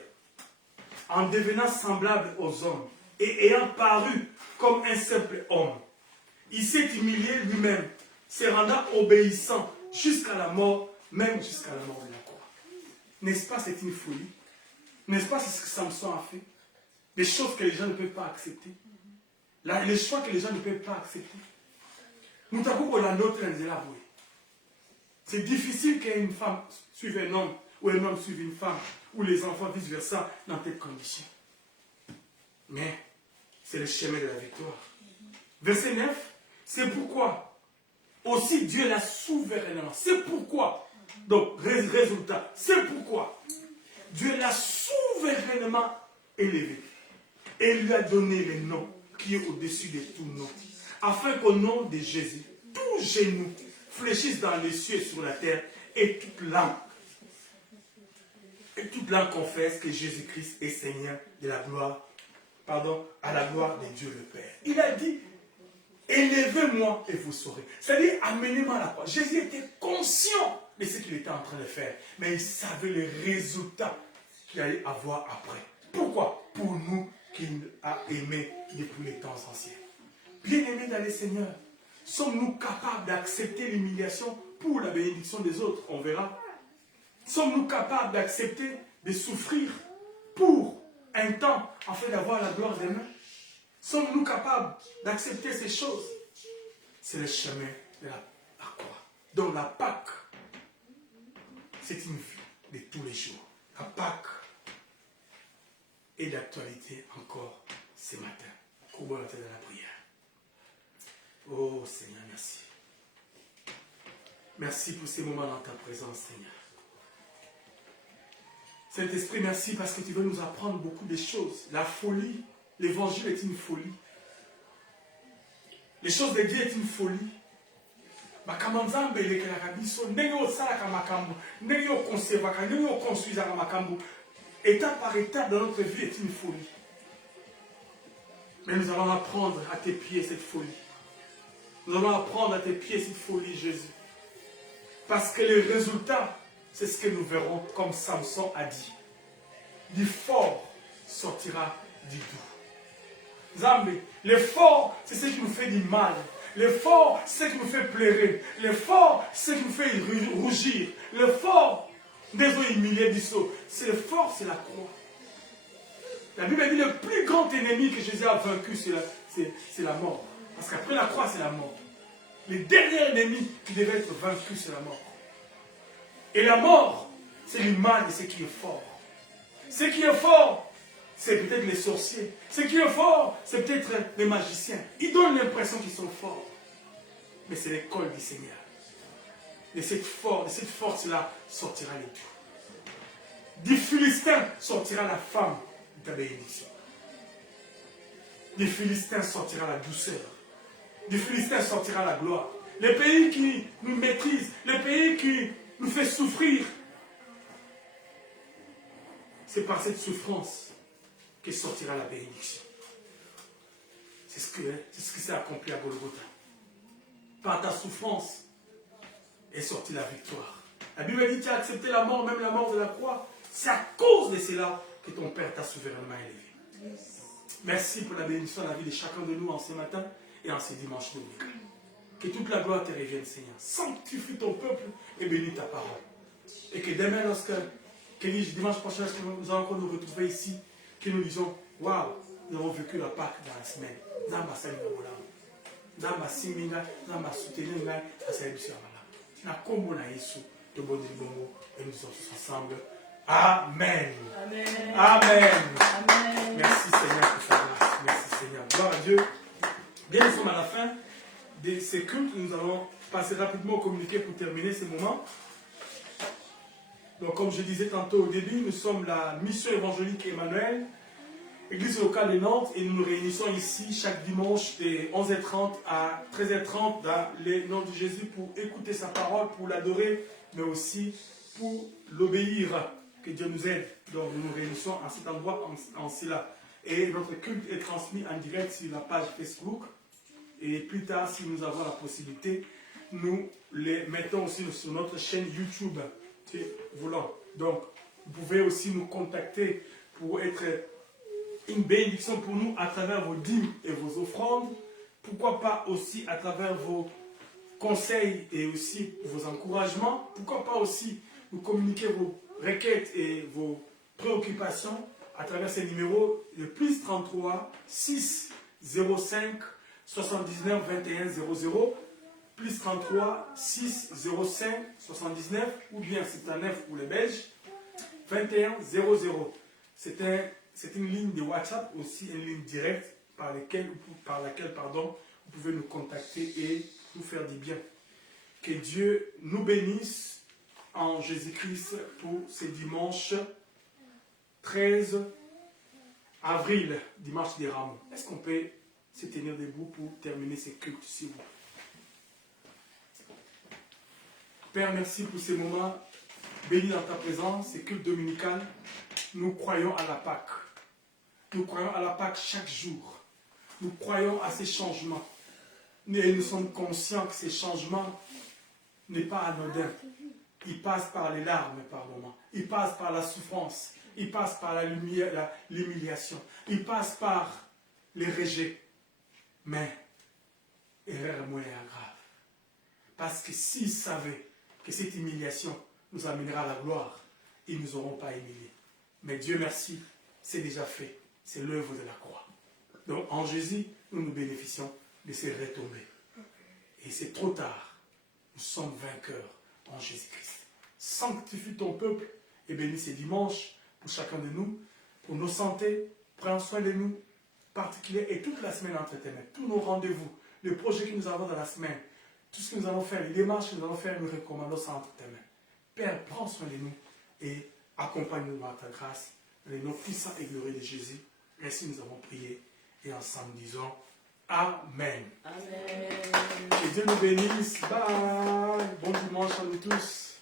en devenant semblable aux hommes et ayant paru comme un simple homme. Il s'est humilié lui-même, se rendant obéissant jusqu'à la mort, même jusqu'à la mort de la croix. N'est-ce pas, c'est une folie? N'est-ce pas, c'est ce que Samson a fait? Des choses que les gens ne peuvent pas accepter. Les choix que les gens ne peuvent pas accepter. Nous avons la nôtre de l'avouer. C'est difficile qu'une femme suive un homme, ou un homme suive une femme, ou les enfants vice-versa, dans telles conditions. mais c'est le chemin de la victoire. Verset 9, c'est pourquoi aussi Dieu l'a souverainement. C'est pourquoi. Donc, résultat, c'est pourquoi Dieu l'a souverainement élevé et lui a donné le nom qui est au-dessus de tout nom, afin qu'au nom de Jésus, tout genou fléchisse dans les cieux et sur la terre, et toute langue confesse que Jésus-Christ est Seigneur de la gloire, à la gloire de Dieu le Père. Il a dit, élevez-moi et vous saurez. C'est-à-dire, amenez-moi à la croix. Jésus était conscient de ce qu'il était en train de faire, mais il savait le résultat qu'il allait avoir après. Pourquoi? Pour nous qu'il a aimés depuis les temps anciens. Bien-aimés dans le Seigneur, sommes-nous capables d'accepter l'humiliation pour la bénédiction des autres? On verra. Sommes-nous capables d'accepter de souffrir pour un temps afin d'avoir la gloire demain? Sommes-nous capables d'accepter ces choses? C'est le chemin de la croix. Donc la Pâque, c'est une vie de tous les jours. La Pâque est d'actualité encore ce matin. Courbons la tête de la prière. Oh Seigneur, merci. Merci pour ces moments dans ta présence, Seigneur. Saint-Esprit, merci parce que tu veux nous apprendre beaucoup de choses. La folie, l'évangile est une folie. Les choses de Dieu est une folie. Étape par étape dans notre vie est une folie. Mais nous allons apprendre à tes pieds cette folie. Nous allons apprendre à tes pieds cette folie, Jésus. Parce que le résultat, c'est ce que nous verrons, comme Samson a dit. Du fort sortira du doux. Zambé, le fort, c'est ce qui nous fait du mal. Le fort, c'est ce qui nous fait pleurer. Le fort, c'est ce qui nous fait rougir. Le fort, désolé, humilié du saut. C'est le fort, c'est la croix. La Bible dit le plus grand ennemi que Jésus a vaincu, c'est la mort. Parce qu'après la croix, c'est la mort. Le dernier ennemi qui devait être vaincu, c'est la mort. Et la mort, c'est le mal de ce qui est fort. Ce qui est fort, c'est peut-être les sorciers. Ce qui est fort, c'est peut-être les magiciens. Ils donnent l'impression qu'ils sont forts. Mais c'est l'école du Seigneur. De cette force-là sortira les tout. Du Philistin sortira la femme de ta bénédiction. Du Philistin sortira la douceur. Du Philistin sortira la gloire. Les pays qui nous maîtrisent, les pays qui nous fait souffrir, c'est par cette souffrance que sortira la bénédiction. C'est ce qui s'est accompli à Golgotha. Par ta souffrance est sortie la victoire. La Bible dit que tu as accepté la mort, même la mort de la croix. C'est à cause de cela que ton Père t'a souverainement élevé. Merci pour la bénédiction de la vie de chacun de nous en ce matin et en ce dimanche dominical. Que toute la gloire te revienne, Seigneur. Sanctifie ton peuple et bénis ta parole. Et que demain, dimanche prochain, lorsque nous allons encore nous retrouver ici, que nous disons, waouh, nous avons vécu la Pâque dans la semaine. Namba Salimbola. Namba Siminga, Namba Soutenenga, ça c'est l'émission. Na Kombo na Yesu, de bon bongo, et nous sommes tous ensemble. Amen. Amen. Amen. Amen. Merci Seigneur pour sa grâce. Merci Seigneur. Gloire à Dieu. Bien, nous sommes à la fin de ces cultes. Nous allons passer rapidement au communiqué pour terminer ces moments. Donc, comme je disais tantôt au début, nous sommes la mission évangélique Emmanuel, Église locale de Nantes, et nous nous réunissons ici chaque dimanche de 11h30 à 13h30 dans le nom de Jésus pour écouter sa parole, pour l'adorer, mais aussi pour l'obéir. Que Dieu nous aide. Donc, nous nous réunissons à cet endroit en cela. Et notre culte est transmis en direct sur la page Facebook. Et plus tard, si nous avons la possibilité, nous les mettons aussi sur notre chaîne YouTube. Volant. Donc, vous pouvez aussi nous contacter pour être une bénédiction pour nous à travers vos dîmes et vos offrandes. Pourquoi pas aussi à travers vos conseils et aussi vos encouragements. Pourquoi pas aussi nous communiquer vos requêtes et vos préoccupations à travers ces numéros, le plus 33 6 05 79 21 00, plus 33 6 05 79, ou bien c'est un 9 pour les Belges, 21 00. C'est un c'est une ligne de WhatsApp, aussi une ligne directe par laquelle vous pouvez nous contacter et nous faire du bien. Que Dieu nous bénisse en Jésus-Christ pour ce dimanche 13 avril, dimanche des Rameaux. Est-ce qu'on peut se tenir debout pour terminer ces cultes, s'il vous plaît? Père, merci pour ces moments bénis dans ta présence, ces cultes dominicales. Nous croyons à la Pâque. Nous croyons à la Pâque chaque jour. Nous croyons à ces changements. Et nous sommes conscients que ces changements n'est pas anodin. Il passe par les larmes par moments. Il passe par la souffrance. Il passe par l'humiliation. Il passe par les rejets. Mais, erreur moins grave. Parce que s'ils savaient que cette humiliation nous amènera à la gloire, ils ne nous auront pas humiliés. Mais Dieu merci, c'est déjà fait. C'est l'œuvre de la croix. Donc en Jésus, nous bénéficions de ces retombées. Et c'est trop tard. Nous sommes vainqueurs en Jésus-Christ. Sanctifie ton peuple et bénis ces dimanches pour chacun de nous, pour nos santé. Prends soin de nous, particuliers, et toute la semaine entre tes mains. Tous nos rendez-vous, les projets que nous avons dans la semaine, tout ce que nous allons faire, les démarches que nous allons faire, nous recommandons ça entre tes mains. Père, prends soin de nous et accompagne-nous dans ta grâce. Dans le nom puissant et glorieux de Jésus. Ainsi nous avons prié et ensemble disons Amen. Amen. Que Dieu nous bénisse. Bye. Bon dimanche à nous tous.